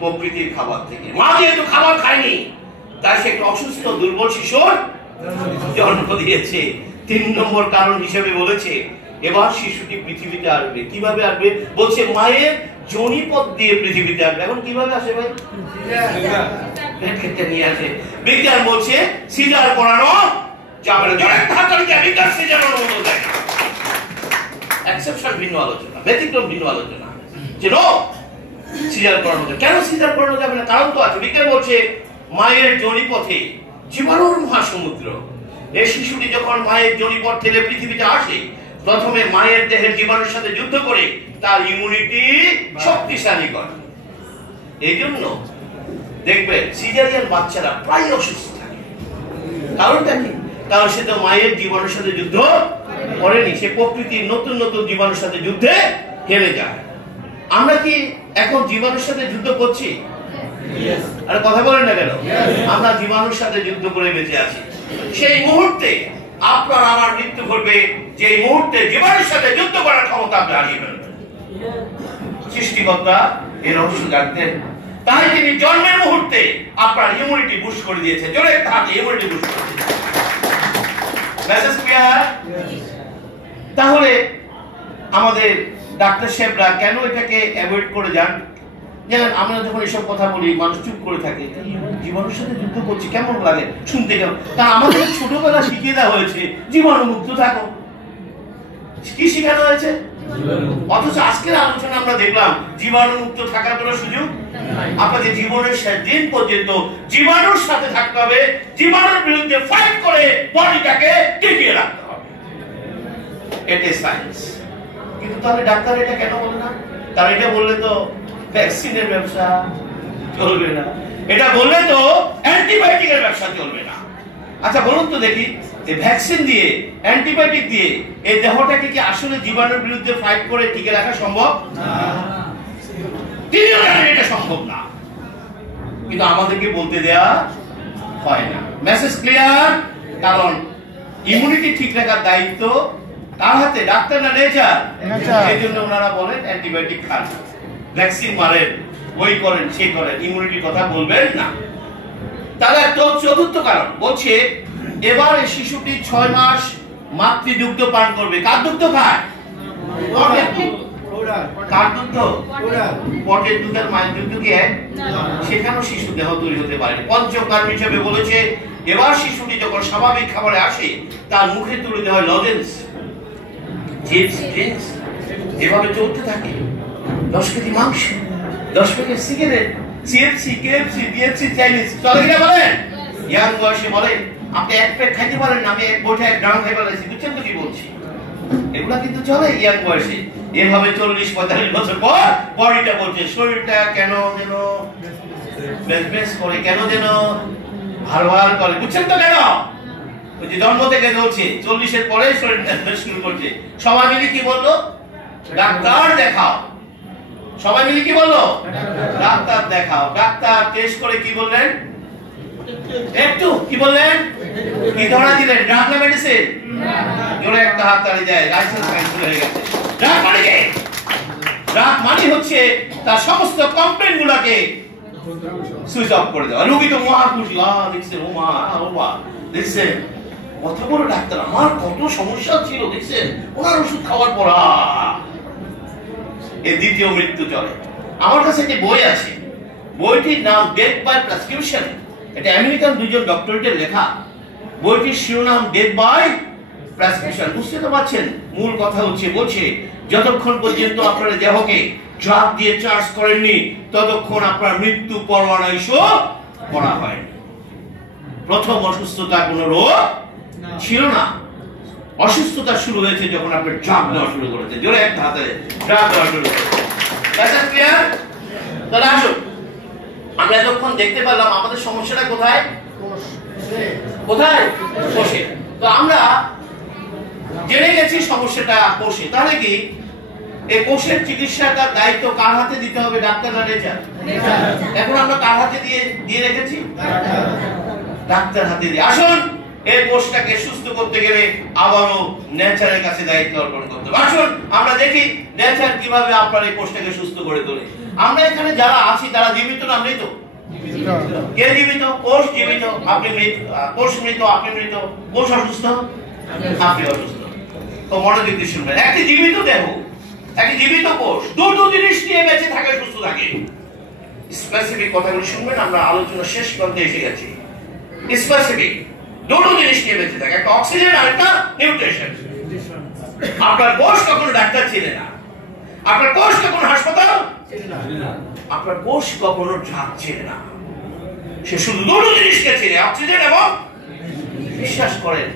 প্রকৃতির খাবার থেকে। মা যেহেতু খাবার খায়নি, তাই সে একটা অসুস্থ দুর্বল শিশুর জন্ম দিয়েছে। 3 নম্বর কারণ হিসেবে বলেছে, এবার শিশুটি পৃথিবীতে আসবে। কিভাবে আসবে? বলছে মায়ের যোনিপথ দিয়ে পৃথিবীতে আসবে। এখন কিভাবে আসে ভাই? নিয়ে আসে। বিজ্ঞান বলছে সিজার করানো যাবে না। জোরে হাততালি দিয়ে বিজ্ঞান সিজার অনুমোদন দেয় না। এক্সেপশন ভিন্ন আলোচনা, ব্যতিক্রম ভিন্ন আলোচনা। যে নো, সিজার করানো যাবে। কেন সিজার করানো যাবে না? কারণ তো আছে। বিজ্ঞান বলছে মায়ের যোনিপথে জীবাণুর মহাসমুদ্র। এই শিশুটি যখন মায়ের যোনিপথ থেকে পৃথিবীতে আসে, প্রথমে মায়ের দেহের জীবাণুর সাথে যুদ্ধ করে তার ইমিউনিটি শক্তিশালী করে। এই জন্য দেখবে সিজারিয়ান বাচ্চারা প্রায় অসুস্থ থাকে। কারণটা কি? কারণ সে তো মায়ের জীবাণুর সাথে যুদ্ধ করেনি, সে প্রকৃতির নতুন নতুন জীবাণুর সাথে যুদ্ধে হেরে যায়। আমরা কি এখন জীবাণুর সাথে যুদ্ধ করছি? আরে কথা বলেন না কেন? আমরা জীবাণুর সাথে যুদ্ধ করে বেঁচে আছি। সেই মুহূর্তে আপনার আমার মৃত্যু ঘটবে, যে মুহূর্তে জীবাণুর সাথে যুদ্ধ করার ক্ষমতা আপনি হারিয়ে ফেলবেন। সৃষ্টিকর্তা এই রহস্য জানতেন, তাই তিনি জন্মের মুহূর্তে আপনার ইমিউনিটি বুস্ট করে দিয়েছে। জোরে হাতে ইমিউনিটি বুস্ট করে দিয়েছে। Message clear? তাহলে আমাদের ডাক্তার সাহেবরা কেন এটাকে অ্যাভয়েড করে যান? যেমন আমরা যখন এসব কথা বলি মানুষ চুপ করে থাকে, জীবাণুর সাথে যুদ্ধ করছি কেমন লাগে শুনতে, কেমন? কারণ আমাদের ছোটবেলা শিখিয়ে দেওয়া হয়েছে জীবাণু মুক্ত থাকো। কি শিখানো হয়েছে? অথচ আজকের আলোচনা আমরা দেখলাম জীবাণু মুক্ত থাকার কোনো সুযোগ। আপনাদের জীবনের শেষ দিন পর্যন্ত জীবাণুর সাথে থাকতে হবে, জীবাণুর বিরুদ্ধে ফাইট করে বডিটাকে টিকিয়ে রাখতে হবে। এটাই সায়েন্স। কিন্তু তাহলে ডাক্তার এটা কেন বলে না? তার এটা বললে তো ভ্যাকসিনের ব্যবসা চলবে না, এটা বললে তো অ্যান্টিবায়োটিকের ব্যবসা চলবে না। আচ্ছা বলুন তো দেখি, এই ভ্যাকসিন দিয়ে অ্যান্টিবায়োটিক দিয়ে এই দেহটাকে কি আসলে জীবাণুর বিরুদ্ধে ফাইট করে টিকে রাখা সম্ভব? না, তিনিও জানেন এটা সম্ভব না, কিন্তু আমাদেরকে বলতে দেয়া হয় না। Message clear? কারণ ইমিউনিটি ঠিক রাখার দায়িত্ব কার হাতে? ডাক্তার না নেচার? এই জন্য ওনারা বলেন অ্যান্টিবায়োটিক খান, ভ্যাকসিন মারেন, ওই করেন, সেই করেন, ইমিউনিটির কথা বলবেন না। তাহলে চতুর্থ কারণ বলছে, এবার এই শিশুটি 6 মাস মাতৃদুগ্ধ পান করবে। কার দুগ্ধ খায়? কার দুগ্ধ? পটের দুধ আর মায়ের দুগ্ধ কি এক? সেখানেও শিশু দেহ তৈরি হতে পারে। পঞ্চম কারণ হিসেবে বলেছে, এবার শিশুটি যখন স্বাভাবিক খাবারে আসে তার মুখে তুলে দেওয়া হয় লজেন্স, চিপস, ড্রিঙ্কস, এভাবে চলতে থাকে। 10 কেজি মাংস, 10 packet cigarette, CFC, KFC, DFC, Chinese, চলে কিনা বলেন? ইয়াং বয়সে বলে আপনি এক প্লেট খাইতে পারেন না, আমি এক বৈঠা এক গ্রাম খাইতে পারছি। বুঝছেন তো কি বলছি? এগুলা কিন্তু চলে ইয়াং বয়সে। এভাবে 40-45 বছর পর বডিটা বলছে, শরীরটা কেন যেন বেসবেস করে, কেন যেন ভার করে। বুঝছেন তো কেন? ওই যে জন্ম থেকে চলছে, 40-এর পরে শরীর বেসবেস শুরু করছে। সবাই মিলে কি বললো? ডাক্তার দেখাও। সবাই মিলে কি বললো? ডাক্তার দেখাও। ডাক্তার টেস্ট করে কি বললেন? একটু কি বললেন? কি ধরা দিলেন? ড্রাগ না মেডিসিন? জোরে একটা হাত তালি দেয়, লাইসেন্স ক্যান্সেল হয়ে গেছে। ড্রাগ মানে কি? ড্রাগ মানে হচ্ছে তার সমস্ত কমপ্লেইন গুলোকে সুইচ অফ করে দেওয়া। রোগী তো মহা খুশি, দেখছেন ও মা, দেখছেন কত বড় ডাক্তার, আমার কত সমস্যা ছিল দেখছেন, ওনার ওষুধ খাওয়ার পর এই দ্বিতীয় মৃত্যু চলে। আমার কাছে একটি বই আছে, বইটির নাম ডেথ বাই প্রেসক্রিপশন। এটা আমেরিকান দুইজন ডক্টরেটের লেখা। বইটির শিরোনাম ডেথ বাই প্রেসক্রিপশন। বুঝতে তো পারছেন, মূল কথা হচ্ছে, বলছে যতক্ষণ পর্যন্ত আপনার দেহকে ড্রাগ দিয়ে চার্জ করেননি ততক্ষণ আপনার মৃত্যু পরোয়ানা ইস্যু করা হয়নি। প্রথম অসুস্থতা কোনো রোগ ছিল না, অসুস্থতা শুরু হয়েছে যখন আপনি ড্রাগ নেওয়া শুরু করেছেন। জোরে একটা হাতে ড্রাগ নেওয়া শুরু করেছেন। তাহলে আসুন, আমরা এতক্ষণ দেখতে পেলাম আমাদের সমস্যাটা কোথায়? কোথায়? কোষে। তো আমরা জেনে গেছি সমস্যাটা কোষে। তাহলে কি এই কোষের চিকিৎসাটার দায়িত্ব কার হাতে দিতে হবে? ডাক্তার না নেচার? এখন আমরা কার হাতে দিয়ে রেখেছি? ডাক্তার হাতে দিয়ে। আসুন, এই কোষটাকে সুস্থ করতে গেলে আবারও নেচারের কাছে দায়িত্ব অর্পণ করতে হবে। আসুন আমরা দেখি নেচার কিভাবে আপনার এই কোষটাকে সুস্থ করে তোলে। আমরা এখানে যারা আছি তারা জীবিত না মৃত? কে জীবিত? কোষ জীবিত, আপনি মৃত। কোষ মৃত, আপনি মৃত। কোষ অসুস্থ, আপনি অসুস্থ। তো মনোযোগ দিয়ে শুনবেন, একটি জীবিত দেহ, একটি জীবিত কোষ দুটো জিনিস নিয়ে বেঁচে থাকে, সুস্থ থাকে। স্পেসিফিক কথাগুলো শুনবেন, আমরা আলোচনা শেষ প্রান্তে এসে গেছি। স্পেসিফিক দুটো জিনিস নিয়ে বেঁচে থাকে, একটা অক্সিজেন আর একটা নিউট্রিশন। আপনার কোষ কখনো ডাক্তার ছিলেন না, আপনার কোষ কখনো হাসপাতাল, আপনার কোষ কখনো ড্রাগ ছিল না। সে শুধু দুটো জিনিসকে চিনে, অক্সিজেন এবং বিশ্বাস করেন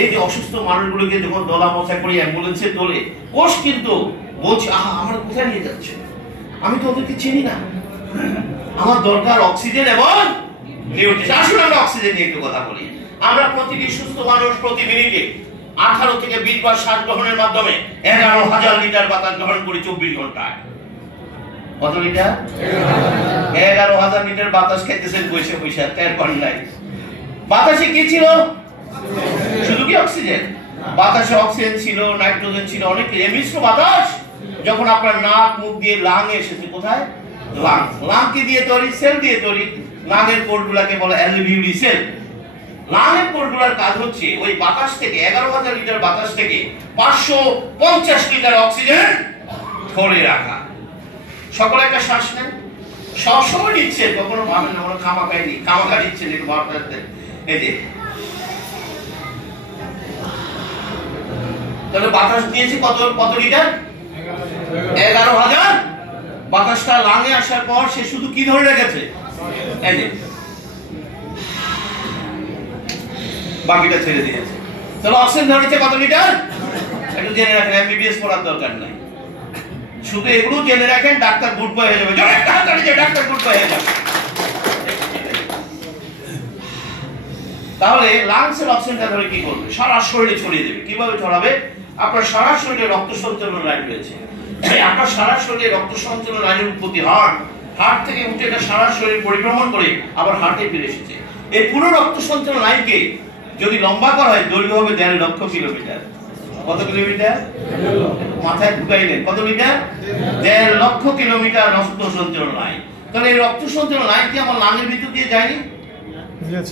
এই যে অসুস্থ মানুষগুলোকে যখন দলা মশা করে অ্যাম্বুলেন্সে তোলে, কোষ কিন্তু বলছে আমার কোথায় নিয়ে যাচ্ছে, আমি তো ওদেরকে চিনি না, আমার দরকার অক্সিজেন এবং নিউট্রিশন। আসুন আমরা অক্সিজেন নিয়ে একটু কথা বলি। আমরা প্রতিটি সুস্থ মানুষ প্রতি মিনিটে 18 থেকে 20 বার শ্বাস গ্রহণের মাধ্যমে 11,000 লিটার বাতাস গ্রহণ করি 24 ঘন্টায়। কত লিটার? 11,000 লিটার বাতাস খেতেছেন বসে বসে, তার পর নাই। বাতাসে কি ছিল? শুধু কি অক্সিজেন? বাতাসে অক্সিজেন ছিল, নাইট্রোজেন ছিল, অনেক মিশ্র বাতাস যখন আপনার নাক মুখ দিয়ে লাং এসেছে। কোথায়? লাং। লাং কি দিয়ে তৈরি? সেল দিয়ে তৈরি। লাঙের কোষগুলোকে বলে অ্যালভিউলি সেল। লাঙের কোষগুলোর কাজ হচ্ছে ওই বাতাস থেকে 11,000 লিটার বাতাস থেকে 550 লিটার অক্সিজেন ধরে রাখা। সকলে একটা শ্বাস নেন, সবসময় নিচ্ছেন, কখনো ভাবেন না আমরা খামাখাই নি, খামাখা নিচ্ছেন, একটু ভাবতে। এই যে তাহলে বাতাস দিয়েছি কত লিটার? 11,000। বাতাসটা লাঙে আসার পর সে শুধু কি ধরে রেখেছে? এই যে বাকিটা ছেড়ে দিয়েছে। তাহলে অক্সিজেন ধরেছে কত লিটার? একটু জেনে রাখেন, এমবিবিএস পড়ার দরকার নাই, শুধু এগুলো জেনে রাখেন, ডাক্তার গুড বয় হয়ে যাবে। ডাক্তার গুড বয় হয়ে যাবে। তাহলে লাংসের অক্সিজেনটা ধরে কি করবে? সারা শরীরে ছড়িয়ে দেবে। কিভাবে ছড়াবে? আপনার সারা শরীরে রক্ত সঞ্চালন লাইন রয়েছে, আপনার সারা শরীরে রক্ত সঞ্চালন লাইনের উৎপত্তি হার্ট থেকে উঠে এটা সারা শরীর পরিভ্রমণ করে আবার হার্টে ফিরে এসেছে। এই পুরো রক্ত সঞ্চালন লাইনকে যদি লম্বা করা হয়, দৈর্ঘ্য হবে 1.5 লক্ষ কিলোমিটার। কত কিলোমিটার? মাথায় ঢুকাইলেন, কত মিটার? 1.5 লক্ষ কিলোমিটার রক্ত সঞ্চালন লাইন। তাহলে এই রক্ত সঞ্চালন লাইন কি আমার লাঙের ভিতর দিয়ে যায়নি?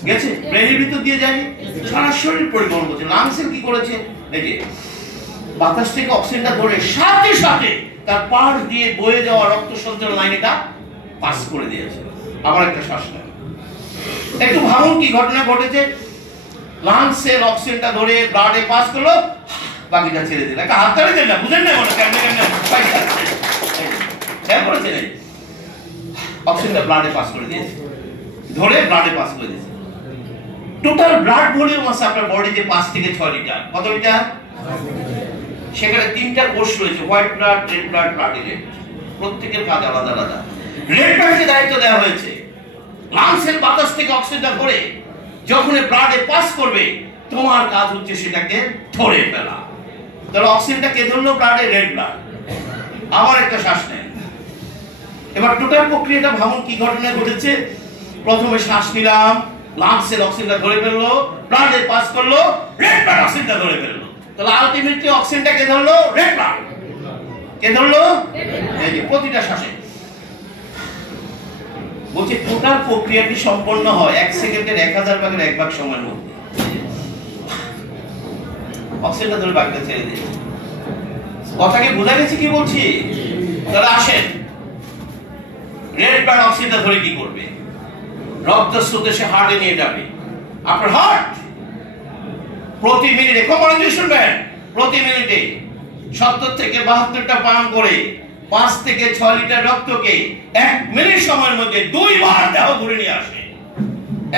গেছে। ব্রেনের ভিতর দিয়ে যায়নি, সারা শরীর পরিবহন করছে। লাংসের কি করেছে? এই যে বাতাস থেকে অক্সিজেনটা ধরে সাথে সাথে তার পাশ দিয়ে বয়ে যাওয়া রক্ত সঞ্চালন লাইন এটা পাস করে দিয়েছে। আবার একটা শ্বাস নেন, একটু ভাবুন কি ঘটনা ঘটেছে। লাংসের অক্সিজেনটা ধরে ব্লাডে পাস করলো, বাকিটা ছেড়ে দিল। একটা হাত তাড়ি দেন না, বুঝেন না বলে কেমনে কেমনে খেয়াল করেছেন? অক্সিজেনটা ব্লাডে পাস করে দিয়েছে, ধরে ব্লাডে পাস করে দিয়েছে। টোটাল ব্লাড ভলিউম আছে আপনার বডিতে 5 থেকে 6 লিটার। কত লিটার? সেখানে 3টা কোষ রয়েছে, white blood, red blood, platelet. প্রত্যেকের কাজ আলাদা আলাদা। রেড ব্লাডকে দায়িত্ব দেওয়া হয়েছে লাংসের বাতাস থেকে অক্সিজেনটা ধরে যখন ব্লাডে পাস করবে, তোমার কাজ হচ্ছে সেটাকে ধরে ফেলা। তাহলে অক্সিজেনটা কে ধরলো? ব্লাডে, রেড ব্লাড। আবার একটা শ্বাস নেন। এবার টোটাল প্রক্রিয়াটা ভাবুন কি ঘটনা ঘটেছে। প্রথমে শ্বাস নিলাম, লাংসের অক্সিজেনটা ধরে ফেললো, ব্লাডে পাস করলো, রেড ব্লাড অক্সিজেনটা ধরে ফেললো। তাহলে আলটিমেটলি অক্সিজেনটা কে ধরলো? Red blood. কে ধরলো? এই যে প্রতিটা শ্বাসে বলছে টোটাল প্রক্রিয়াটি সম্পন্ন হয় 1 সেকেন্ডের 1000 ভাগের 1 ভাগ সময়ের মধ্যে। অক্সিজেনটা ধরে বাকিটা ছেড়ে দিয়েছে। কথা কি বোঝা গেছে কি বলছি? তাহলে আসেন, রেড ব্লাড অক্সিজেনটা ধরে কি করবে? রক্ত স্রোত এসে হার্টে নিয়ে যাবে। আপনার হার্ট প্রতি মিনিটে, কমান্ড শুনবেন, প্রতি মিনিটে 70 থেকে 72টা পাম্প করে 5 থেকে 6 লিটার রক্তকে 1 মিনিট সময়ের মধ্যে 2 বার দেহ ঘুরে নিয়ে আসে।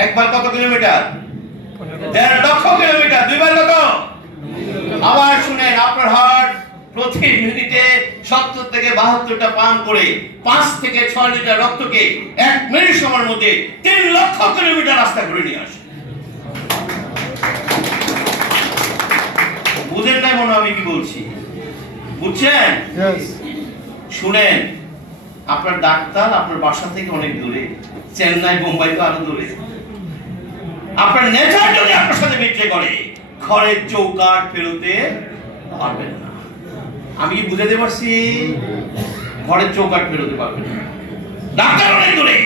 একবার কত কিলোমিটার? 1.5 লক্ষ কিলোমিটার। 2 বার কত? আবার শুনেন, আপনার হার্ট প্রতি মিনিটে 70 থেকে 72টা পাম্প করে 5 থেকে 6 লিটার রক্তকে 1 মিনিট সময়ের মধ্যে 3 লক্ষ কিলোমিটার রাস্তা ঘুরে নিয়ে আসে। বুঝেন না মনে আমি কি বলছি? বুঝছেন? শুনেন, আপনার ডাক্তার আপনার বাসা থেকে অনেক দূরে, চেন্নাই, বোম্বাই তো আরো দূরে। আপনার নেচার যদি আপনার সাথে বিট্রে করে, ঘরের চৌকাঠ ফেরোতে পারবেন না। আমি কি বুঝাতে পারছি? ঘরের চৌকাঠ ফেরোতে পারবেন না, ডাক্তার অনেক দূরে।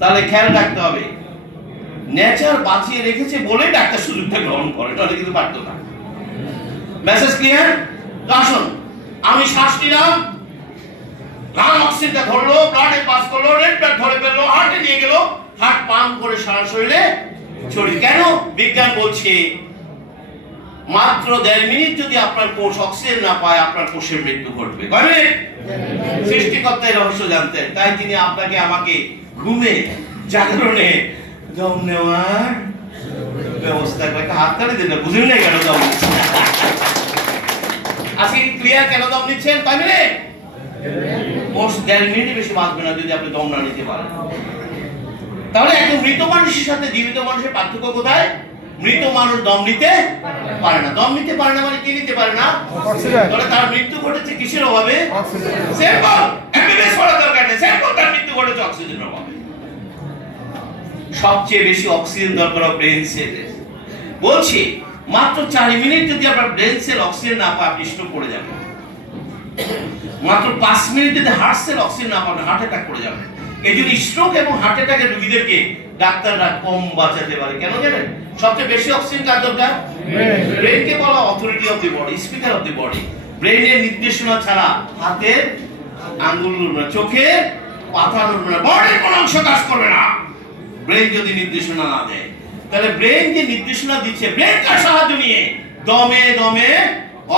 তাহলে খেয়াল রাখতে হবে, নেচার বাঁচিয়ে রেখেছে বলে ডাক্তার সুযোগটা গ্রহণ করে, তাহলে কিন্তু পারতো না। Message clear? তো আসুন, আমি শ্বাস নিলাম, লাং অক্সিজেনটা ধরলো, ব্লাডে পাস করলো, রেড ব্লাড ধরে ফেললো, হার্টে নিয়ে গেল, হার্ট পাম্প করে সারা শরীরে ছড়িয়ে। কেন? বিজ্ঞান বলছে মাত্র 1.5 মিনিট যদি আপনার কোষ অক্সিজেন না পায়, আপনার কোষের মৃত্যু ঘটবে। কয় মিনিট? সৃষ্টিকর্তা এই রহস্য জানতেন, তাই তিনি আপনাকে আমাকে ঘুমে জাগরণে দম নেওয়ার ব্যবস্থা করে। হাত তালি দেন, বুঝলেন না কেন দম নিচ্ছেন? আজকে ক্লিয়ার কেন দম নিচ্ছেন? কয় মিনিট? কোষ 1.5 মিনিট বেশি বাঁচবে না যদি আপনি দম না নিতে পারেন। তাহলে একদম মৃত মানুষের সাথে জীবিত মানুষের পার্থক্য কোথায়? মৃত মানুষ দম নিতে পারে না। দম নিতে পারে না মানে কি নিতে পারে না? তাহলে তার মৃত্যু ঘটেছে কিসের অভাবে? সিম্পল, এমবিবিএস পড়ার দরকার নেই, সিম্পল তার মৃত্যু ঘটেছে অক্সিজেনের অভাবে। সবচেয়ে বেশি অক্সিজেন দরকার ব্রেন সেলের। বলছি মাত্র 4 মিনিট যদি আপনার ব্রেন সেল অক্সিজেন না পায়, আপনি স্ট্রোক করে যাবেন। মাত্র 5 মিনিট যদি হার্ট সেল অক্সিজেন না পায়, হার্ট অ্যাটাক করে যাবেন। এই জন্য স্ট্রোক এবং হার্ট অ্যাটাকের রোগীদেরকে ডাক্তাররা কম বাঁচাতে পারে। কেন জানেন? সবচেয়ে বেশি অক্সিজেন কার দরকার? ব্রেনকে বলা authority of the body, speaker of the body. ব্রেনের নির্দেশনা ছাড়া হাতের আঙ্গুল নড়বে না, চোখের পাতা নড়বে না, বডির কোনো অংশ কাজ করবে না ব্রেন যদি নির্দেশনা না দেয়। তাহলে ব্রেন যে নির্দেশনা দিচ্ছে, ব্রেন কার সাহায্য নিয়ে? দমে দমে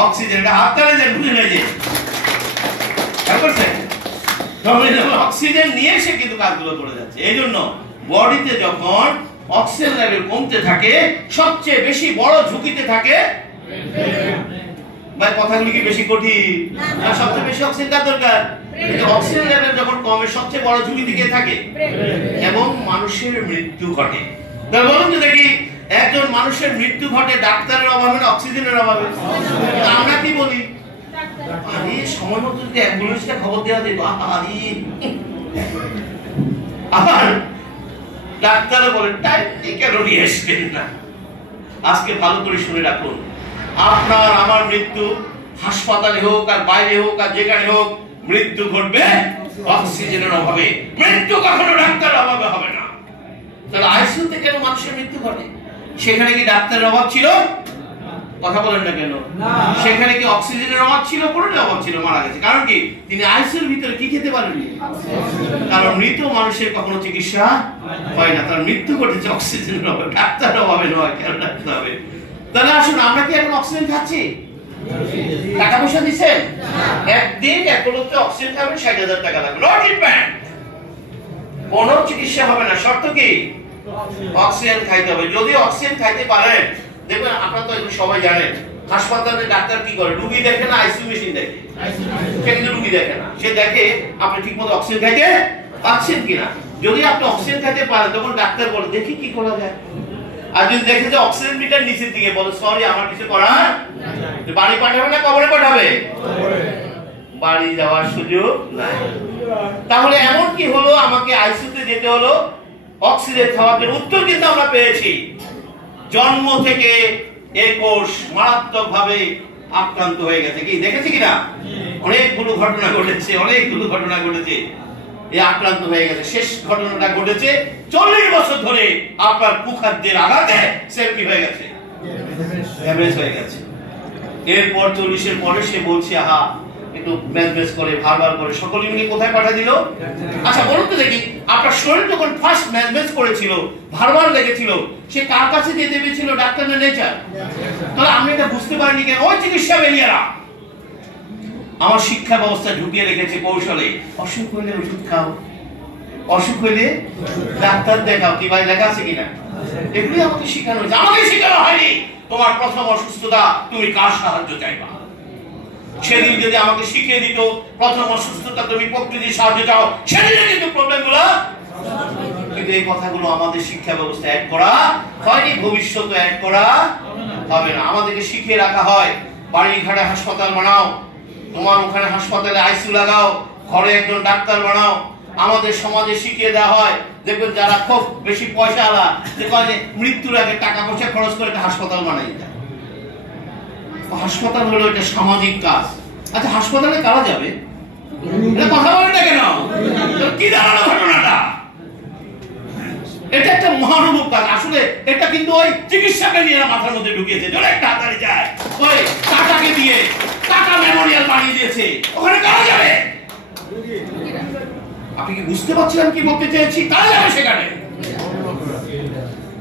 অক্সিজেন, হাত তালে যে বুঝে নেয় যে দমে দমে অক্সিজেন নিয়ে সে কিন্তু কাজগুলো করে যাচ্ছে। এই জন্য বডিতে যখন অক্সিজেন লেভেল কমতে থাকে, সবচেয়ে বেশি বড় ঝুঁকিতে থাকে। ভাই কথাগুলি কি বেশি কঠিন? না, সবচেয়ে বেশি অক্সিজেন কার দরকার? অক্সিজেন লেভেল যখন কমে সবচেয়ে বড় ঝুঁকি দিকে থাকে এবং মানুষের মৃত্যু ঘটে। তাহলে বলুন তো দেখি, একজন মানুষের মৃত্যু ঘটে ডাক্তারের অভাবে না অক্সিজেনের অভাবে? আমরা কি বলি? আরে সময় মতো যদি অ্যাম্বুলেন্সটা খবর দেওয়া যেত। আবার ডাক্তারও বলেন টাইমলি কেন নিয়ে আসবেন না। আজকে ভালো করে শুনে রাখুন, আপনার আমার মৃত্যু হাসপাতালে হোক আর বাইরে হোক আর যেখানে হোক, মৃত্যু ঘটবে অক্সিজেনের অভাবে। মৃত্যু কখনো ডাক্তারের অভাবে হবে না। তাহলে আইসিইউতে কেন মানুষের মৃত্যু ঘটে? সেখানে কি ডাক্তারের অভাব ছিল? কথা বলেন না কেন? সেখানে কি অক্সিজেনের অভাব ছিল? কোনটার অভাব ছিল? মারা গেছে। কারণ কি? তিনি আইসিইউর ভিতরে কি খেতে পারেননি। কারণ মৃত মানুষের কখনো চিকিৎসা হয় না, তার মৃত্যু ঘটেছে অক্সিজেনের অভাবে, ডাক্তারের অভাবে নয়। কেন ডাক্তার হবে? তাহলে আসুন, আমরা কি এখন অক্সিজেন খাচ্ছি? টাকা পয়সা দিচ্ছেন? একদিন এক লোককে অক্সিজেন খাবেন ৬০,০০০ টাকা লাগবে। নট ট্রিটমেন্ট, কোন চিকিৎসা হবে না। শর্ত কি? অক্সিজেন খাইতে হবে। যদি অক্সিজেন খাইতে পারেন, দেখবেন আপনারা তো এখন সবাই জানেন, হাসপাতালে ডাক্তার কি করে? রোগী দেখে না, আইসিইউ মেশিন দেখে। সে কিন্তু রোগী দেখে না, সে দেখে আপনি ঠিকমতো অক্সিজেন খাইতে পাচ্ছেন কিনা। যদি আপনি অক্সিজেন খাইতে পারেন, তখন ডাক্তার বলে দেখি কি করা যায়। আর যদি দেখে যে অক্সিজেন মিটার নিচের দিকে, বলে সরি আমার কিছু করার, বাড়ি পাঠাবে না কবরে পাঠাবে? বাড়ি যাওয়ার সুযোগ নাই। তাহলে এমন কি হলো, আমাকে আইসিইউতে যেতে হলো অক্সিজেন খাওয়ার জন্য? উত্তর কিন্তু আমরা পেয়েছি। জন্ম থেকে এই কোষ মারাত্মক ভাবে আক্রান্ত হয়ে গেছে। কি দেখেছি কিনা? অনেকগুলো ঘটনা ঘটেছে, অনেকগুলো ঘটনা ঘটেছে। এই আক্রান্ত হয়ে গেছে। শেষ ঘটনাটা ঘটেছে 40 বছর ধরে আপনার কুখাদ্যের আঘাতে সে কি হয়ে গেছে? ড্যামেজ হয়ে গেছে। এরপর 40-এর পরে সে বলছে আহা একটু ম্যাজমেজ করে, ভারবার করে, সকলে মিলে কোথায় পাঠিয়ে দিল? আচ্ছা বলুন তো দেখি, আপনার শরীর যখন ফার্স্ট ম্যাজমেজ করেছিল, ভারবার লেগেছিল, সে কার কাছে যেতে পেরেছিল? ডাক্তার না নেচার? তাহলে আমি এটা বুঝতে পারিনি কেন? ওই চিকিৎসা বেরিয়েরা আমার শিক্ষা ব্যবস্থা ঢুকিয়ে রেখেছে কৌশলে। অসুখ হইলে ওষুধ খাও, অসুখ হইলে ডাক্তার দেখাও। কি ভাই লেখা আছে কিনা? এগুলি আমাকে শেখানো হয়েছে। আমাকে শেখানো হয়নি তোমার প্রথম অসুস্থতা তুমি কার সাহায্য চাইবা। সেদিন যদি আমাকে শিখিয়ে দিত প্রথম অসুস্থতা তুমি প্রকৃতির সাহায্য চাও, সেদিনে কিন্তু প্রবলেমগুলো। কিন্তু এই কথাগুলো আমাদের শিক্ষা ব্যবস্থা অ্যাড করা হয়নি, ভবিষ্যতে অ্যাড করা হবে না। আমাদেরকে শিখিয়ে রাখা হয় বাড়ি ঘাটে হাসপাতাল বানাও, তোমার ওখানে হাসপাতালে আইসিইউ লাগাও, ঘরে একজন ডাক্তার বানাও। আমাদের সমাজে শিখিয়ে দেওয়া হয়, দেখবেন যারা খুব বেশি পয়সা আলা, যে কয় যে মৃত্যুর আগে টাকা পয়সা খরচ করে একটা হাসপাতাল বানাই দেয়। হাসপাতাল হলো এটা সামাজিক কাজ। আচ্ছা হাসপাতালে কারা যাবে? এটা কথা বলে না কেন? কি দাঁড়ানো ঘটনাটা? এটা একটা মহানুভব কাজ। আসলে এটা কিন্তু ওই চিকিৎসাকে নিয়ে মাথার মধ্যে ঢুকিয়েছে। জোরে একটা হাতারি যায়, ওই টাকাকে দিয়ে টাকা মেমোরিয়াল বানিয়ে দিয়েছে। ওখানে কারা যাবে? আপনি কি বুঝতে পারছেন কি বলতে চেয়েছি? কারা যাবে সেখানে?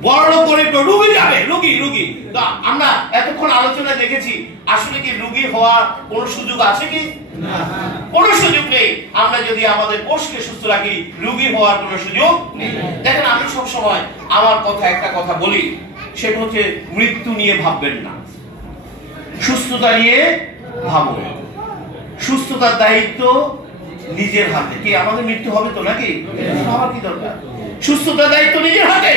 বড় গরিব রোগী যাবে। রোগী তো আমরা এতক্ষণ আলোচনা দেখেছি, আসলে কি রোগী হওয়ার কোন সুযোগ আছে কি? না, কোনো সুযোগ নেই। আমরা যদি আমাদের কোষকে সুস্থ রাখি, রোগী হওয়ার কোনো সুযোগ নেই। দেখেন আমি সব সময় আমার একটা কথা বলি, সেটা হচ্ছে মৃত্যু নিয়ে ভাববেন না, সুস্থতা নিয়ে ভাবুন। সুস্থতার দায়িত্ব নিজের হাতে। কি আমাদের মৃত্যু হবে তো নাকি? আমার কি দরকার? সুস্থতার দায়িত্ব নিজের হাতে।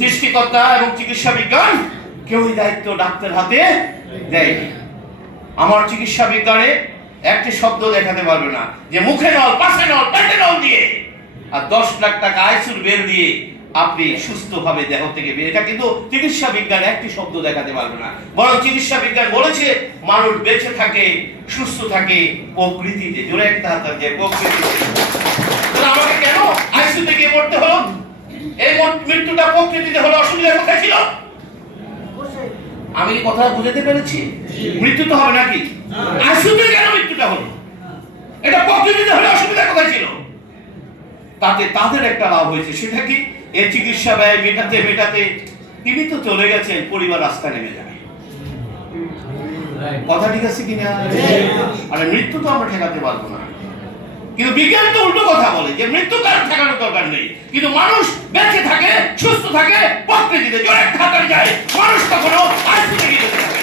সৃষ্টিকর্তা এবং চিকিৎসা বিজ্ঞান কেউই দায়িত্ব ডাক্তার হাতে দেয়নি। আমার চিকিৎসা বিজ্ঞানে একটি শব্দ দেখাতে পারবে না যে মুখে নল, পাশে নল, পেটে নল দিয়ে আর 10 লাখ টাকা আইসিইউর বের দিয়ে আপনি সুস্থভাবে দেহ থেকে বের। এটা কিন্তু চিকিৎসা বিজ্ঞান একটি শব্দ দেখাতে পারবে না। বরং চিকিৎসা বিজ্ঞান বলেছে মানুষ বেঁচে থাকে, সুস্থ থাকে প্রকৃতিতে। জোরে একটা হাত দিয়ে প্রকৃতিতে। আমাকে কেন আইসিইউতে গিয়ে মরতে হলো? এই মৃত্যুটা প্রকৃতিতে হলো, অসুবিধা কোথায় ছিল? আমি কথা বুঝাতে পেরেছি? মৃত্যু তো হবে নাকি? আইসিইউতে কেন মৃত্যুটা হলো? এটা প্রতিদিন হলে অসুবিধা কোথায় ছিল? তাতে তাদের একটা লাভ হয়েছে, সেটা কি এই চিকিৎসা ব্যয় মেটাতে মেটাতে তিনি তো চলে গেছেন, পরিবার রাস্তা নেমে যাবে। কথা ঠিক আছে কিনা? আরে মৃত্যু তো আমরা ঠেকাতে পারবো না, কিন্তু বিজ্ঞান তো উল্টো কথা বলে যে মৃত্যু কারণ ঠেকানোর দরকার নেই, কিন্তু মানুষ বেঁচে থাকে, সুস্থ থাকে, প্রকৃতিতে জোরে থাকা যায়, মানুষ কখনো আইসিতে গিয়ে যেতে থাকে।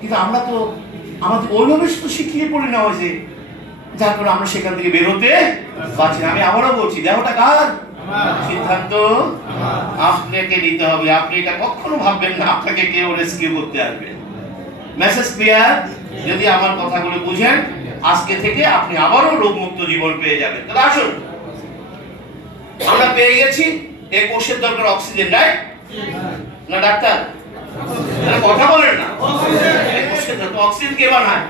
কিন্তু আমরা তো আমাদের ওইভাবে তো শিখিয়ে পড়ে নেওয়া হয়েছে, যার কারণে আমরা সেখান থেকে বেরোতে পারছি না। আমি আবারও বলছি, দেহটা কার? সিদ্ধান্ত আপনাকে নিতে হবে। আপনি এটা কখনো ভাববেন না আপনাকে কেউ রেস্কিউ করতে আসবে। Message clear? যদি আমার কথাগুলো বুঝেন, আজকে থেকে আপনি আবারও রোগমুক্ত জীবন পেয়ে যাবেন। তাহলে আসুন, আমরা পেয়ে গেছি এই কোষের দরকার অক্সিজেন, রাইট না ডাক্তার? কথা বলেন না। এই কোষের দরকার অক্সিজেন কে বানায়?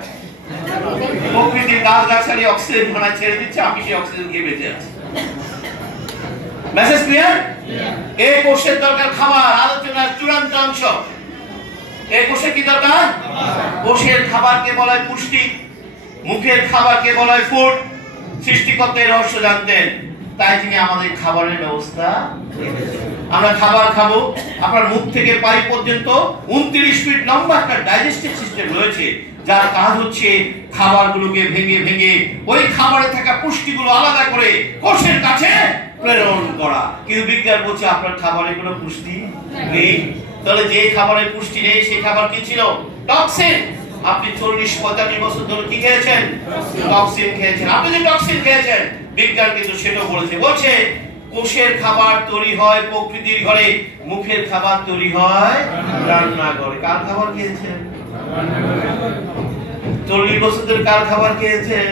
প্রকৃতির গাছ গাছালি অক্সিজেন বানায়, ছেড়ে দিচ্ছে, আমি সেই অক্সিজেন খেয়ে বেঁচে আছি। Message clear? এই কোষের দরকার খাবার, আলোচনার চূড়ান্ত অংশ। এই কোষে কি দরকার? কোষের খাবারকে বলা হয় পুষ্টি, মুখের খাবারকে বলা হয় ফুড। সৃষ্টিকর্তা এই রহস্য জানতেন, তাই তিনি আমাদের খাবারের ব্যবস্থা। আমরা খাবার খাবো, আপনার মুখ থেকে পাইপ পর্যন্ত 29 ফিট লম্বা একটা ডাইজেস্টিভ সিস্টেম রয়েছে, যার কাজ হচ্ছে খাবারগুলোকে ভেঙে ভেঙে ওই খাবারে থাকা পুষ্টিগুলো আলাদা করে কোষের কাছে প্রেরণ করা। কিন্তু বিজ্ঞান বলছে আপনার খাবারে কোনো পুষ্টি নেই। তাহলে যে খাবারে পুষ্টি নেই সেই খাবার কি ছিল? টক্সিন। আপনি 40-45 বছর ধরে কি খেয়েছেন? টক্সিন খেয়েছেন। আপনি যে টক্সিন খেয়েছেন, বিজ্ঞান কিন্তু সেটাও বলছে কোষের খাবার তৈরি হয় প্রকৃতির ঘরে, মুখের খাবার তৈরি হয় রান্নাঘরে। কার খাবার খেয়েছেন? 40 বছর ধরে কার খাবার খেয়েছেন?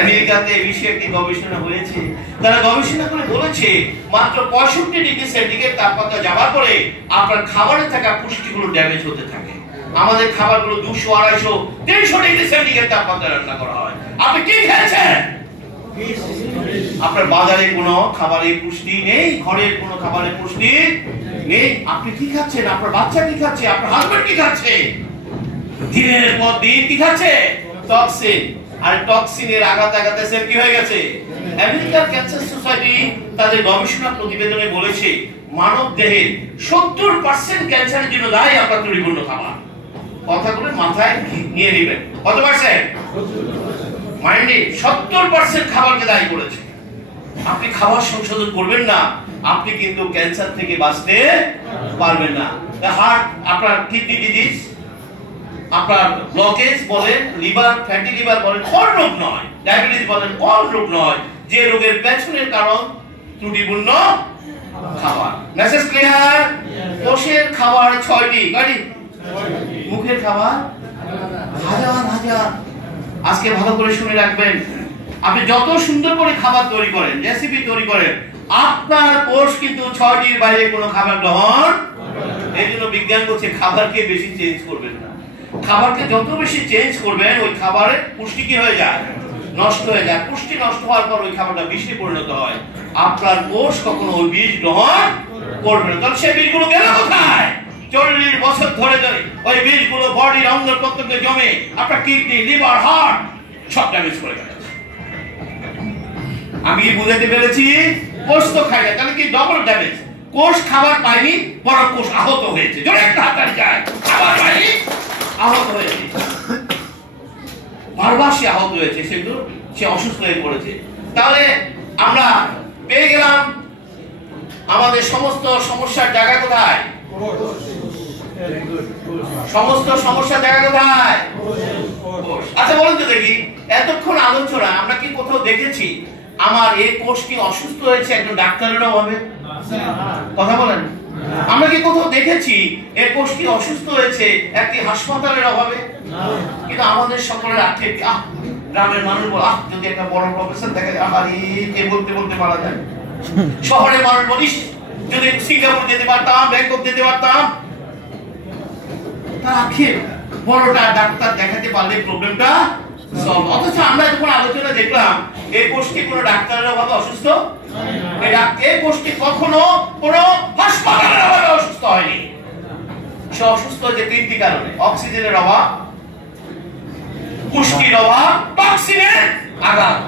আমেরিকাতে এই বিষয়ে একটি গবেষণা হয়েছে। তারা গবেষণা করে বলেছে মাত্র 65 ডিগ্রি সেন্টিগ্রেড তাপমাত্রা যাওয়ার পরে আপনার খাবারে থাকা পুষ্টিগুলো ড্যামেজ হতে থাকে। আমাদের খাবারগুলো 200, 250, 300 ডিগ্রি সেন্টিগ্রেড তাপমাত্রায় রান্না করা হয়। আপনি কি খেয়েছেন? আপনার বাজারে কোনো খাবারে পুষ্টি নেই, ঘরের কোনো খাবারে পুষ্টি নেই। আপনি কি খাচ্ছেন? আপনার বাচ্চা কি খাচ্ছে? আপনার হাজবেন্ড কি খাচ্ছে? দিনের পর দিন কি খাচ্ছে? টক্সিন। আর টক্সিনের আঘাতে আঘাতে সেল কি হয়ে গেছে? আমেরিকার ক্যান্সার সোসাইটি তাদের গবেষণা প্রতিবেদনে বলেছে মানব দেহের 70% ক্যান্সারের জন্য দায়ী আপনার তৈরিপূর্ণ খাবার। কথাগুলো মাথায় নিয়ে নেবেন। কত পার্সেন্ট? মাইন্ডে 70% খাবারকে দায়ী করেছে। আপনি খাবার সংশোধন করবেন না, আপনি কিন্তু ক্যান্সার থেকে বাঁচতে পারবেন না। হার্ট, আপনার কিডনি ডিজিজ, আপনার ব্লকেজ বলেন, লিভার, ফ্যাটি লিভার বলেন, কোন রোগ নয়, ডায়াবেটিস বলেন, কোন রোগ নয়, যে রোগের পেছনের কারণ ত্রুটিপূর্ণ খাবার। Message clear? কোষের খাবার 6টি, কয়টি? মুখের খাবার হাজার হাজার। আজকে ভালো করে শুনে রাখবেন, আপনি যত সুন্দর করে খাবার তৈরি করেন, রেসিপি তৈরি করেন, আপনার কোষ কিন্তু 6টির বাইরে কোনো খাবার গ্রহণ। এই জন্য বিজ্ঞান বলছে খাবারকে বেশি চেঞ্জ করবেন না। খাবারকে যত বেশি চেঞ্জ করবেন, ওই খাবারের পুষ্টি কি হয়ে যায়? নষ্ট হয়ে যায়। পুষ্টি নষ্ট হওয়ার পর ওই খাবারটা বিষে পরিণত হয়। আপনার কোষ কখনো ওই বীজ গ্রহণ করবে না। তাহলে সেই বীজগুলো গেল কোথায়? 40 বছর ধরে ধরে ওই বীজগুলো বডির অঙ্গ প্রত্যঙ্গে জমে আপনার কিডনি, লিভার, হার্ট সব ড্যামেজ করে গেছে। আমি বুঝাতে পেরেছি? কোষ তো খায় না, তাহলে কি ডবল ড্যামেজ। কোষ খাবার পায়নি, বরং কোষ আহত হয়েছে। জোরে একটা হাততালি চাই। খাবার পায়নি, আহত হয়েছে। বারবার সে আহত হয়েছে, সেগুলো সে অসুস্থ হয়ে পড়েছে। তাহলে আমরা পেয়ে গেলাম আমাদের সমস্ত সমস্যার জায়গা কোথায়? সমস্ত সমস্যার জায়গা কোথায়? আচ্ছা বলুন তো দেখি, এতক্ষণ আলোচনা আমরা কি কোথাও দেখেছি আমার এই কোষ কি অসুস্থ হয়েছে একজন ডাক্তারের অভাবে? কথা বলেন। আমরা কি কোথাও দেখেছি এই কোষ কি অসুস্থ হয়েছে একটি হাসপাতালের অভাবে? কিন্তু আমাদের সকলের আক্ষেপ, গ্রামের মানুষ বলে যদি একটা বড় প্রফেসর দেখা যায়, আহারে কে বলতে বলতে মারা যায়। শহরের মানুষ বলিস যদি সিঙ্গাপুর যেতে পারতাম, ব্যাংকক যেতে পারতাম। তার আক্ষেপ, বড়টা ডাক্তার দেখাতে পারলে প্রবলেমটা সলভ। অথচ আমরা যখন আলোচনা দেখলাম এই কোষটি কোনো ডাক্তারের অভাবে অসুস্থ, এই কোষটি কখনো কোনো হাসপাতালের অভাবে অসুস্থ হয়নি। সে অসুস্থ হয়েছে 3টি কারণে: অক্সিজেনের অভাব, পুষ্টির অভাব, টক্সিনের আঘাত।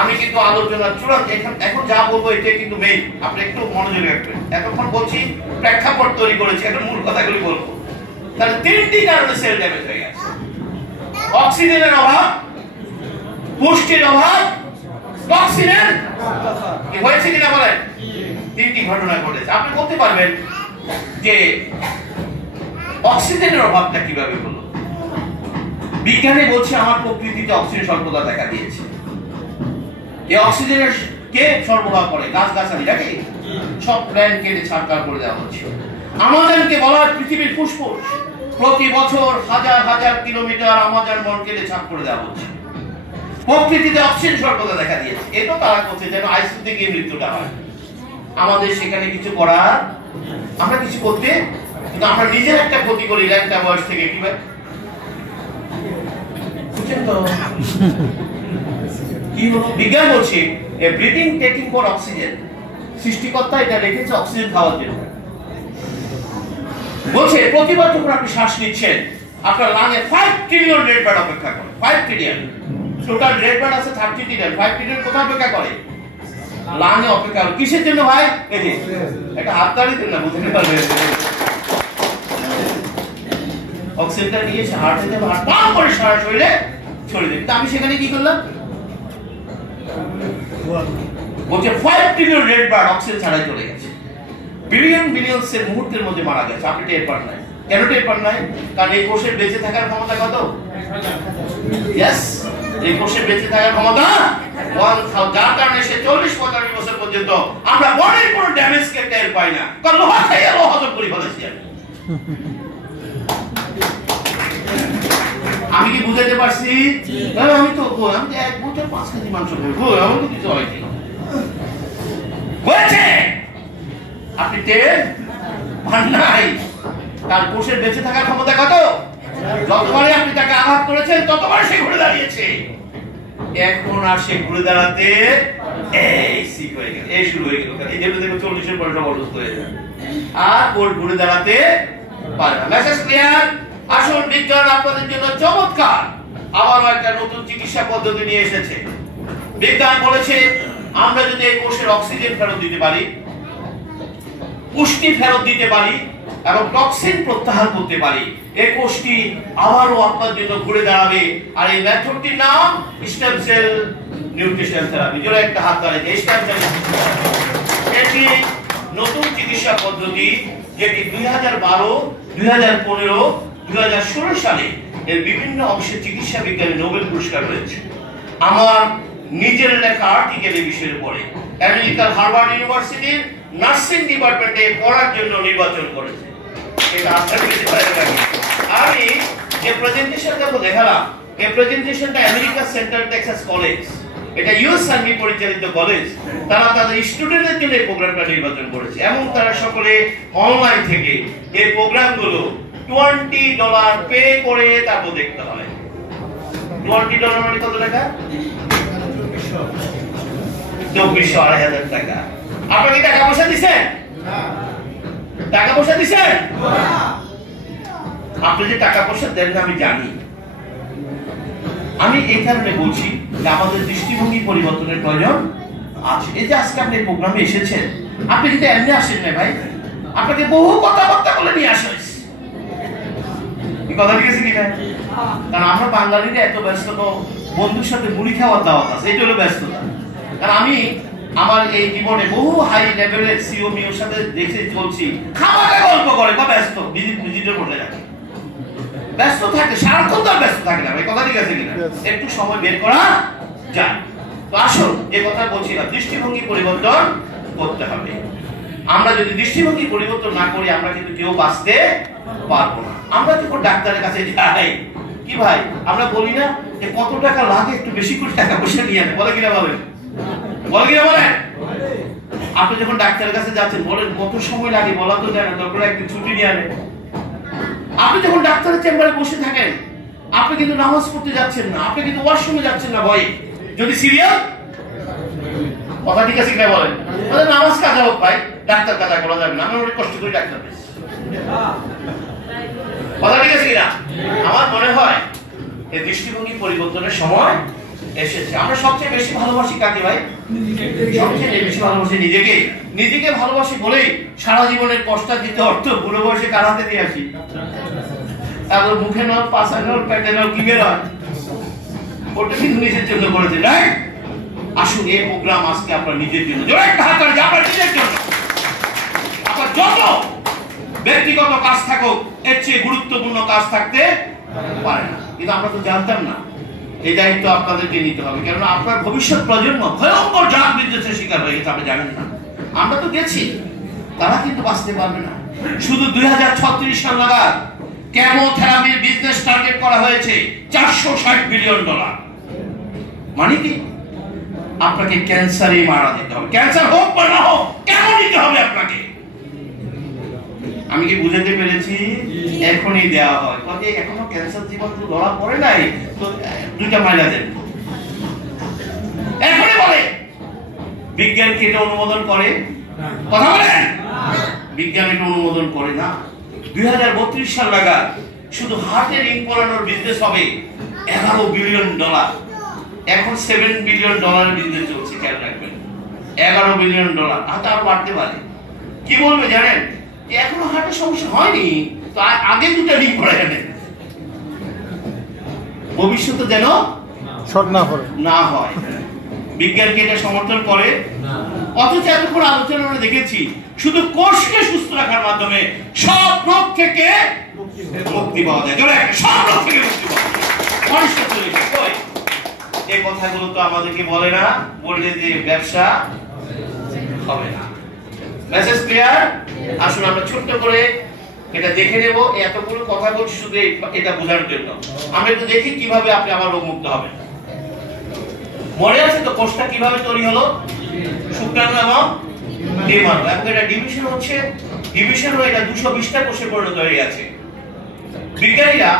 আমি কিন্তু আলোচনার চূড়ান্ত এখন যা বলবো এটা কিন্তু মেইন, আপনি একটু মনোযোগ রাখবেন। এতক্ষণ বলছি প্রেক্ষাপট তৈরি করেছি, এখন মূল কথাগুলি বলবো। তাহলে তিনটি কারণে সেল ড্যামেজ হয়ে গেছে: অক্সিজেনের অভাব, পুষ্টির অভাব, টক্সিনের কি হয়েছে কিনা বলেন। তিনটি ঘটনা ঘটেছে। আপনি বলতে পারবেন যে অক্সিজেনের অভাবটা কিভাবে হলো? বিজ্ঞানী বলছে আমার প্রকৃতিতে অক্সিজেন স্বল্পতা দেখা দিয়েছে। এই অক্সিজেনের কে সরবরাহ করে? গাছগাছালি, নাকি? সব প্ল্যান্ট কেটে ছাড়কার করে দেওয়া হচ্ছে। আমাজনকে বলা হয় পৃথিবীর ফুসফুস। প্রতি বছর হাজার হাজার কিলোমিটার আমাজন বন কেটে ছাপ করে দেওয়া হচ্ছে। প্রকৃতিতে অক্সিজেন স্বল্পতা দেখা দিয়েছে। এটা তারা করছে যেন আইসিইউতে গিয়ে মৃত্যুটা হয়। আমাদের সেখানে কিছু করার, আমরা কিছু করতে, কিন্তু আমরা নিজের একটা ক্ষতি করি একটা বয়স থেকে। কি ভাই বুঝছেন তো? কি হলো? বিজ্ঞান বলছে ব্রিথিং টেকিং ফর অক্সিজেন। সৃষ্টিকর্তা এটা রেখেছে অক্সিজেন খাওয়ার জন্য। বলছে প্রতিবার যখন আপনি শ্বাস নিচ্ছেন আপনার লাঙে 5 ট্রিলিয়ন রেড ব্লাড অপেক্ষা করে। 5 ট্রিলিয়ন টোটাল রেড ব্লাড আছে 30 ট্রিলিয়ন। 5 ট্রিলিয়ন কোথায় অপেক্ষা করে? লাঙে অপেক্ষা করে। কিসের জন্য ভাই? এই যে একটা হাত তালি দেন না, বুঝতে পারবেন। অক্সিজেনটা নিয়ে হার্টে দেব, হার্ট পাম্প করে সারা শরীরে ছড়িয়ে দেব। আমি সেখানে কি করলাম? বলছে 5 ট্রিলিয়ন রেড ব্লাড অক্সিজেন ছাড়াই চলে গেছে। বিলিয়ন বিলিয়নস এর মুহূর্তের মধ্যে মারা গেছে। আপনি টের পান নাই। কেন টের পান নাই? কারণ এই কোষের বেঁচে থাকার ক্ষমতা কত? ইয়েস, এই কোষের বেঁচে থাকার ক্ষমতা 1000। যার কারণে সে 40-45 বছর পর্যন্ত আমরা বডির কোনো ড্যামেজকে টের পাই না। কারণ লোহা খাইয়ে লোহা হজম করে ফেলেছি। আমি কি বুঝাতে পারছি? আমি তো আমি 1 বছর 5 কেজি মাংস খাবো, আমার তো কিছু হয়নি। হয়েছে, আপনি টের পান নাই। তার কোষের বেঁচে থাকার ক্ষমতা কত? যতবারই আপনি তাকে আঘাত করেছেন ততবার সে ঘুরে দাঁড়িয়েছে। এখন আর সে ঘুরে দাঁড়াতে এই সিক হয়ে গেল, এই শুরু হয়ে গেল। এই জন্য দেখো 40-এর পরে সব অসুস্থ হয়ে যায়, আর ওর ঘুরে দাঁড়াতে পারে না। Message clear? আসল বিজ্ঞান আপনাদের জন্য চমৎকার আবারও একটা নতুন চিকিৎসা পদ্ধতি নিয়ে এসেছে। বিজ্ঞান বলেছে আমরা যদি এই কোষের অক্সিজেন ফেরত দিতে পারি, পুষ্টি ফেরত দিতে পারি এবং টক্সিন প্রত্যাহার করতে পারি, এই কোষটি আবারও আপনার জন্য ঘুরে দাঁড়াবে। আর এই মেথডটির নাম স্টেম সেল নিউট্রিশন থেরাপি। জোরে একটা হাত দাঁড়িয়ে স্টেম সেল। এটি নতুন চিকিৎসা পদ্ধতি যেটি 2012, 2015, 2016 সালে এর বিভিন্ন অংশে চিকিৎসা বিজ্ঞানে নোবেল পুরস্কার রয়েছে। আমার নিজের লেখা আর্টিকেল এই বিষয়ের পরে আমেরিকার হার্ভার্ড ইউনিভার্সিটির নার্সিং ডিপার্টমেন্টে পড়ার জন্য নির্বাচন করেছে। এটা আপনার কাছে ভালো লাগে। আমি যে প্রেজেন্টেশনটা দেখালাম, এই প্রেজেন্টেশনটা আমেরিকার সেন্ট্রাল টেক্সাস কলেজ, এটা ইউএস আর্মি পরিচালিত কলেজ, তারা তাদের স্টুডেন্টদের জন্য এই প্রোগ্রামটা নির্বাচন করেছে এবং তারা সকলে অনলাইন থেকে এই প্রোগ্রামগুলো $20 পে করে তারপর দেখতে হয়। $20 মানে কত টাকা? 24,000 টাকা। আপনারা কি টাকা পয়সা দিচ্ছেন? টাকা পয়সা দিচ্ছেন? আপনি যে টাকা পয়সা দেন না আমি জানি। আমি এই কারণে বলছি যে আমাদের দৃষ্টিভঙ্গি পরিবর্তনের প্রয়োজন আছে। এই যে আজকে আপনি প্রোগ্রামে এসেছেন, আপনি কিন্তু এমনি আসেন না ভাই, আপনাকে বহু কথাবার্তা বলে নিয়ে আসা হয়েছে। কথা ঠিক আছে কিনা? কারণ আমরা বাঙালিরা এত ব্যস্ত, বন্ধুর সাথে মুড়ি খাওয়ার দাওয়াত আছে, এটা হলো ব্যস্ততা। কারণ আমি আমার এই জীবনে বহু হাই লেভেলের সিও মিওর সাথে দেখে চলছি, খাবারে গল্প করে বা ব্যস্ত, ভিজিটর বলে রাখে, ব্যস্ত থাকে, সারাক্ষণ তো ব্যস্ত থাকে না ভাই। কথা ঠিক আছে কিনা? একটু সময় বের করা যায়। তো আসুন যে কথা বলছিলাম, দৃষ্টিভঙ্গি পরিবর্তন করতে হবে। আমরা যদি দৃষ্টিভঙ্গি পরিবর্তন না করি আমরা কিন্তু কেউ বাঁচতে পারবো না। আমরা যখন ডাক্তারের কাছে যাই, কি ভাই আমরা বলি না যে কত টাকা লাগে, একটু বেশি করে টাকা পয়সা নিয়ে আনে, বলে কিনা বলেন? বলে কিনা বলেন? আপনি যখন ডাক্তারের কাছে যাচ্ছেন বলেন কত সময় লাগে, বলা তো যায় না, দরকার একদিন ছুটি নিয়ে আনে। আপনি যখন ডাক্তারের চেম্বারে বসে থাকেন আপনি কিন্তু নামাজ পড়তে যাচ্ছেন না, আপনি কিন্তু ওয়াশরুমে যাচ্ছেন না ভয়ে, যদি সিরিয়াল। কথা ঠিক আছে কিনা বলেন? নামাজ কাজা হোক ভাই, ডাক্তার কাজা করা যাবে না, আমি অনেক কষ্ট করি ডাক্তার পেয়েছি। কথা ঠিক আছে কিনা? আমার মনে হয় এই দৃষ্টিভঙ্গি পরিবর্তনের সময় এসেছে। আমরা সবচেয়ে বেশি ভালোবাসি কাকে ভাই? সবচেয়ে বেশি ভালোবাসি নিজেকে। নিজেকে ভালোবাসি বলেই সারা জীবনের পশ্চাৎ অর্থ বুড়ো বয়সে কার হাতে দিয়ে আসি। তারপর মুখে নয়, পাশা নয়, পেটে নয়, কি বের হয়? ওটা কিন্তু নিজের জন্য করেছে, রাইট? আসুন এই প্রোগ্রাম আজকে আপনার নিজের জন্য, জোরে একটা হাত তালি আপনার নিজের জন্য। আপনার যত ব্যক্তিগত কাজ থাকুক, এর চেয়ে গুরুত্বপূর্ণ কাজ থাকতে পারে না। কিন্তু আমরা তো জানতাম না, এই দায়িত্ব আপনাদেরকে নিতে হবে, কেননা আপনার ভবিষ্যৎ প্রজন্ম ভয়ঙ্কর জাত বিদ্বেষের শিকার হয়ে গেছে, আপনি জানেন না। আমরা তো গেছি, তারা কিন্তু বাঁচতে পারবে না। শুধু 2036 সাল নাগাদ কেমোথেরাপির বিজনেস টার্গেট করা হয়েছে $460 বিলিয়ন। মানে কি? আপনাকে ক্যান্সারই মারা দিতে হবে, ক্যান্সার হোক বা না হোক, কেমন নিতে হবে আপনাকে। আমি কি বুঝাতে পেরেছি? এখনই দেওয়া হয়, তবে এখনো ক্যান্সার জীবন তো ধরা পড়ে নাই, তো 2টা মাইলা দেন। এখনই বলে বিজ্ঞান কি এটা অনুমোদন করে? কথা বলেন। বিজ্ঞান এটা অনুমোদন করে না। 2032 সাল নাগাদ শুধু হার্টের রিং পরানোর বিজনেস হবে $11 বিলিয়ন। এখন $7 বিলিয়ন বিজনেস চলছে, খেয়াল রাখবেন। $11 বিলিয়ন, হাতে আরো বাড়তে পারে। কি বলবে জানেন? এখনো হার্টের সমস্যা হয়নি, তো আগে 2টা রিং পরায় নেন, ভবিষ্যতে যেন শর্ট না হয়। বিজ্ঞান কি এটা সমর্থন করে? অথচ এতক্ষণ আলোচনা আমরা দেখেছি শুধু কোষকে সুস্থ রাখার মাধ্যমে সব রোগ থেকে মুক্তি পাওয়া যায়। সব রোগ থেকে মুক্তি পাওয়া যায়। এই কথাগুলো তো আমাদেরকে বলে না, বললে যে ব্যবসা হবে না। Message clear? আসুন আমরা ছোট্ট করে এটা দেখে নেব। এতগুলো কথা বলছি শুধু এটা বোঝার জন্য। আমরা একটু দেখি কিভাবে আপনি আবার রোগ মুক্ত হবেন। মনে আছে তো কোষটা কিভাবে তৈরি হলো? শুক্রাণু এবং ডিম্বাণু। এখন এটা ডিভিশন হচ্ছে, ডিভিশন হয়ে এটা 220টা কোষে পরিণত হয়ে গেছে। বিজ্ঞানীরা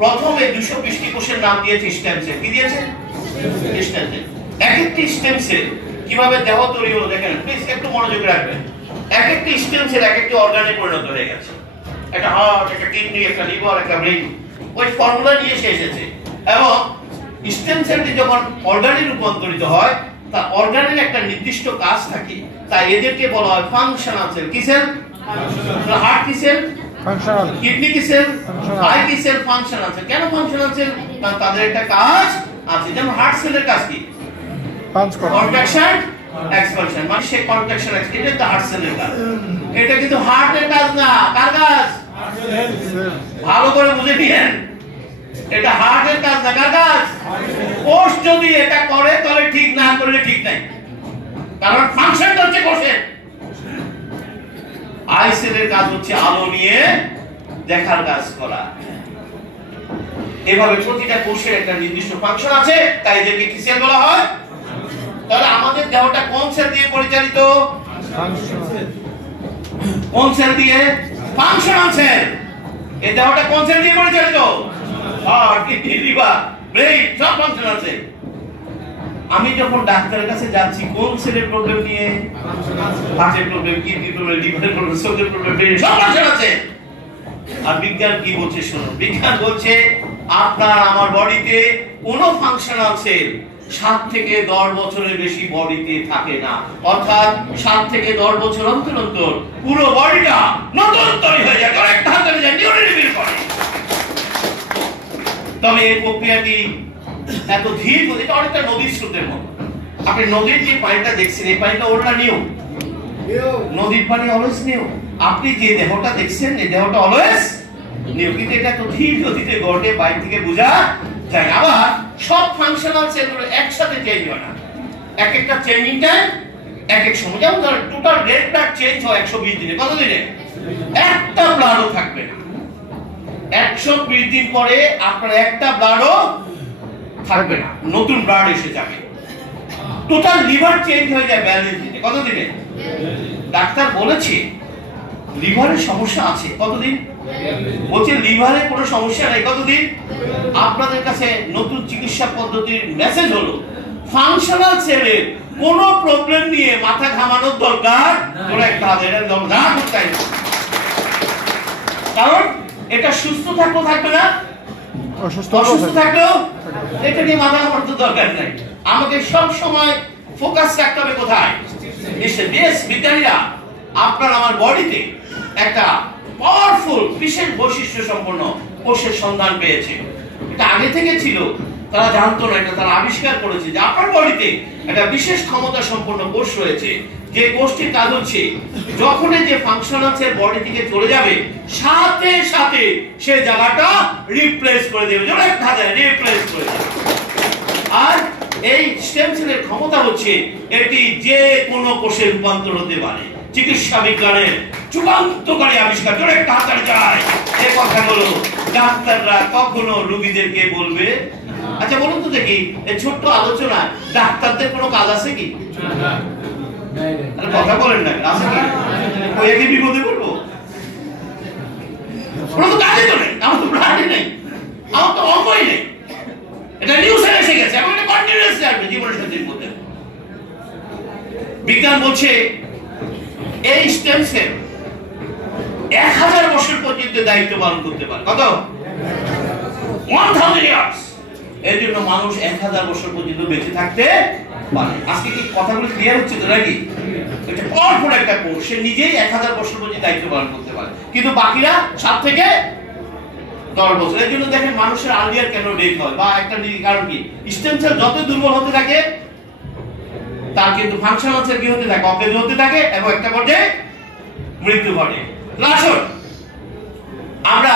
প্রথমে 220টি কোষের নাম দিয়েছে স্টেম সেল। কি দিয়েছে? Stem cell. এক একটি স্টেম সেল কিভাবে দেহ তৈরি হলো দেখেন, প্লিজ একটু মনোযোগ রাখবেন। এক একটি স্টেম সেল এক একটি অর্গানে পরিণত হয়ে গেছে। একটা হার্ট, একটা কিডনি, একটা লিভার, একটা ব্রেন, ওই ফর্মুলা নিয়ে এসেছে। এবং স্টেম সেলটি যখন অর্গানে রূপান্তরিত হয়, তা অর্গানের একটা নির্দিষ্ট কাজ থাকে, তাই এদেরকে বলা হয় ফাংশনাল সেল। কি সেল? হার্ট কি সেল? ফাংশনাল। কিডনি কি সেল? আই কি সেল? Functional cell. কেন ফাংশনাল সেল? কারণ তাদের একটা কাজ আছে। যেমন হার্ট সেলের কাজ কি? পাঞ্চ করা, কন্ট্রাকশন, এক্সপানশন। মানে সেই কন্ট্রাকশন, এটা তো হার্ট সেলের কাজ। এটা কিন্তু হার্টের কাজ না। কার কাজ? ভালো করে বুঝে নিয়েন, এটা হার্টের কাজ না। কার কাজ? কোষ যদি এটা করে তাহলে ঠিক, না করলে ঠিক নাই, কারণ ফাংশনটা হচ্ছে কোষের। আই সেলের কাজ হচ্ছে আলো নিয়ে দেখার কাজ করা। এভাবে প্রতিটা কোষের একটা নির্দিষ্ট ফাংশন আছে, তাই এদেরকে কি সেল বলা হয়? তাহলে আমাদের দেহটা কোন সেল দিয়ে পরিচালিত? কোন সেল দিয়ে? Functional cell. এই দেহটা কোন সেল দিয়ে পরিচালিত? হার্ট, কিডনি, লিভার, ব্রেইন, সব ফাংশনাল সেল। আমি যখন ডাক্তারের কাছে যাচ্ছি কোন সেলের প্রবলেম নিয়ে? হার্টের প্রবলেম, কিডনির প্রবলেম, লিভারের প্রবলেম, সোলের প্রবলেম, ব্রেইন, সব ফাংশন আছে। আর বিজ্ঞান কি বলছে শুনুন। বিজ্ঞান বলছে আপনার আমার বডিতে কোনো ফাংশনাল সেল 7 থেকে 10 বছরের বেশি বডিতে থাকে না। অর্থাৎ 7 থেকে 10 বছর অন্তর অন্তর পুরো বডিটা নতুন তৈরি হয়ে যায়, একটা হাতে যায়, নিউরন রিবিল করে। তবে এই প্রক্রিয়াটি এত ধীর গতি, এটা অনেকটা নদীর স্রোতের মতো। আপনি নদীর যে পানিটা দেখছেন, এই পানিটা ওটা নিউ, নদীর পানি অলওয়েজ নিউ। আপনি যে দেহটা দেখছেন, এই দেহটা অলওয়েজ নিউ, কিন্তু এটা তো ধীর গতিতে ঘটে, বাইরে থেকে বোঝা যায়। আবার সব ফাংশনাল সেলগুলো একসাথে চেঞ্জ হয় না, এক একটা চেঞ্জিং টাইম এক এক সময়। যেমন ধরেন টোটাল রেড ব্লাড চেঞ্জ হয় 120 দিনে। কত দিনে? একটা ব্লাডও থাকবে না। 120 দিন পরে আপনার একটা ব্লাডও থাকবে না, নতুন ব্লাড এসে যাবে। টোটাল লিভার চেঞ্জ হয়ে যায় 42 দিনে। কত দিনে? ডাক্তার বলেছে লিভারের সমস্যা আছে। কতদিন? বলছে লিভারে কোনো সমস্যা নাই। কতদিন? আপনাদের কাছে নতুন চিকিৎসা পদ্ধতির মেসেজ হলো ফাংশনাল সেলের কোনো প্রবলেম নিয়ে মাথা ঘামানোর দরকার কোনো একটা না করতে, কারণ এটা সুস্থ থাকবে না, অসুস্থ থাকলেও এটা নিয়ে মাথা ঘামার তো দরকার নাই। আমাকে সব সময় ফোকাস রাখতে হবে কোথায়? বিজ্ঞানীরা আপনার আমার বডিতে একটা পাওয়ারফুল বিশেষ বৈশিষ্ট্য সম্পন্ন কোষের সন্ধান পেয়েছে। এটা আগে থেকে ছিল, তারা জানতো না, এটা তারা আবিষ্কার করেছে যে আপনার বডিতে একটা বিশেষ ক্ষমতা সম্পন্ন কোষ রয়েছে, যে কোষটির কাজ হচ্ছে যখনই যে ফাংশন আছে বডি থেকে চলে যাবে সাথে সাথে সে জায়গাটা রিপ্লেস করে দেবে, রিপ্লেস করে দেবে। আর এই স্টেম সেলের ক্ষমতা হচ্ছে এটি যে কোনো কোষে রূপান্তর হতে পারে। চিকিৎসা বিজ্ঞানের চূড়ান্তকারী আবিষ্কার, জোরে একটা হাতার যায়। এই কথাগুলো ডাক্তাররা কখনো রোগীদেরকে বলবে। আচ্ছা বলুন তো দেখি, এই ছোট্ট আলোচনা ডাক্তারদের কোনো কাজ আছে কি? কথা বলেন না, আছে কি? ওই একই বিপদে পড়বো? কোনো তো কাজই তো নেই, আমার তো ব্লাডই নেই, আমার তো অঙ্গই নেই। এটা নিউজে এসে গেছে, এখন এটা কন্টিনিউয়াসলি আসবে জীবনের সাথে মধ্যে। বিজ্ঞান বলছে এই স্টেম সেল 1000 বছর পর্যন্ত দায়িত্ব পালন করতে পারে। কত? 1000 ইয়ার্স। এর জন্য মানুষ 1000 বছর পর্যন্ত বেঁচে থাকতে পারে। আজকে কি কথাগুলো ক্লিয়ার হচ্ছে তো নাকি? এটা পাওয়ারফুল একটা কোষ, সে নিজেই 1000 বছর পর্যন্ত দায়িত্ব পালন করতে পারে, কিন্তু বাকিরা 7 থেকে 10 বছর। এর জন্য দেখেন মানুষের আর্লিয়ার কেন ডেথ হয়, বা একটা কারণ কি, স্টেম সেল যত দুর্বল হতে থাকে তার কিন্তু ফাংশনাল সেল কি হতে থাকে, অকেজ হতে থাকে, এবং একটা পর্যায়ে মৃত্যু ঘটে। আসুন আমরা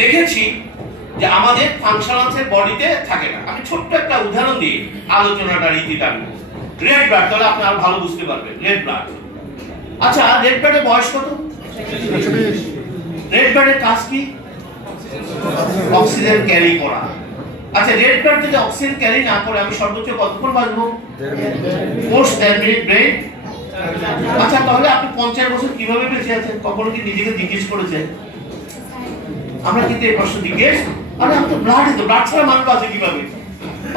দেখেছি যে আমাদের ফাংশনাল সেল বডিতে থাকে না। আমি ছোট্ট একটা উদাহরণ দিয়ে আলোচনাটার ইতি টানবো। রেড ব্লাড, তাহলে আপনি আরো ভালো বুঝতে পারবেন। রেড ব্লাড, আচ্ছা রেড ব্লাডের বয়স কত? রেড ব্লাডের কাজ কি? অক্সিজেন ক্যারি করা। আচ্ছা রেড ব্লাড যদি অক্সিজেন ক্যারি না করে আমি সর্বোচ্চ কতক্ষণ বাঁচবো? পোস্ট 1.5 মিনিট ব্রেক। আচ্ছা তাহলে আপনি 50 বছর কিভাবে বেঁচে আছেন? কখনো কি নিজেকে জিজ্ঞেস করেছেন? আমরা কিন্তু এই প্রশ্ন জিজ্ঞেস, আরে আমি তো ব্লাড, তো ব্লাড ছাড়া মানুষ বাঁচে কিভাবে?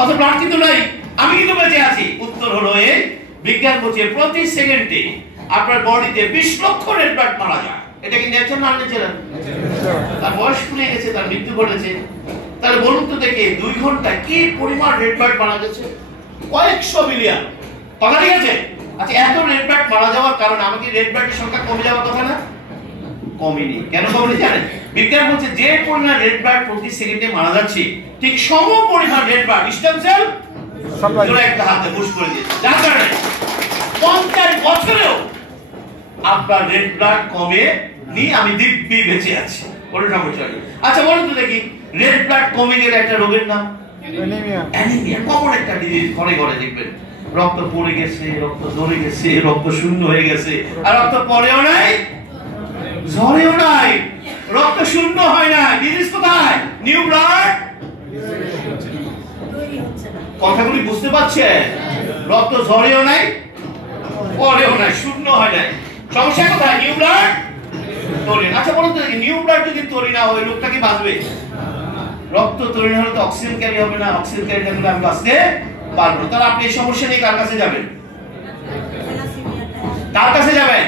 অত ব্লাড কিন্তু নাই, আমি কিন্তু বেঁচে আছি। উত্তর হলো এই, বিজ্ঞান বলছে প্রতি সেকেন্ডে আপনার বডিতে 20 লক্ষ রেড ব্লাড মারা যায়। এটা কি নেচার না নেচার? তার বয়স ফুলে গেছে, তার মৃত্যু ঘটেছে। তাহলে বলুন তো দেখে 2 ঘন্টায় কি পরিমাণ রেড ব্লাড মারা যাচ্ছে? কয়েকশো মিলিয়ন। কথা ঠিক আছে? আচ্ছা এত রেড ব্লাড মারা যাওয়ার কারণে আমাকে রেড ব্লাডের সংখ্যা কমে যাওয়ার কথা না? কমেনি। কেন কমেনি জানেন? বিজ্ঞান বলছে যে পরিমাণ রেড ব্লাড প্রতি সেকেন্ডে মারা যাচ্ছে ঠিক সম পরিমাণ রেড ব্লাড স্টেম সেল জোরে একটা হাতে পুশ করে দিয়েছে, যার কারণে 50 বছরেও আপনার রেড ব্লাড কমে নি, আমি দিব্যি বেঁচে আছি, কোনো সমস্যা নেই। আচ্ছা বলুন তো দেখি, রেড ব্লাড কমে গেলে একটা রোগের নাম অ্যানিমিয়া। অ্যানিমিয়া কমন একটা ডিজিজ, ঘরে ঘরে দেখবেন রক্ত পড়ে গেছে, রক্ত ঝরে গেছে, রক্ত শূন্য হয়ে গেছে, আর রক্ত পড়েও নাই, ঝরেও নাই, রক্ত শূন্য হয় না। ডিজিজ কোথায়? New blood. কথাগুলি বুঝতে পারছেন? রক্ত ঝরেও নাই, পড়েও নাই, শূন্য হয় নাই, সমস্যা কোথায়? নিউ ব্লাড তৈরি। আচ্ছা বলুন তো নিউ ব্লাড যদি তৈরি না হয় লোকটা কি বাঁচবে? রক্ত তৈরি হলে তো অক্সিজেন ক্যারি হবে না, অক্সিজেন ক্যারি না করলে আমি বাঁচতে পারবো না। তাহলে আপনি এই সমস্যা নিয়ে কার কাছে যাবেন? কার কাছে যাবেন?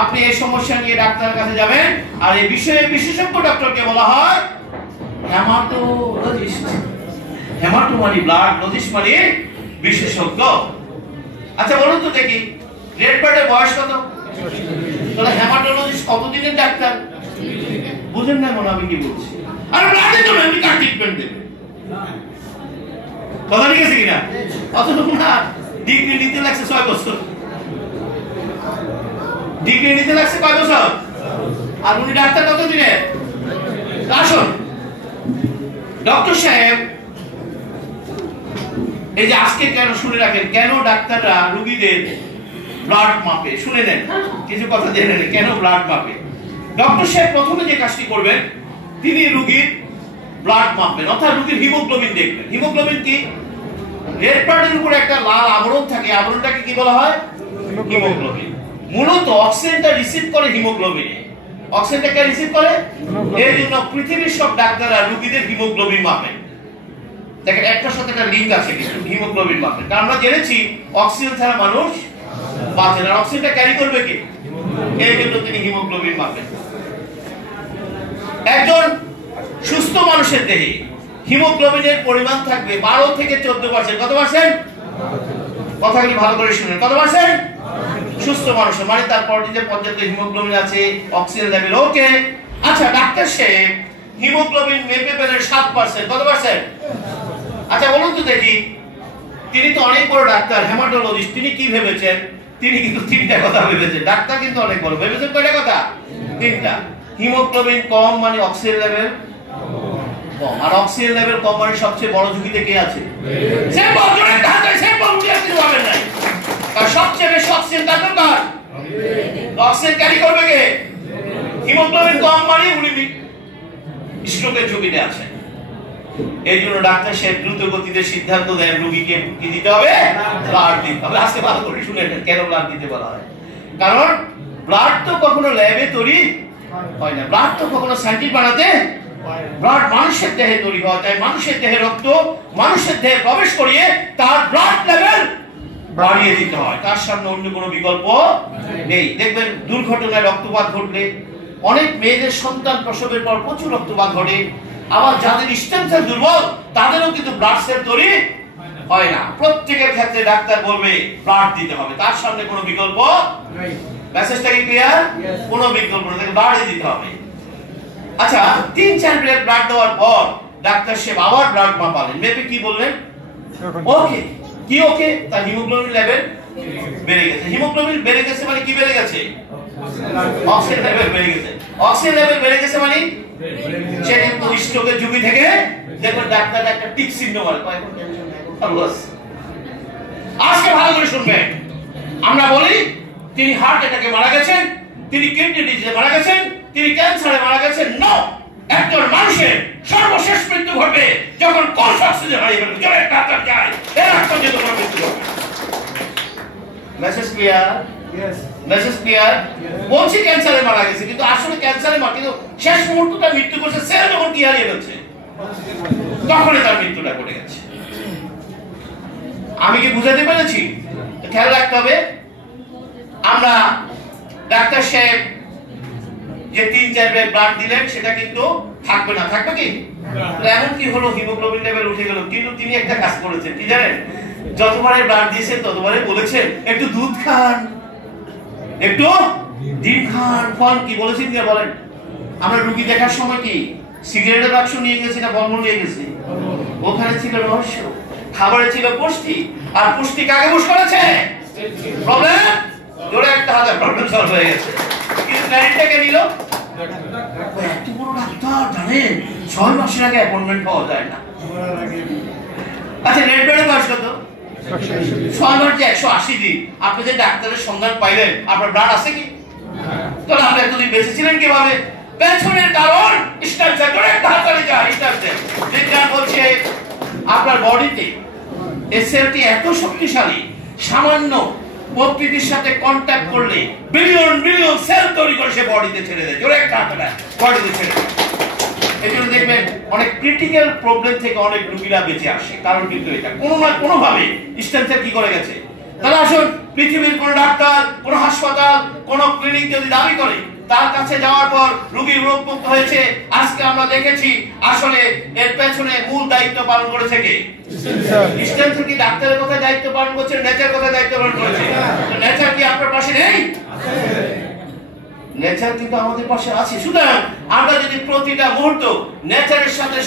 আপনি এই সমস্যা নিয়ে ডাক্তারের কাছে যাবেন, আর এই বিষয়ে বিশেষজ্ঞ ডক্টরকে বলা হয় হেমাটোলজিস্ট। হেমাটো মানে ব্লাড, লজিস্ট মানে বিশেষজ্ঞ। আচ্ছা বলুন তো দেখি, রেড ব্লাডের বয়স কত? তাহলে হেমাটোলজিস্ট কতদিনের ডাক্তার? বুঝেন না মনে আমি কি বলছি? আর ব্লাডের জন্য আমি কার ট্রিটমেন্ট দেব? কথা ঠিক আছে কিনা? অতটুকু না, ডিগ্রি নিতে লাগছে 6 বছর। ডিগ্রি নিতে লাগছে কয় বছর? আর উনি ডাক্তার কত দিনে? আসুন ডক্টর সাহেব, এই যে আজকে কেন শুনে রাখেন, কেন ডাক্তাররা রোগীদের ব্লাড মাপে? শুনে নেন, কিছু কথা জেনে নেন কেন ব্লাড মাপে। ডক্টর সাহেব প্রথমে যে কাজটি করবেন, তিনি রোগীর ব্লাড মাপবেন, অর্থাৎ রোগীর হিমোগ্লোবিন দেখবেন। হিমোগ্লোবিন কি? রেড ব্লাডের উপরে একটা লাল আবরণ থাকে, আবরণটাকে কি বলা হয়? হিমোগ্লোবিন। মূলত অক্সিজেনটা রিসিভ করে হিমোগ্লোবিনে, অক্সিজেনটাকে রিসিভ করে। এর জন্য পৃথিবীর সব ডাক্তাররা রোগীদের হিমোগ্লোবিন মাপে। দেখেন একটার সাথে একটা লিংক আছে কিন্তু হিমোগ্লোবিন মাপে, কারণ আমরা জেনেছি অক্সিজেন ছাড়া মানুষ বাঁচে না, অক্সিজেনটা ক্যারি করবে কি? এই জন্য তিনি হিমোগ্লোবিন মাপেন। একজন সুস্থ মানুষের দেহে হিমোগ্লোবিনের পরিমাণ থাকবে 12 থেকে 14%। কত পার্সেন্ট? কথাগুলি ভালো করে শুনেন, কত পার্সেন্ট? সুস্থ মানুষের মানে তার বডিতে পর্যাপ্ত হিমোগ্লোবিন আছে, অক্সিজেন লেভেল ওকে। আচ্ছা, ডাক্তার সাহেব হিমোগ্লোবিন মেপে পেলেন 7%। কত পার্সেন্ট? আচ্ছা বলুন তো দেখি, তিনি তো অনেক বড় ডাক্তার, হেমাটোলজিস্ট, তিনি কি ভেবেছেন? তিনি কিন্তু 3টা কথা ভেবেছেন। ডাক্তার কিন্তু অনেক বড়, ভেবেছেন কয়টা কথা? 3টা। হিমোগ্লোবিন কম মানে অক্সিজেন লেভেল কম, আর অক্সিজেন লেভেল কম মানে সবচেয়ে বড় ঝুঁকিতে কে আছে? সে বলজনের ঢাকায় সে বলজুরি আছে পাবেন না, কারণ সবচেয়ে বেশি অক্সিজেন তার দরকার। অক্সিজেন ক্যারি করবে কে? হিমোগ্লোবিন কম মানে উনি স্ট্রোকের ঝুঁকিতে আছেন। এই জন্য ডাক্তার সাহেব দ্রুত গতিতে সিদ্ধান্ত দেন রোগীকে কি দিতে হবে? ব্লাড দিতে হবে। আজকে ভালো করে শুনে নেন কেন ব্লাড দিতে বলা হয়। কারণ ব্লাড তো কখনো ল্যাবে তৈরি হয় না, ব্লাড তো কখনো সাইন্টিস্ট বানাতে, ব্লাড মানুষের দেহে তৈরি হয়। তাই মানুষের দেহে রক্ত মানুষের দেহে প্রবেশ করিয়ে তার ব্লাড লেভেল বাড়িয়ে দিতে হয়, তার সামনে অন্য কোনো বিকল্প নেই। দেখবেন দুর্ঘটনায় রক্তপাত ঘটলে অনেক মেয়েদের সন্তান প্রসবের পর প্রচুর রক্তপাত ঘটে। আবার যাদের স্টেম সেল দুর্বল তাদেরও কিন্তু ব্লাড সেল তৈরি হয় না। প্রত্যেকের ক্ষেত্রে ডাক্তার বলবে ব্লাড দিতে হবে, তার সামনে কোনো বিকল্প নেই। মেসেজটা কি ক্লিয়ার? কোনো বিকল্প নেই, ব্লাড দিতে হবে। আচ্ছা, 3-4 প্লেট ব্লাড দেওয়ার পর ডাক্তার সাহেব আবার ব্লাড মাপালেন, মেপে কি বললেন? ওকে। কি ওকে? তার হিমোগ্লোবিন লেভেল বেড়ে গেছে। হিমোগ্লোবিন বেড়ে গেছে মানে কি বেড়ে গেছে? অক্সিজেন লেভেল বেড়ে গেছে। অক্সিজেন লেভেল বেড়ে গেছে মানে সে কিন্তু স্ট্রোকের ঝুঁকি থেকে, দেখুন ডাক্তার একটা টিক চিহ্ন বলে এখন টেনশন নাই, আজকে ভালো করে শুনবেন। আমরা বলি তিনি হার্ট অ্যাটাকে মারা গেছেন, তিনি কিডনি ডিজিজে মারা গেছেন, তিনি ক্যান্সারে মারা গেছেন। নো, একজন মানুষের সর্বশেষ মৃত্যু ঘটে যখন কোষ অক্সিজেন হারিয়ে ফেলবে, জোরে ডাক্তার যায়, এর আগ পর্যন্ত কোনো মৃত্যু ঘটবে। Message clear? Message clear? বলছি ক্যান্সারে মারা গেছে, কিন্তু আসলে ক্যান্সারে মারা, কিন্তু শেষ মুহূর্তটা মৃত্যু করছে সেল যখন কি হারিয়ে ফেলছে তখনই তার মৃত্যুটা ঘটে গেছে। আমি কি বুঝাতে পেরেছি? খেয়াল রাখতে হবে। আমরা ডাক্তার সাহেব যে 3-4 ব্যাগ ব্লাড দিলেন সেটা কিন্তু থাকবে না, থাকবে কি? এমন কি হলো হিমোগ্লোবিন লেভেল উঠে গেল, কিন্তু তিনি একটা কাজ করেছেন কি জানেন? যতবারে ব্লাড দিয়েছেন ততবারে বলেছেন একটু দুধ খান, একটু ডিম খান, ফল কি বলেছেন কি বলেন? আমরা রোগী দেখার সময় কি সিগারেটের বাক্স নিয়ে গেছি না ফলমূল নিয়ে গেছি? ওখানে ছিল রহস্য, খাবারে ছিল পুষ্টি, আর পুষ্টি কাকে বুঝ করেছে? প্রবলেম জোরে একটা হাতে প্রবলেম সলভ হয়ে গেছে। কিন্তু ক্লায়েন্টটাকে নিল এত বড় ডাক্তার জানেন 6 মাসের আগে অ্যাপয়েন্টমেন্ট পাওয়া যায় না। আচ্ছা, নেট বেড়ে বয়স কত? 6 মাস যে 180 দিন। আপনি যে ডাক্তারের সন্ধান পাইলেন, আপনার ব্লাড আছে কি? তাহলে আপনি এতদিন বেঁচে ছিলেন কিভাবে? পেছনের কারণ স্টেম সেল, জোরে একটা হাত তালি যায়। স্টেম সেল বিজ্ঞান বলছে আপনার বডিতে এই সেলটি এত শক্তিশালী, সামান্য প্রকৃতির সাথে কন্ট্যাক্ট করলে বিলিয়ন বিলিয়ন সেল তৈরি করে সে বডিতে ছেড়ে দেয়, জোরে একটা হাতে বডিতে ছেড়ে দেয়। এই জন্য দেখবেন অনেক ক্রিটিক্যাল প্রবলেম থেকে অনেক রোগীরা বেঁচে আসে, কারণ কিন্তু এটা কোনো না কোনো ভাবে স্টেম সেল কি করে গেছে। তাহলে আসুন, পৃথিবীর কোন ডাক্তার, কোন হাসপাতাল, কোন ক্লিনিক যদি দাবি করে তার কাছে যাওয়ার পর রোগী রোগমুক্ত হয়েছে, আজকে আমরা দেখেছি আসলে এর পেছনে মূল দায়িত্ব পালন করেছে কে? স্টেম সেল কি ডাক্তারের কথা দায়িত্ব পালন করছে, নেচার কথা দায়িত্ব পালন করেছে? নেচার কি আপনার পাশে নেই? নেচার কিন্তু আমাদের পাশে আছে। সুতরাং আমরা যদি প্রতিটা মুহূর্ত নেচারের সাথে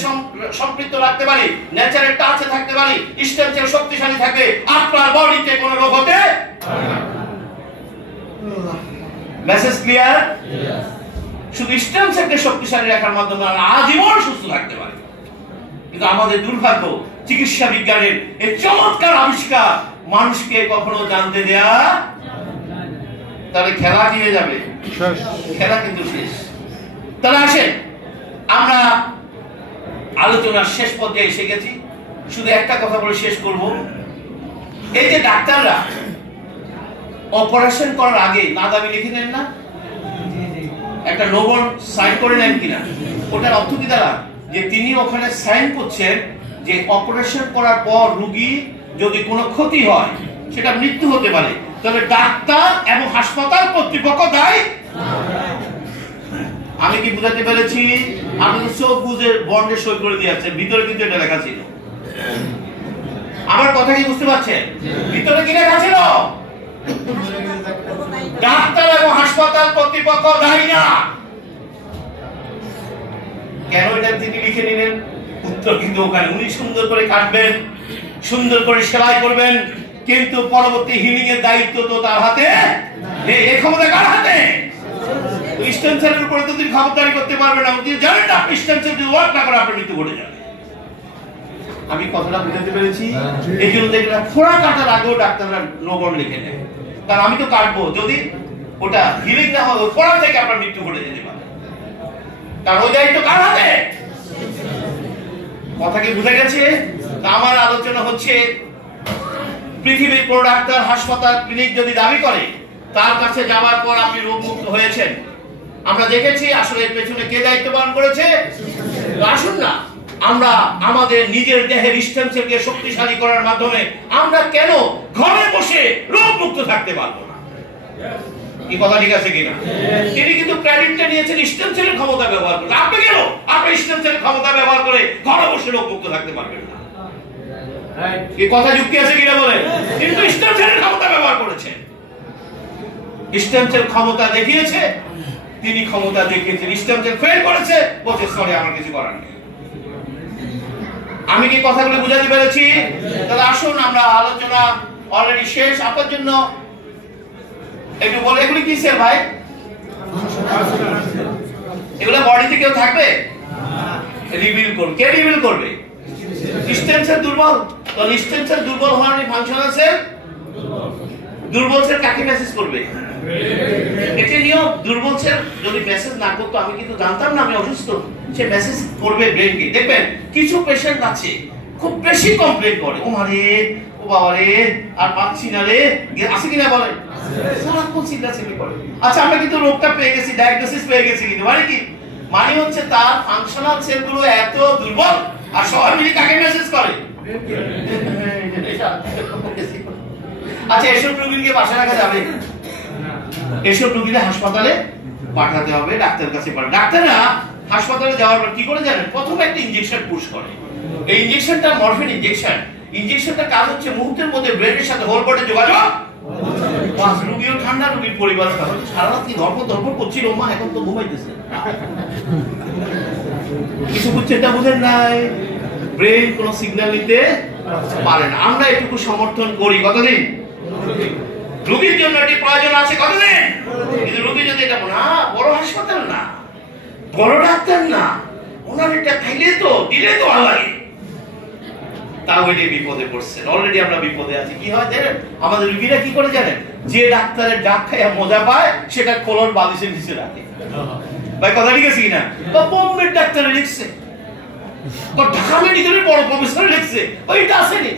সম্পৃক্ত রাখতে পারি, নেচারের টাচে থাকতে পারি, স্টেম সেল শক্তিশালী থাকবে, আপনার বডিতে কোনো রোগ হতে পারে না। Message clear? শুধু স্টেম সেলকে শক্তিশালী রাখার মাধ্যমে আমরা আজীবন সুস্থ থাকতে পারি। কিন্তু আমাদের দুর্ভাগ্য, চিকিৎসা বিজ্ঞানের এই চমৎকার আবিষ্কার মানুষকে কখনো জানতে দেয়া, তাহলে খেলা কি হয়ে যাবে? খেলা কিন্তু শেষ। তাহলে আসেন, আমরা আলোচনার শেষ পর্যায়ে এসে গেছি। শুধু একটা কথা বলে শেষ করব। এই যে ডাক্তাররা অপারেশন করার আগে না দাবি লিখে নেন না, একটা নোবল সাইন করে নেন কিনা? ওটার অর্থ কি দ্বারা যে তিনি ওখানে সাইন করছেন যে অপারেশন করার পর রোগী যদি কোনো ক্ষতি হয়, সেটা মৃত্যু হতে পারে, তবে ডাক্তার এবং হাসপাতাল কর্তৃপক্ষ দায়ী। আমি কি বুঝাতে পেরেছি? আপনাদের চোখ বুঝে বন্ডে সই করে দিয়েছেন, ভিতরে কিন্তু এটা লেখা ছিল। আমার কথা কি বুঝতে পারছেন? ভিতরে কি লেখা ছিল? ডাক্তার এবং হাসপাতাল কর্তৃপক্ষ দায়ী না। কেন এটা তিনি লিখে নিলেন? উত্তর কিন্তু ওখানে। উনি সুন্দর করে কাটবেন, সুন্দর করে সেলাই করবেন, কিন্তু পরবর্তী হিলিং এর দায়িত্ব তো তার হাতে নেই। এই ক্ষমতা কার হাতে? স্টেনসেলের উপরে তো তিনি খবরদারি করতে পারবেন না। তিনি জানেন না আপনি স্টেনসেল যদি ওয়ার্ক না করে আপনার মৃত্যু ঘটে যাবে। আমি কথাটা বুঝাতে পেরেছি? এই জন্য দেখলাম ফোড়া কাটার আগেও ডাক্তাররা নোবন লিখে নেয়, কারণ আমি তো কাটবো, যদি ওটা হিলিং না হয় ফোড়া থেকে আপনার মৃত্যু ঘটে যেতে পারে। কারণ ওই দায়িত্ব কার হাতে? কথা কি বুঝে গেছে? আমার আলোচনা হচ্ছে পৃথিবীর কোন ডাক্তার, হাসপাতাল, ক্লিনিক যদি দাবি করে তার কাছে যাওয়ার পর আপনি রোগমুক্ত হয়েছেন, আমরা দেখেছি আসলে এর পেছনে কে দায়িত্ব পালন করেছে। আসুন না আমরা আমাদের নিজের দেহের স্টেম সেলকে শক্তিশালী করার মাধ্যমে আমরা কেন ঘরে বসে রোগমুক্ত থাকতে পারবো না? এই কথা ঠিক আছে কিনা? তিনি কিন্তু ক্রেডিটটা নিয়েছেন স্টেম সেলের ক্ষমতা ব্যবহার করে। আপনি কেন আপনি স্টেম সেলের ক্ষমতা ব্যবহার করে ঘরে বসে রোগমুক্ত থাকতে পারবেন না? এই কথা যুক্তি আছে কিনা বলেন? কিন্তু স্টেম সেলের ক্ষমতা ব্যবহার করেছেন, স্টেম সেল ক্ষমতা দেখিয়েছে, তিনি ক্ষমতা দেখিয়েছেন, স্টেম সেল ফেল করেছে, বলছে সরি আমার কিছু করার নেই। আমি কি কথাগুলো বুঝাতে পেরেছি? তাহলে আসুন আমরা আলোচনা অলরেডি শেষ। আপনার জন্য একটু বলে, এগুলি কি সেল ভাই? এগুলো বডিতে কেউ থাকবে? রিভিল করবে। কে রিভিল করবে? স্টেম সেল দুর্বল। তো স্টেম সেল দুর্বল হওয়ার ফাংশনাল সেল দুর্বল সেল কাকে মেসেজ করবে? এটা নিয়ম। দুর্বল সেল যদি মেসেজ না করতো, আমি কিন্তু জানতাম না আমি অসুস্থ, সে মেসেজ করবে ব্রেনকে। দেখবেন কিছু পেশেন্ট আছে খুব বেশি কমপ্লেইন করে, ও মারে, ও বাবা রে, আর পাচ্ছি না রে, আছে কিনা বলেন? সারাক্ষণ চিন্তাচিন্তি করে। আচ্ছা আমরা কিন্তু রোগটা পেয়ে গেছি, ডায়াগনোসিস পেয়ে গেছি, কিন্তু মানে কি? মানে হচ্ছে তার ফাংশনাল সেলগুলো এত দুর্বল, আর সবাই মিলে কাকে মেসেজ করে? আচ্ছা এসব রোগীকে বাসায় রাখা যাবে? এসব রোগীদের হাসপাতালে পাঠাতে হবে, ডাক্তারের কাছে পাঠাবে। ডাক্তাররা হাসপাতালে যাওয়ার পর কি করে জানেন? প্রথমে একটা ইনজেকশন পুশ করে। এই ইনজেকশনটা মরফিন ইনজেকশন। ইনজেকশনটার কাজ হচ্ছে মুহূর্তের মধ্যে ব্রেনের সাথে হোল বডি যোগাযোগ। রোগীও ঠান্ডা, রোগীর পরিবার সারা রাত কি ধর্ম করছিল, মা এখন তো ঘুমাইতেছে, কিছু বুঝছেন না, বুঝেন নাই? ব্রেন কোনো সিগন্যাল নিতে পারে না। আমরা এটুকু সমর্থন করি কতদিন? রোগীর জন্য এটি প্রয়োজন আছে কতদিন? কিন্তু রোগী যদি এটা না, বড় হাসপাতাল না, বড় ডাক্তার না, ওনার এটা খাইলে তো দিলে তো ভালো লাগে, তাও এটি বিপদে পড়ছে। অলরেডি আমরা বিপদে আছি। কি হয় জানেন? আমাদের রোগীরা কি করে জানেন? যে ডাক্তারের ডাক খাইয়া মজা পায় সেটা কোলন বালিশের নিচে রাখে। ভাই কথা ঠিক আছে কিনা? বা বোম্বের ডাক্তারে লিখছে, তো ঢাকা মেডিকেলের বড় প্রফেসর লিখছে, ওইটা আসেনি।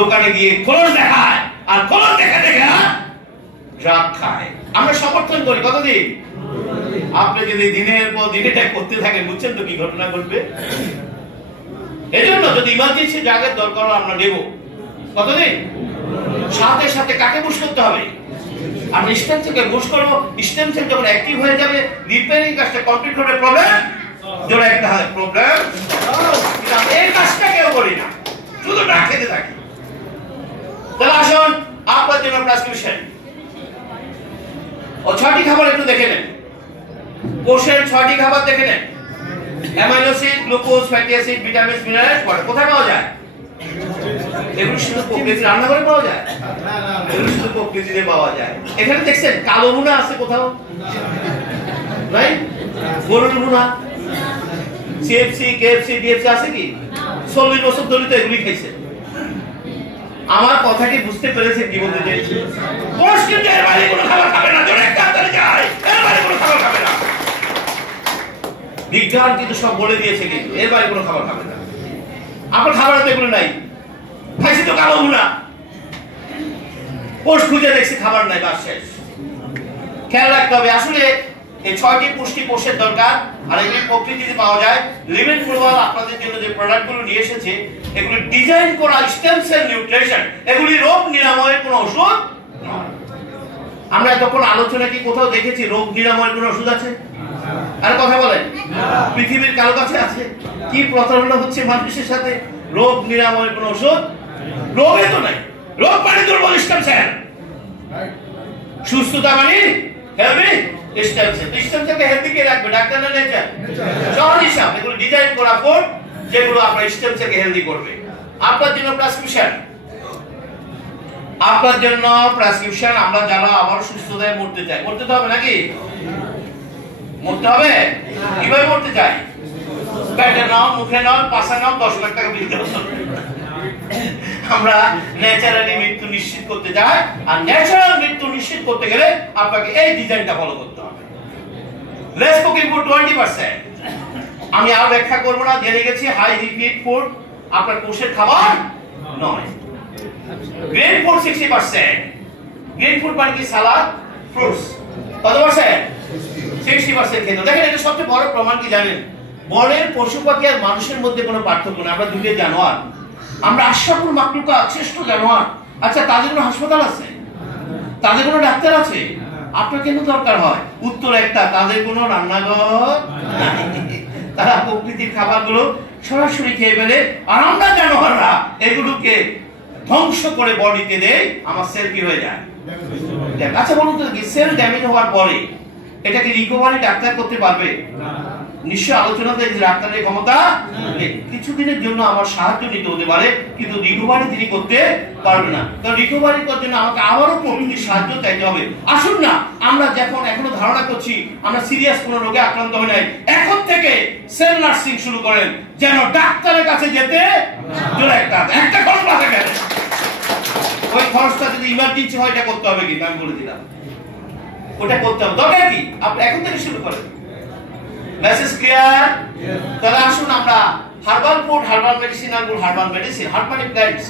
দোকানে গিয়ে কলম দেখায়, আর কলম দেখা দেখা ড্রাগ খায়। আমরা সমর্থন করি কতদিন? আপনি যদি দিনের পর দিন এটা করতে থাকেন, বুঝছেন তো কি ঘটনা ঘটবে। এজন্য যদি ইমার্জেন্সি ড্রাগের দরকার আমরা নেব কতদিন? সাথে সাথে কাকে বুশ করতে হবে? আমি স্টেম থেকে বুশ করব। স্টেম সেল যখন অ্যাক্টিভ হয়ে যাবে, রিপেয়ারিং কাজটা কমপ্লিট করবে, প্রবলেম জোড়া একটা হয় প্রবলেম। কিন্তু আমি এই কাজটা কেউ করি না, শুধু ড্রাগ খেতে থাকি। তাহলে আসুন আপনার জন্য প্রেসক্রিপশন ও 6টি খাবার একটু দেখে নেন। কোষের 6টি খাবার দেখে নেন। Amino acid, glucose, fatty acid, vitamin, mineral, কোথায় পাওয়া যায়? এগুলো শুধু প্রকৃতি রান্নাঘরে পাওয়া যায়? এগুলো শুধু প্রকৃতিতে পাওয়া যায়। এখানে দেখছেন কালো ভুনা আছে কোথাও? নাই? গরুর ভুনা, সিএফসি, কেএফসি, ডিএফসি আছে কি? 40 বছর ধরে তো এগুলি খাইছে। আমার কথা কি বুঝতে পেরেছেন কি বলতে চাইছি? কোষ কিন্তু এর বাইরে কোনো খাবার খাবে না, জোরে ডাক্তারে যায়, এর বাইরে কোনো খাবার খাবে না। বিজ্ঞান কিন্তু সব বলে দিয়েছে, কিন্তু এর বাইরে কোনো খাবার খাবে না। আপনার খাবার তো এগুলো নাই, খাইছি তো কালো ভুনা, কোষ খুঁজে দেখছি খাবার নাই, বাস শেষ। খেয়াল রাখতে হবে আসলে এই 6টি পুষ্টি কোষের দরকার, আর এগুলি প্রকৃতিতে পাওয়া যায়। লিভেন গ্লোবাল আপনাদের জন্য যে প্রোডাক্টগুলো নিয়ে এসেছে, এগুলি ডিজাইন করা স্টেম সেল নিউট্রিশন, এগুলি রোগ নিরাময়ের কোনো ওষুধ নয়। আমরা তখন আলোচনা কি কোথাও দেখেছি রোগ নিরাময়ের কোনো ওষুধ আছে? আর কথা বলেন, পৃথিবীর কারো কাছে আছে? কি প্রতারণা হচ্ছে মানুষের সাথে? রোগ নিরাময়ের কোনো ওষুধ রোগে তো নাই। রোগ মানে দুর্বল স্টেম সেল, সুস্থতা মানে হেলদি স্টেম সেল। স্টেম সেলকে হেলদি কে রাখবে? ডাক্তার না নেচার? সহজ হিসাব। এগুলো ডিজাইন করা কোড যেগুলো আপনার স্টেম সেলকে হেলদি করবে। আপনার জন্য প্রেসক্রিপশন, আপনার জন্য প্রেসক্রিপশন। আমরা যারা আবার সুস্থতায় মরতে চাই, মরতে তো হবে নাকি? মরতে হবে। কিভাবে মরতে চাই? পেটে নাও, মুখে নাও, পাশে নাও, 10 লাখ টাকা দিতে হবে। আমরা ন্যাচারালি মৃত্যু নিশ্চিত করতে চাই, আর ন্যাচারাল মৃত্যু নিশ্চিত করতে গেলে আপনাকে এই ডিজাইনটা ফলো করতে হবে। Less cooking food 20%। আমি আর ব্যাখ্যা করব না, জেনে গেছি হাই লিপিড ফুড আপনার কোষের খাবার নয়। Green food 60%। গ্রিন ফুড মানে কি? সালাদ, ফ্রুটস। কত পার্সেন্ট? 60% খেতে। দেখেন এটা সবচেয়ে বড় প্রমাণ কি জানেন? বনের পশু পাখি আর মানুষের মধ্যে কোনো পার্থক্য নেই। আমরা দুটো জানোয়ার, আমরা আশরাফুল মাখলুকা, শ্রেষ্ঠ জানোয়ার। আচ্ছা, তাদের কোনো হাসপাতাল আছে? তাদের কোনো ডাক্তার আছে? আপনার কেন দরকার হয়? উত্তর একটা, তাদের কোনো রান্নাঘর নাই। তারা প্রকৃতির খাবারগুলো সরাসরি খেয়ে ফেলে, আর আমরা জানোয়াররা এগুলোকে ধ্বংস করে বডিতে দেই। আমার সেল কি হয়ে যায়? আচ্ছা বলুন তো, সেল ড্যামেজ হওয়ার পরে এটাকে রিকভারি ডাক্তার করতে পারবে? নিশ্চয় আলোচনাতে ডাক্তারের ক্ষমতা নেই। কিছুদিনের জন্য আমার সাহায্য নিতে হতে পারে, কিন্তু রিকভারি তিনি করতে পারবে না। কারণ রিকভারি করার জন্য আমাকে আবারও প্রকৃতির সাহায্য চাইতে হবে। আসুন না, আমরা যখন এখনো ধারণা করছি আমরা সিরিয়াস কোনো রোগে আক্রান্ত হই নাই, এখন থেকে সেল নার্সিং শুরু করেন, যেন ডাক্তারের কাছে যেতে একটা খরচ বাঁচা গেলে। ওই খরচটা যদি ইমার্জেন্সি হয়, এটা করতে হবে, কিন্তু আমি বলে দিলাম ওটা করতে হবে। দরকার কি? আপনি এখন থেকে শুরু করেন। Message clear? তাহলে আসুন আমরা হার্বাল ফুড, হার্বাল মেডিসিন আর হার্বাল মেডিসিন, হার্বাল প্ল্যান্টস,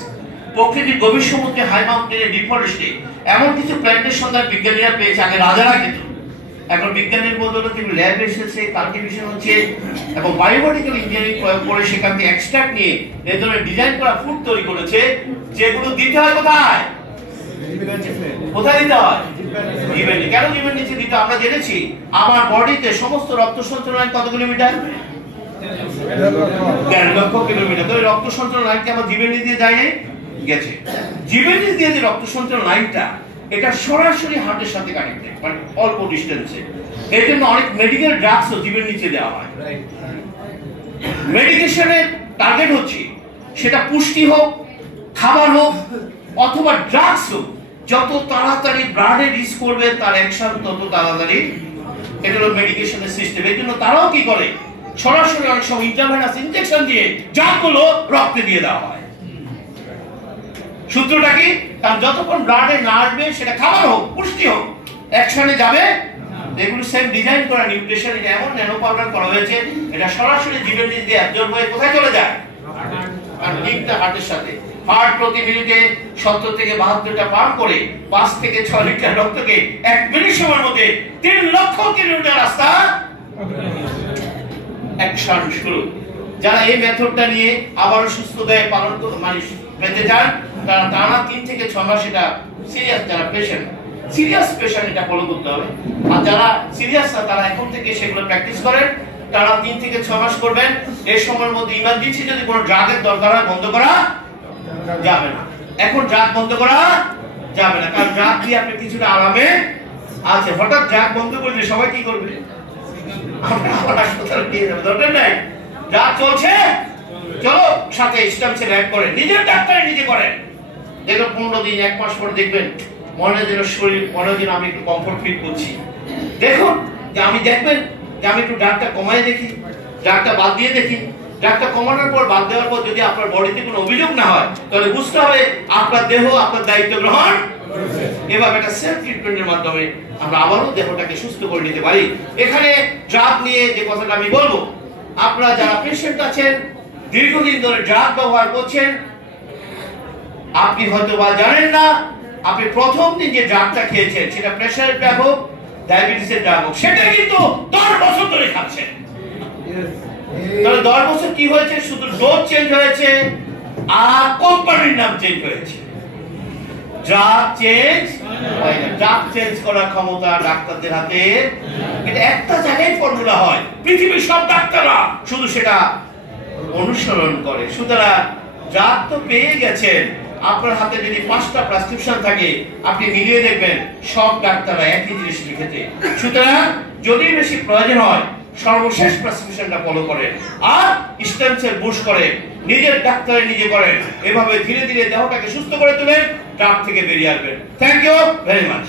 প্রকৃতির গভীর সমুদ্রে, হাই মাউন্টেনে, ডিপ ফরেস্টে এমন কিছু প্ল্যান্টের সন্ধান বিজ্ঞানীরা পেয়েছে। আগে রাজারা খেত, এখন বিজ্ঞানের বদলে ল্যাব এসেছে, কাল্টিভেশন হচ্ছে, এবং বায়োমেডিক্যাল ইঞ্জিনিয়ারিং প্রয়োগ করে সেখান থেকে এক্সট্রাক্ট নিয়ে এই ধরনের ডিজাইন করা ফুড তৈরি করেছে, যেগুলো দিতে হয় কোথায়? কোথায় দিতে হয়? জীবের নিচে। কেন জীবের নিচে দিতে? আমরা জেনেছি আমার বডিতে সমস্ত রক্ত সঞ্চালন লাইন কত কিলোমিটার? 1.5 লক্ষ কিলোমিটার। তো রক্ত সঞ্চালন লাইন কি আমার জীবের নিচ দিয়ে যায়? গেছে। জীবের নিচ দিয়ে যে রক্ত সঞ্চালন লাইনটা, এটা সরাসরি হার্টের সাথে কানেক্টেড, মানে অল্প ডিস্টেন্সে। এর জন্য অনেক মেডিকেল ড্রাগসও জীবের নিচে দেওয়া হয়। মেডিকেশনের টার্গেট হচ্ছে সেটা পুষ্টি হোক, খাবার হোক, অথবা ড্রাগস হোক, যত তাড়াতাড়ি ব্লাডে রিচ করবে তার অ্যাকশন তত তাড়াতাড়ি। এটা হলো মেডিকেশনের সিস্টেম। এর জন্য তারাও কি করে? সরাসরি অনেক সময় ইন্টারভেনাস ইনজেকশন দিয়ে ড্রাগগুলো রক্তে দিয়ে দেওয়া হয়। সূত্রটা কি? কারণ যতক্ষণ ব্লাডে না আসবে, সেটা খাবার হোক, পুষ্টি হোক, অ্যাকশনে যাবে। এগুলো সেম ডিজাইন করা নিউট্রিশন, এটা এমন ন্যানো পাউডার করা হয়েছে, এটা সরাসরি জীবের নিচ দিয়ে অ্যাবজর্ব হয়ে কোথায় চলে যায়? আর লিঙ্কটা হার্টের সাথে। হার্ট প্রতি মিনিটে 70 থেকে 72টা পাম্প করে 5 থেকে 6 লিটার রক্তকে 1 মিনিট সময়ের মধ্যে 3 লক্ষ কিলোমিটার রাস্তা অ্যাকশন শুরু। যারা এই মেথডটা নিয়ে আবার সুস্থতায় পালন মানে পেতে চান, তারা টানা 3 থেকে 6 মাস এটা সিরিয়াস, যারা পেশেন্ট সিরিয়াস পেশেন্ট, এটা ফলো করতে হবে। আর যারা সিরিয়াস না, তারা এখন থেকে সেগুলো প্র্যাকটিস করেন। তারা 3 থেকে 6 মাস করবেন। এই সময়ের মধ্যে ইমার্জেন্সি যদি কোনো ড্রাগের দরকার হয়, বন্ধ করা যাবে না। এখন ড্রাগ বন্ধ করা যাবে না, কারণ ড্রাগ দিয়ে আপনি কিছুটা আরামে আছে। হঠাৎ ড্রাগ বন্ধ করলে সবাই কি করবে? আমরা হাসপাতালে নিয়ে যাবে, দরকার নাই। ড্রাগ চলছে, চলো সাথে স্টেম সেল অ্যাড করেন, নিজের ডাক্তারে নিজে করেন। দেখবেন 15 দিন 1 মাস পর দেখবেন মনে যেন শরীর, মনে যেন আমি একটু কমফোর্ট ফিল করছি। দেখুন যে আমি দেখবেন যে আমি একটু ড্রাগটা কমায় দেখি, ড্রাগটা বাদ দিয়ে দেখি। ড্রাগটা কমানোর পর, বাদ দেওয়ার পর যদি আপনার বডিতে কোনো অভিযোগ না হয়, তাহলে বুঝতে হবে আপনার দেহ আপনার দায়িত্ব গ্রহণ করেছে। এভাবে একটা সেলফ ট্রিটমেন্টের মাধ্যমে আমরা আবারও দেহটাকে সুস্থ করে নিতে পারি। এখানে ড্রাগ নিয়ে যে কথাটা আমি বলবো, আপনারা যারা পেশেন্ট আছেন, দীর্ঘদিন ধরে ড্রাগ ব্যবহার করছেন, আপনি হয়তো বা জানেন না, আপনি প্রথম দিন যে ড্রাগটা খেয়েছেন, সেটা প্রেসারের ড্রাগ হোক, ডায়াবেটিসের ড্রাগ হোক, সেটা কিন্তু 10 বছর ধরে খাচ্ছেন। তাহলে 10 বছর কি হয়েছে? শুধু ডোজ চেঞ্জ হয়েছে আর কোম্পানির নাম চেঞ্জ হয়েছে। ড্রাগ চেঞ্জ হয় না। ড্রাগ চেঞ্জ করার ক্ষমতা ডাক্তারদের হাতে। এটা একটা জায়গায় ফর্মুলা হয়, পৃথিবীর সব ডাক্তাররা শুধু সেটা অনুসরণ করে। সুতরাং ড্রাগ তো পেয়ে গেছেন, আপনার হাতে যদি 5টা প্রেসক্রিপশন থাকে আপনি মিলিয়ে দেখবেন সব ডাক্তাররা একই জিনিস লিখেছে। সুতরাং যদি বেশি প্রয়োজন হয় সর্বশেষ প্রেসক্রিপশনটা ফলো করেন, আর স্টেম সেল বুস্ট করে নিজের ডাক্তারে নিজে করেন। এভাবে ধীরে ধীরে দেহটাকে সুস্থ করে তুলেন, ড্রাগ থেকে বেরিয়ে আসবেন। Thank you very much.